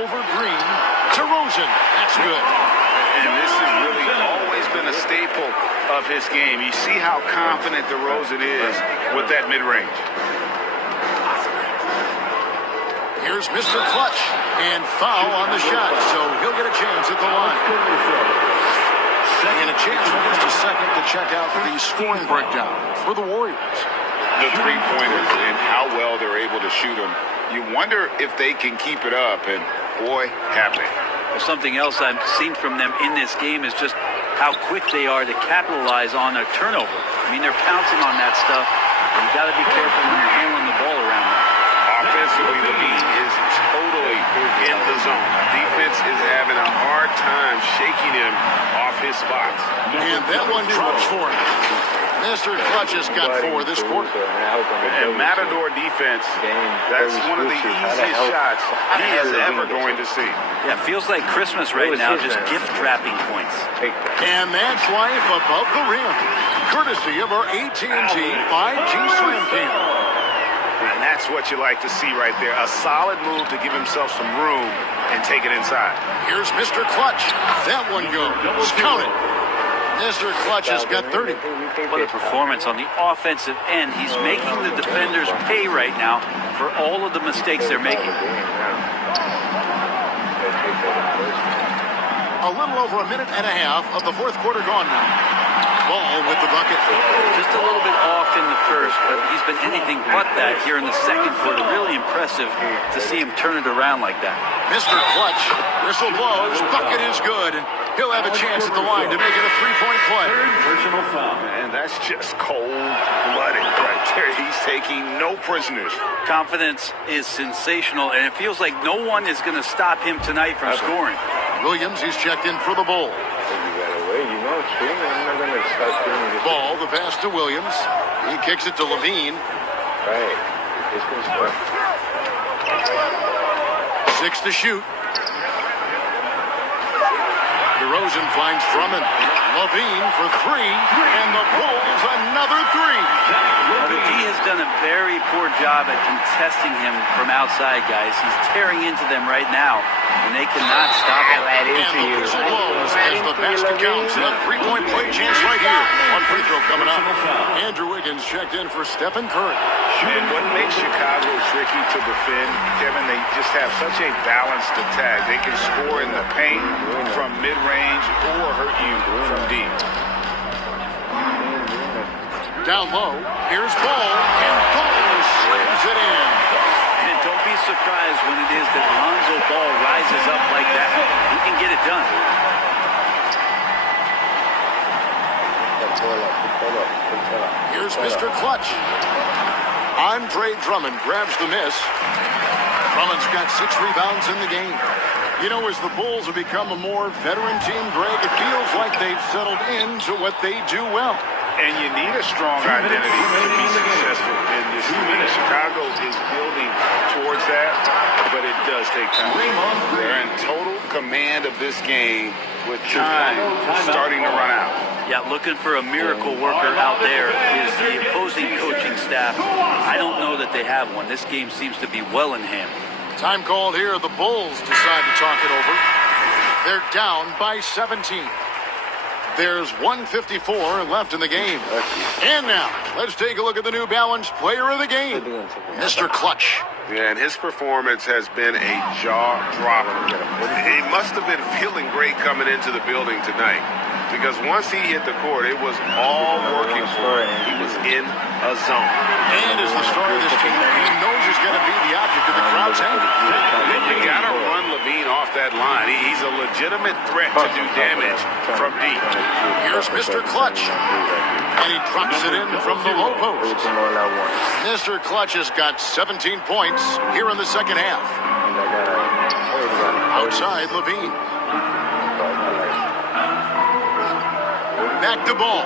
Over Green. DeRozan. That's good. And this has really always been a staple of his game. You see how confident DeRozan is with that mid-range. Here's Mr. Clutch, and foul on the shot, so he'll get a chance at the line. And a chance for just a second to check out the scoring breakdown for the Warriors. The three-pointers and how well they're able to shoot them. You wonder if they can keep it up, and boy, have they. Well, something else I've seen from them in this game is just how quick they are to capitalize on a turnover. I mean, they're pouncing on that stuff, and you got to be careful when you're handling the ball around them. Offensively, Levine is totally in the zone. Defense is having a hard time shaking him off his spots. And that one drops for him. Mr. Clutch has got 4 this quarter. And Matador defense, that's one of the easiest shots he is ever going to see. Yeah, feels like Christmas right now, just gift-wrapping points. And that's life above the rim, courtesy of our AT&T 5G Slam Cam. And that's what you like to see right there. A solid move to give himself some room and take it inside. Here's Mr. Clutch. That one goes. Count it. Mr. Clutch has got 30. What a performance on the offensive end. He's making the defenders pay right now for all of the mistakes they're making. A little over a minute and a half of the fourth quarter gone now. Ball with the bucket. Just a little bit off in the first, but he's been anything but that here in the second quarter. Really impressive to see him turn it around like that. Mr. Clutch, whistle blows, bucket is good, and he'll have a chance at the line to make it a 3-point play. Personal foul. And that's just cold-blooded right there. He's taking no prisoners. Confidence is sensational, and it feels like no one is going to stop him tonight from scoring. Williams, he's checked in for the Bulls. Ball, the pass to Williams. He kicks it to Levine. Right. 6 to shoot. DeRozan finds Drummond. Levine for 3, and the Bulls another 3. The D has done a very poor job at contesting him from outside, guys. He's tearing into them right now, and and they cannot stop it. And the whistle blows as the basket counts. A three-point play chance right here. One free throw coming up. Andrew Wiggins checked in for Stephen Curry. And what makes Chicago tricky to defend, Kevin, they just have such a balanced attack. They can score in the paint from mid-range or hurt you from deep. Down low, here's Ball, and Ball slams it in. And don't be surprised when it is that Lonzo Ball rises up like that. He can get it done. Here's Mr. Clutch. Andre Drummond grabs the miss. Drummond's got 6 rebounds in the game. You know, as the Bulls have become a more veteran team, Greg, it feels like they've settled into what they do well. And you need a strong identity to be successful in this league. Chicago is building towards that, but it does take time. They're in total command of this game with time starting to run out. Yeah, looking for a miracle worker out there is the opposing coaching staff. I don't know that they have one. This game seems to be well in hand. Time called here. The Bulls decide to talk it over. They're down by 17. There's 1:54 left in the game. And now, let's take a look at the New Balance player of the game, Mr. Clutch. Yeah, and his performance has been a jaw-dropper. He must have been feeling great coming into the building tonight, because once he hit the court, it was all working for him. He was in a zone. And as the star of this team, he knows he's going to be the object of the crowd's anger. You got to run Levine off that line. He's a legitimate threat to do damage from deep. Here's Mr. Clutch. And he drops it in from the low post. Mr. Clutch has got 17 points here in the second half. Outside Levine. Back to Ball.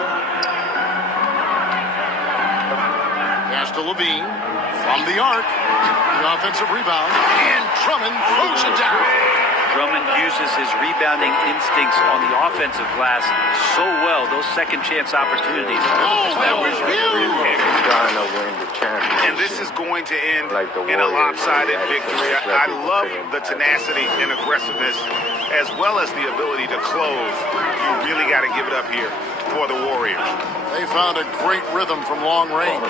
Pass to Levine. From the arc. The offensive rebound. And Drummond throws it down. Drummond uses his rebounding instincts on the offensive glass so well. Those second chance opportunities. Oh, that was huge. And this is going to end in a lopsided victory. I love the tenacity and aggressiveness, as well as the ability to close. You really got to give it up here for the Warriors. They found a great rhythm from long range.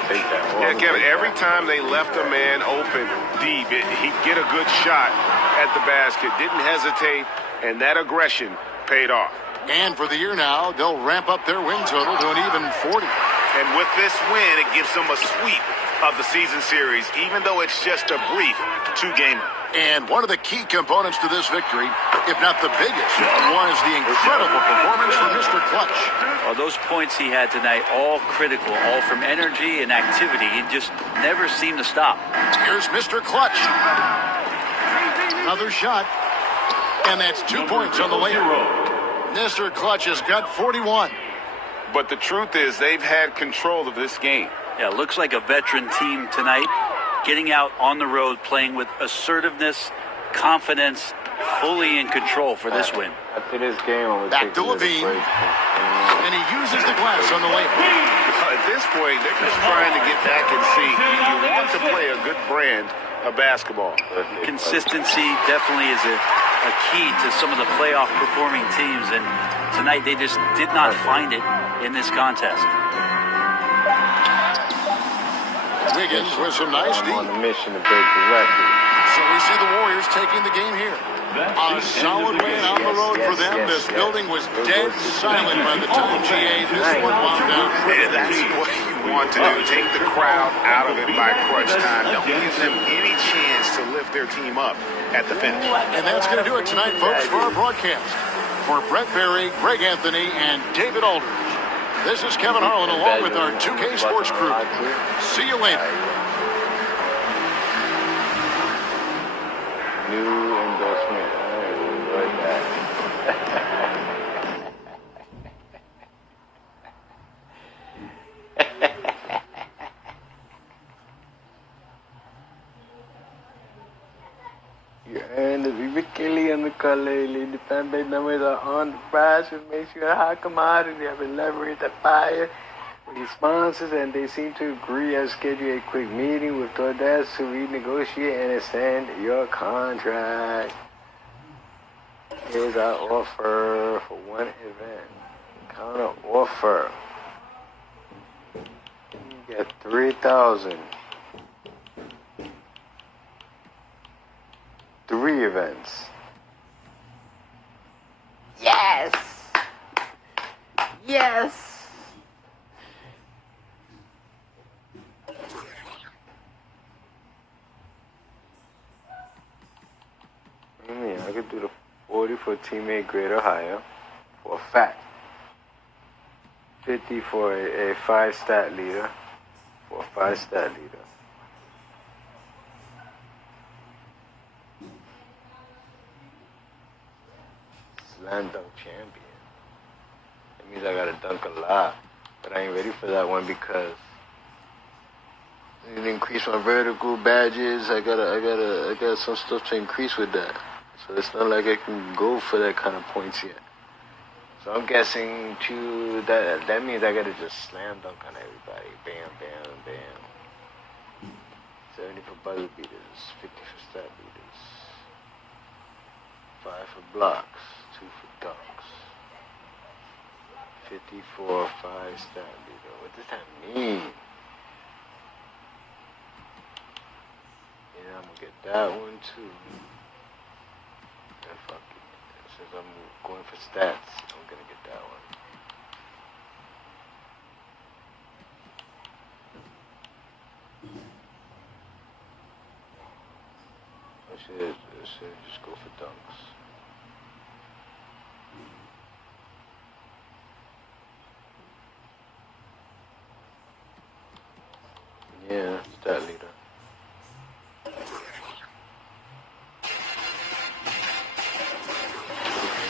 Yeah, Kevin, every time they left a man open deep, he'd get a good shot at the basket, didn't hesitate, and that aggression paid off. And for the year now, they'll ramp up their win total to an even 40. And with this win, it gives them a sweep of the season series, even though it's just a brief 2-gamer. And one of the key components to this victory, if not the biggest, was the incredible performance from Mr. Clutch. Well, those points he had tonight, all critical, all from energy and activity. He just never seemed to stop. Here's Mr. Clutch. Another shot. And that's 2 points on the layup. Mr. Clutch has got 41. But the truth is, they've had control of this game. Yeah, looks like a veteran team tonight. Getting out on the road, playing with assertiveness, confidence, fully in control for this win. After this game, back to Levine. And he uses the glass on the layup. At this point, they're just trying to get back in sync. You want to play a good brand of basketball. Consistency definitely is a key to some of the playoff performing teams, and tonight they just did not find it in this contest. Wiggins with some nice deep. On a mission to break the record. So we see the Warriors taking the game here. A solid win on the road for them. This building was dead silent by the time GA this one wound down. And that's what you want to do. Take the crowd out of it by crunch time. Don't give them any chance to lift their team up at the finish. And that's going to do it tonight, folks, for our broadcast. For Brett Berry, Greg Anthony, and David Aldridge, this is Kevin Harlan along with our 2K Sports crew. See you later. New endorsement. Like that. And the Kelly and the Kalele, the family numbers are on the prize to make sure how commodity they have elaborated the fire with the sponsors, and they seem to agree. I schedule a quick meeting with DoorDash to renegotiate and extend your contract. Here's our offer for one event. Counter offer. You get 3,000. 3 events. Yes! Yes! I mean, I could do the 40 for teammate grade or higher for a fact. 50 for a 5 stat leader. For a 5 stat leader. Slam dunk champion. That means I gotta dunk a lot. But I ain't ready for that one because I need to increase my vertical badges. I got some stuff to increase with that. So it's not like I can go for that kind of points yet. So I'm guessing that means I gotta just slam dunk on everybody. Bam, bam, bam. 70 for buzzer beaters, 50 for stat beaters, 5 for blocks, 2 for dunks, 50 for 5 stat beater. What does that mean? Yeah, I'm gonna get that one too. And fuck it. Since I'm going for stats, I'm gonna get that one. I should just go for dunks. Yeah, stat leader.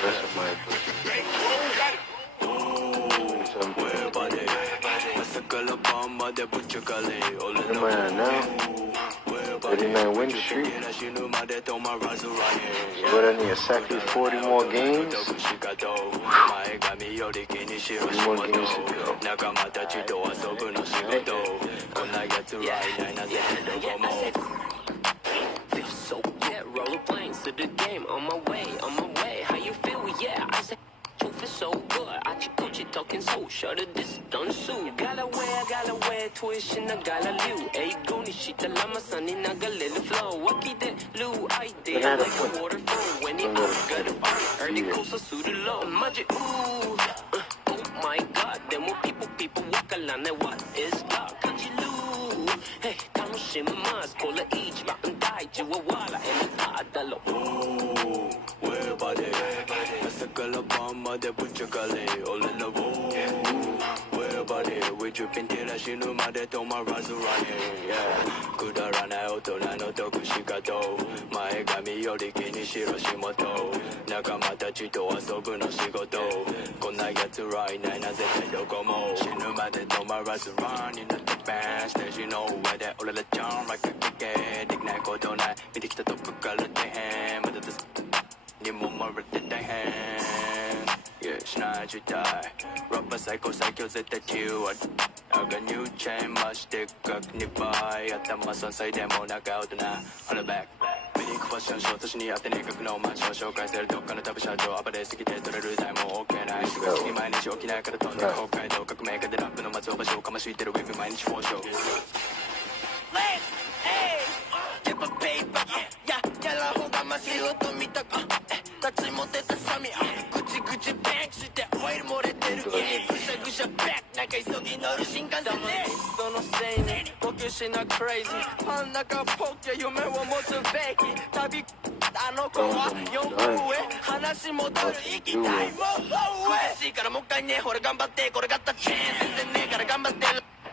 Rest of my what am I at now? 39 win streak. But I need exactly 40 more games. 40 more games to go. Feel so yeah, rollerblades to the game. On my way. How you feel? Yeah, I say you feel so good. Gucci talking so short of this don't sue. Gotta wear tuition. I gotta live. Ay, goni shita lama sunny naga little flow. Waki de lu idea like a waterfall. When it got a fight, early coast so suit low. Magic ooh. Oh my God, there more people walk along. What is that? Can't you lose? Hey, Tanoshima's call it each mountain die. Chihuahua and the Adalo. Ooh, where body? All in the wall. Where body? We dripping till I shinu made to my running. Yeah. Kudarana otona no tokushikato. Mae gami yori kini shirashimoto. Nakamata chito asobu no shigoto. Konna yatsu ra inai na zettai doko mo. Shinu made to my run in the band stage. You know where that all the jump like a kick. Dignai koto nai. Mite kita topu kara tehem. Mada this ni mo marate tehem. Yeah, snide you die. Rapper psycho zettai kill. I got new chain, much thick, nearby. At the muscle side, demo, knock out na on the back. Many questions, short as me, at the neck of no man, show guys, they're talking to shadow, up at the get to the time, okay, nice. You got me, my niche, okay, I got a ton of cocaine, don't make it up, no matter what show, come and sweet it with me, my niche for show. Hey, get my paper, yeah, yellow, hold on my seal to me, touch him on the Sami, Gucci banks, the oil more than the Gusha back. 急ぎ乗る新幹線で人のせいに呼吸しなクレイジー真ん中ポッケ夢を持つべき旅あの子は4分上話戻る行きたいもう悔しいからもう一回ねほら頑張ってこれがったチェーン全然ねえから頑張ってラ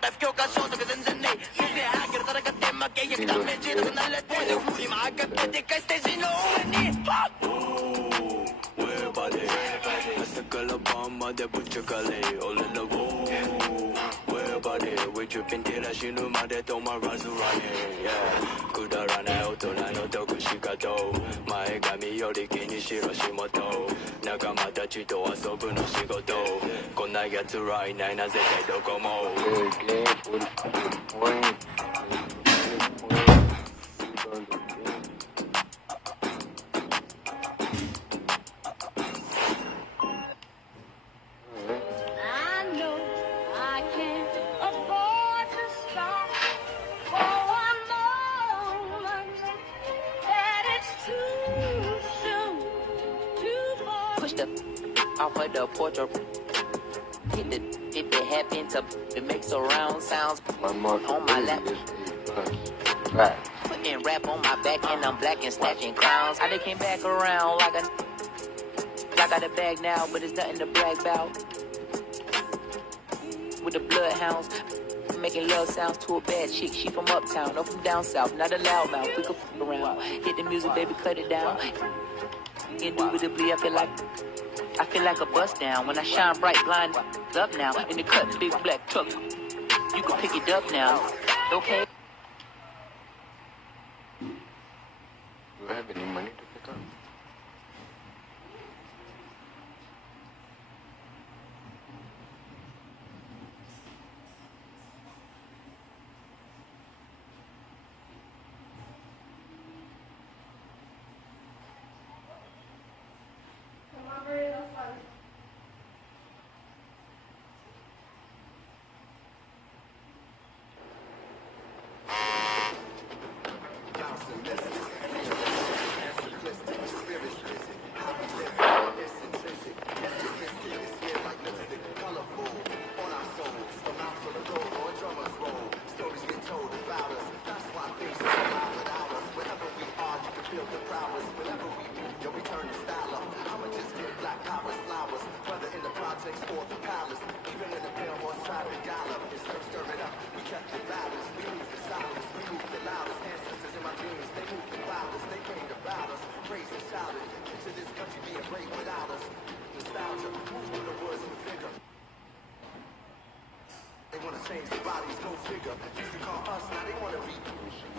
イフ教科書とか全然ねえ先生あげる戦って負け焼きダメージとか慣れて今上がってでっかいステージの上に朝から晩までぶっちゃかれ俺らを Where body we dripping till I shinu made to my running yeah くだらない大人の得し方前髪より気にしろ仕事仲間たちと遊ぶの仕事こんな奴らいないな絶対どこも Dash the off of the porch or hit the if it happen to it makes a round sounds on my lap. Putting rap on my back and I'm black and snatching crowns. I came back around like I got a bag now, but it's nothing to brag about. With the bloodhounds, making love sounds to a bad chick. She from uptown, no from down south, not a loudmouth. We could f around. Hit the music, baby, cut it down. Indubitably, I feel like a bust down. When I shine bright, blind up now. In the cut, big black truck. You can pick it up now. Okay. Do I have any money to pick up?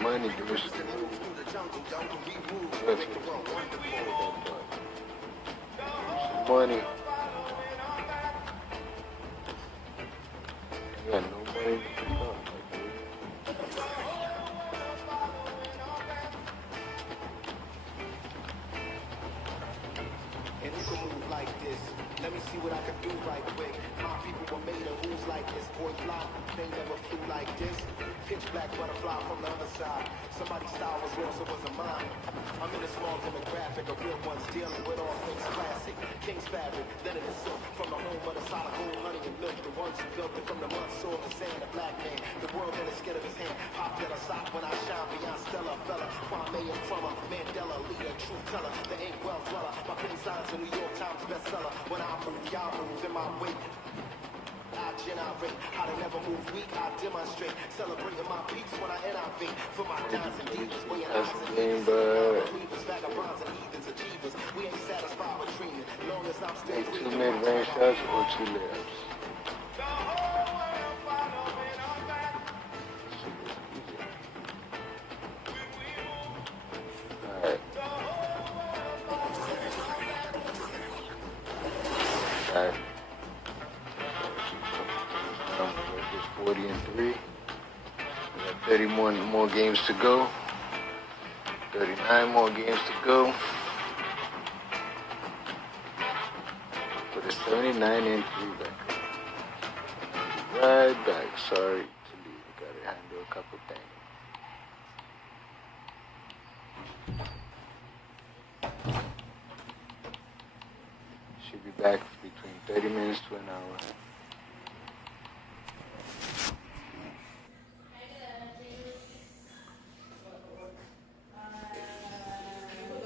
Money, give us money. You got no money to pick up. And you can move like this. Let me see what I can do right quick. My people were made of who's like this. Boy fly, they never flew like this. Pitch black butterfly from the other side. Somebody's style was real, so wasn't mine. I'm in a small demographic of real ones dealing with all things classic. King's fabric, then it is silk. From the home of the solid gold, honey and milk. The ones who built it from the mud, soil, and sand. A black man, the world that is scared of his hand. Popped at a sock when I shine beyond Stella. Fella, Kwame and Crummer, Mandela, leader, truth teller. The ain't well dweller. My penny signs a New York Times bestseller. When I move, y'all move in my wake. I generate how to never move weak. I demonstrate, celebrating my peaks when I innovate. For my dimes and divas, weighing eyes and leaders, believers, vagabonds and heathens, achievers. We ain't satisfied with dreaming. Long as I'm still Two mid-range shots or two layups. Alright. Alright. 40-3. We got 30 more games to go. 39 more games to go. Put a 79-3 record. Right back. Sorry to leave. Gotta handle a couple things. Should be back between 30 minutes to an hour.